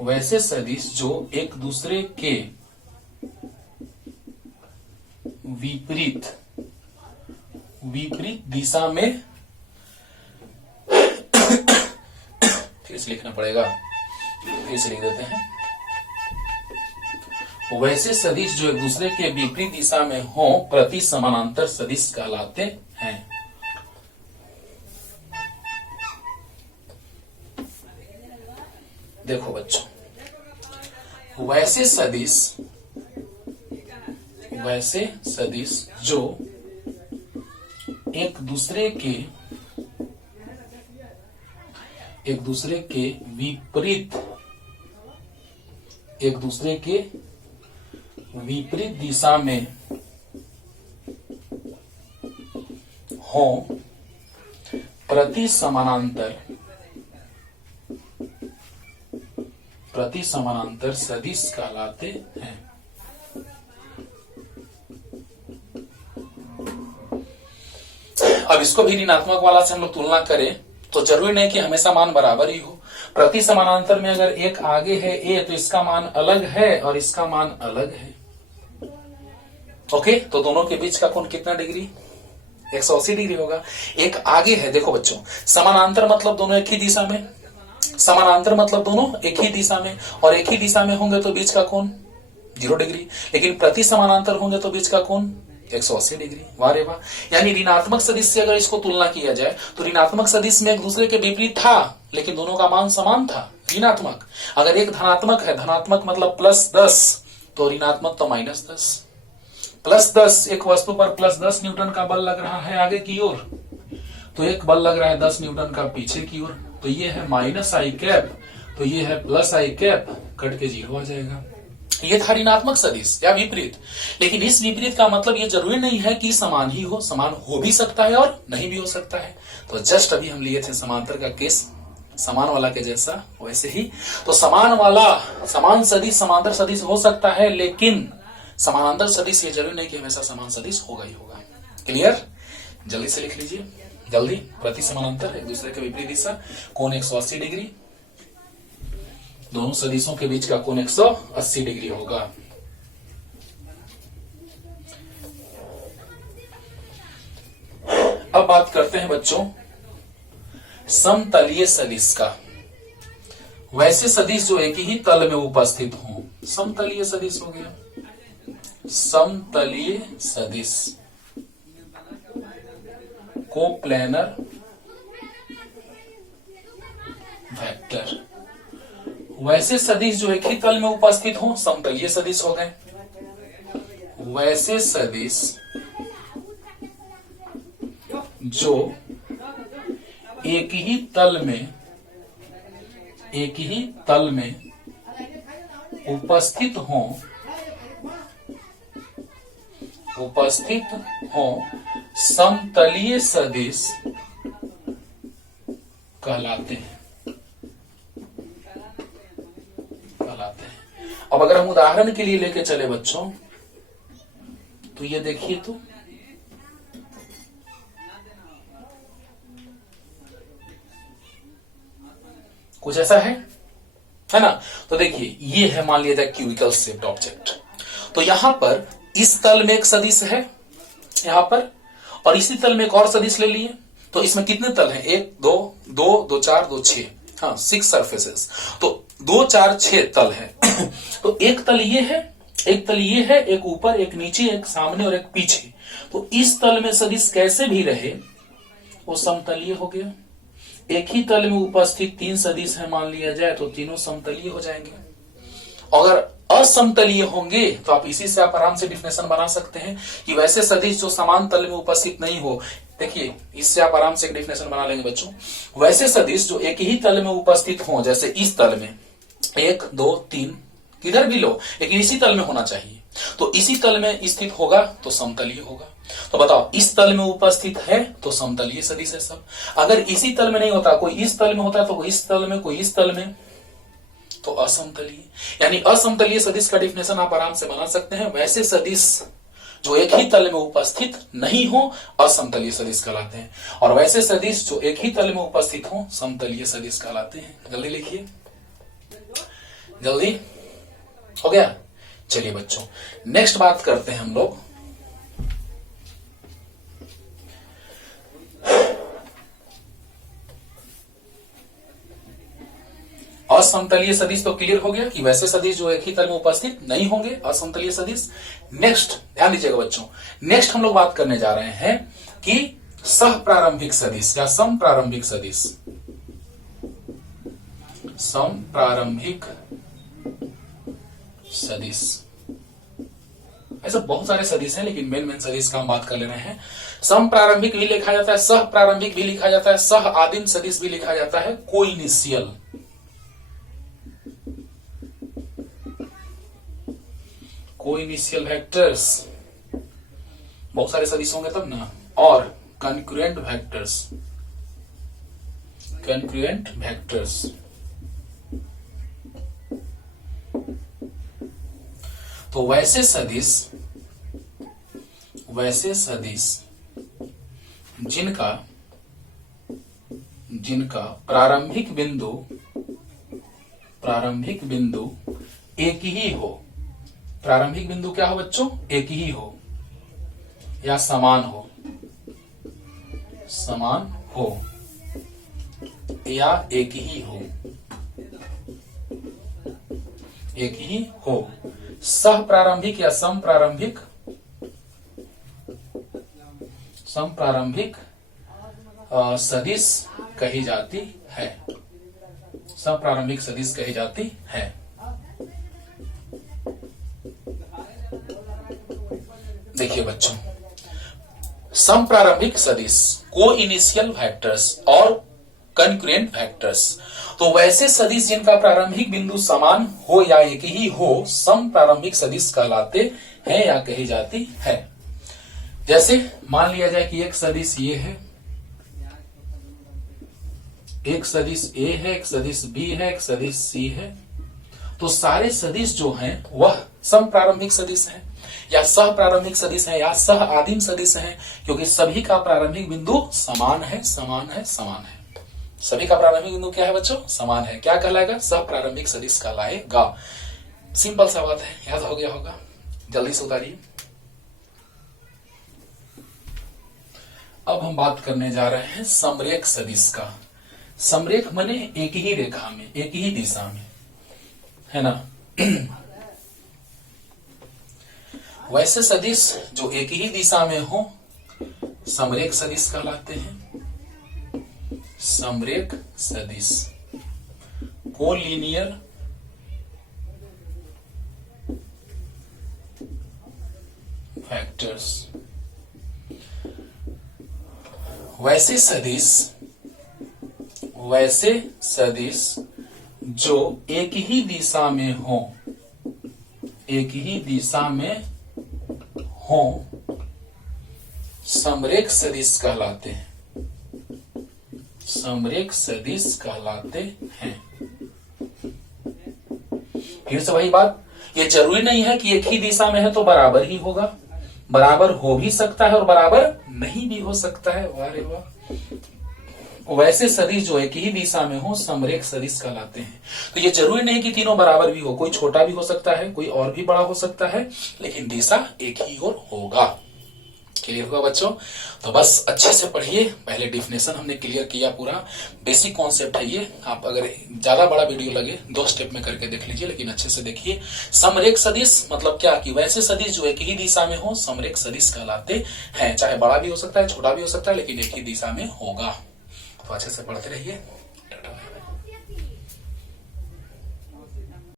वैसे सदिश जो एक दूसरे के विपरीत दिशा में फिर से लिखना पड़ेगा, फिर से लिख देते हैं। वैसे सदिश जो एक दूसरे के विपरीत दिशा में हो, प्रति समानांतर सदिश कहलाते हैं। देखो बच्चों, वैसे सदिश जो एक दूसरे के विपरीत दिशा में हो, प्रति समानांतर सदिश कहलाते हैं। अब इसको भी ऋणात्मक वाला से हम लोग तुलना करें तो जरूरी नहीं कि हमेशा मान बराबर ही हो। प्रति समानांतर में अगर एक आगे है ए, तो इसका मान अलग है और इसका मान अलग है। ओके, तो दोनों के बीच का कोण कितना डिग्री? 180 डिग्री होगा। एक आगे है, देखो बच्चों, समानांतर मतलब दोनों एक ही दिशा में, समानांतर मतलब दोनों एक ही दिशा में, और एक ही दिशा में होंगे तो बीच का कोण 0 डिग्री, लेकिन प्रति समानांतर होंगे तो बीच का कोण 180 डिग्री। वाह रे वाह। यानी ऋणात्मक सदिश से अगर इसको तुलना किया जाए तो ऋणात्मक सदिश में एक दूसरे के विपरीत था, लेकिन दोनों का मान समान था, ऋणात्मक। अगर एक धनात्मक है, धनात्मक मतलब +10, तो ऋणात्मक तो -10। +10, एक वस्तु पर +10 न्यूटन का बल लग रहा है आगे की ओर, तो एक बल लग रहा है 10 न्यूटन का पीछे की ओर, तो ये है -i, तो ये है +i, कट के 0 आ जाएगा। ये था ऋणात्मक सदिश या विपरीत। लेकिन इस विपरीत का मतलब ये जरूरी नहीं है कि समान ही हो, समान हो भी सकता है और नहीं भी हो सकता है। तो जस्ट अभी हम लिए थे समांतर का केस, समान वाला के जैसा, वैसे ही तो समान वाला, समान सदिश समांतर सदिश हो सकता है, लेकिन समानांतर सदिश ये जरूरी नहीं कि हमेशा समान सदिश होगा ही होगा। क्लियर? जल्दी से लिख लीजिए, जल्दी। प्रति समानांतर, एक दूसरे के विपरीत दिशा, कोण 180 डिग्री, दोनों सदिशों के बीच का कोण 180 डिग्री होगा। अब बात करते हैं बच्चों समतलीय सदिश का। वैसे सदिश जो एक ही तल में उपस्थित हों, समतलीय सदिश हो गया। समतलीय सदिश, कोप्लेनर वेक्टर। वैसे सदिश जो एक ही तल में उपस्थित हो, समतलीय सदिश हो गए। वैसे सदिश जो एक ही तल में उपस्थित हो समतलीय सदिश कहलाते हैं। अब अगर हम उदाहरण के लिए लेके चले बच्चों, तो ये देखिए, तो कुछ ऐसा है ना। तो देखिए, ये है मान लिया जाए क्यूबिकल शेप्ड ऑब्जेक्ट। तो यहां पर इस तल में एक सदिश है यहां पर, और इसी तल में एक और सदिश ले लिए। तो इसमें कितने तल हैं? 1 2 2 2 4 2 6, हाँ 6 सरफेसेस। तो 2 4 6 तल है। तो एक तल ये है, एक तल ये है, एक ऊपर, एक नीचे, एक सामने और एक पीछे। तो इस तल में सदिश कैसे भी रहे वो समतलीय हो गया। एक ही तल में उपस्थित 3 सदिश है मान लिया जाए, तो तीनों समतलीय हो जाएंगे। अगर असमतलीय होंगे तो आप इसी से आप आराम से डिफिनेशन बना सकते हैं कि वैसे सदिश जो समान तल में उपस्थित नहीं हो। देखिए, इससे आप आराम से एक डिफिनेशन बना लेंगे बच्चों। वैसे सदिश जो एक ही तल में उपस्थित हो, जैसे इस तल में 1 2 3, किधर भी लो, लेकिन इसी तल में होना चाहिए। तो इसी तल में स्थित होगा तो समतलीय होगा। तो बताओ, इस तल में उपस्थित है तो समतलीय सदिश है सब। अगर इसी तल में नहीं होता, कोई इस तल में होता है, तो कोई इस तल में, कोई इस तल में, तो असमतलीय। यानी असमतलीय सदिश का डिफिनेशन आप आराम से बना सकते हैं। वैसे सदिश जो एक ही तल में उपस्थित नहीं हो, असमतलीय सदिश कहलाते हैं, और वैसे सदिश जो एक ही तल में उपस्थित हो, समतलीय सदिश कहलाते हैं। जल्दी लिखिए, जल्दी हो गया। चलिए बच्चों, नेक्स्ट बात करते हैं हम लोग असमतलीय सदिश। तो क्लियर हो गया कि वैसे सदिश जो एक ही तल में उपस्थित नहीं होंगे, असमतलीय सदिश। नेक्स्ट ध्यान दीजिएगा बच्चों, नेक्स्ट हम लोग बात करने जा रहे हैं कि सहप्रारंभिक सदिश या समप्रारंभिक सदिश। समप्रारंभिक सदिश, ऐसे बहुत सारे सदिश हैं, लेकिन मेन सदिश का हम बात कर ले रहे हैं। समप्रारंभिक भी लिखा जाता है, सह प्रारंभिक भी लिखा जाता है, सह आदिम सदिश भी लिखा जाता है, कोइनिशियल। कोइनिशियल वेक्टर्स, बहुत सारे सदिश होंगे तब ना, और कंकरेंट वेक्टर्स, कंकरेंट वेक्टर्स। तो वैसे सदिश जिनका प्रारंभिक बिंदु एक ही हो। प्रारंभिक बिंदु क्या हो बच्चों? एक ही हो या समान हो। समान हो या एक ही हो, एक ही हो। सह प्रारंभिक या समप्रारंभिक, समप्रारंभिक सदिश कही जाती है, समप्रारंभिक सदिश कही जाती है। देखिए बच्चों, समप्रारंभिक सदिश को इनिशियल वेक्टर्स और कंकरेंट वेक्टर्स, तो वैसे सदिश जिनका प्रारंभिक बिंदु समान हो या एक ही हो समप्रारंभिक सदिश कहलाते हैं या कही जाती है। जैसे मान लिया जाए कि एक सदिश ये है, एक सदिश ए है, एक सदिश बी है, एक सदिश सी है, तो सारे सदिश जो हैं वह समप्रारंभिक सदिश हैं या सह प्रारंभिक सदिश है या सह आदिम सदिश है, क्योंकि सभी का प्रारंभिक बिंदु समान है, समान है, समान है। सभी का प्रारंभिक बिंदु क्या है बच्चों? समान है। क्या कहलाएगा? सह प्रारंभिक सदिश कहलाएगा। सिंपल सा बात है, याद हो गया होगा। जल्दी से उतारिए। अब हम बात करने जा रहे हैं समरेख सदिश का। समरेख माने एक ही रेखा में, एक ही दिशा में, है ना। वैसे सदिश जो एक ही दिशा में हो समरेख सदिश कहलाते हैं। समरेख सदिश, कोलिनियर वेक्टर्स। वैसे सदिश जो एक ही दिशा में हो, एक ही दिशा में हो समरेख सदिश कहलाते हैं, समरेख सदिश कहलाते हैं। फिर से वही बात, ये जरूरी नहीं है कि एक ही दिशा में है तो बराबर ही होगा, बराबर हो भी सकता है और बराबर नहीं भी हो सकता है। वाह रे वाह। वैसे सदिश जो एक ही दिशा में हो समरेख सदिश कहलाते हैं। तो ये जरूरी नहीं कि तीनों बराबर भी हो, कोई छोटा भी हो सकता है, कोई और भी बड़ा हो सकता है, लेकिन दिशा एक ही ओर होगा। क्लियर होगा बच्चों? तो बस अच्छे से पढ़िए। पहले डिफिनेशन हमने क्लियर किया, पूरा बेसिक कॉन्सेप्ट है ये। आप अगर ज्यादा बड़ा वीडियो लगे 2 स्टेप में करके देख लीजिए, लेकिन अच्छे से देखिए। समरेख सदिश मतलब क्या कि वैसे सदिश जो एक ही दिशा में हो समरेख सदिश कहलाते हैं। चाहे बड़ा भी हो सकता है, छोटा भी हो सकता है, लेकिन एक ही दिशा में होगा। तो अच्छे से पढ़ते रहिए।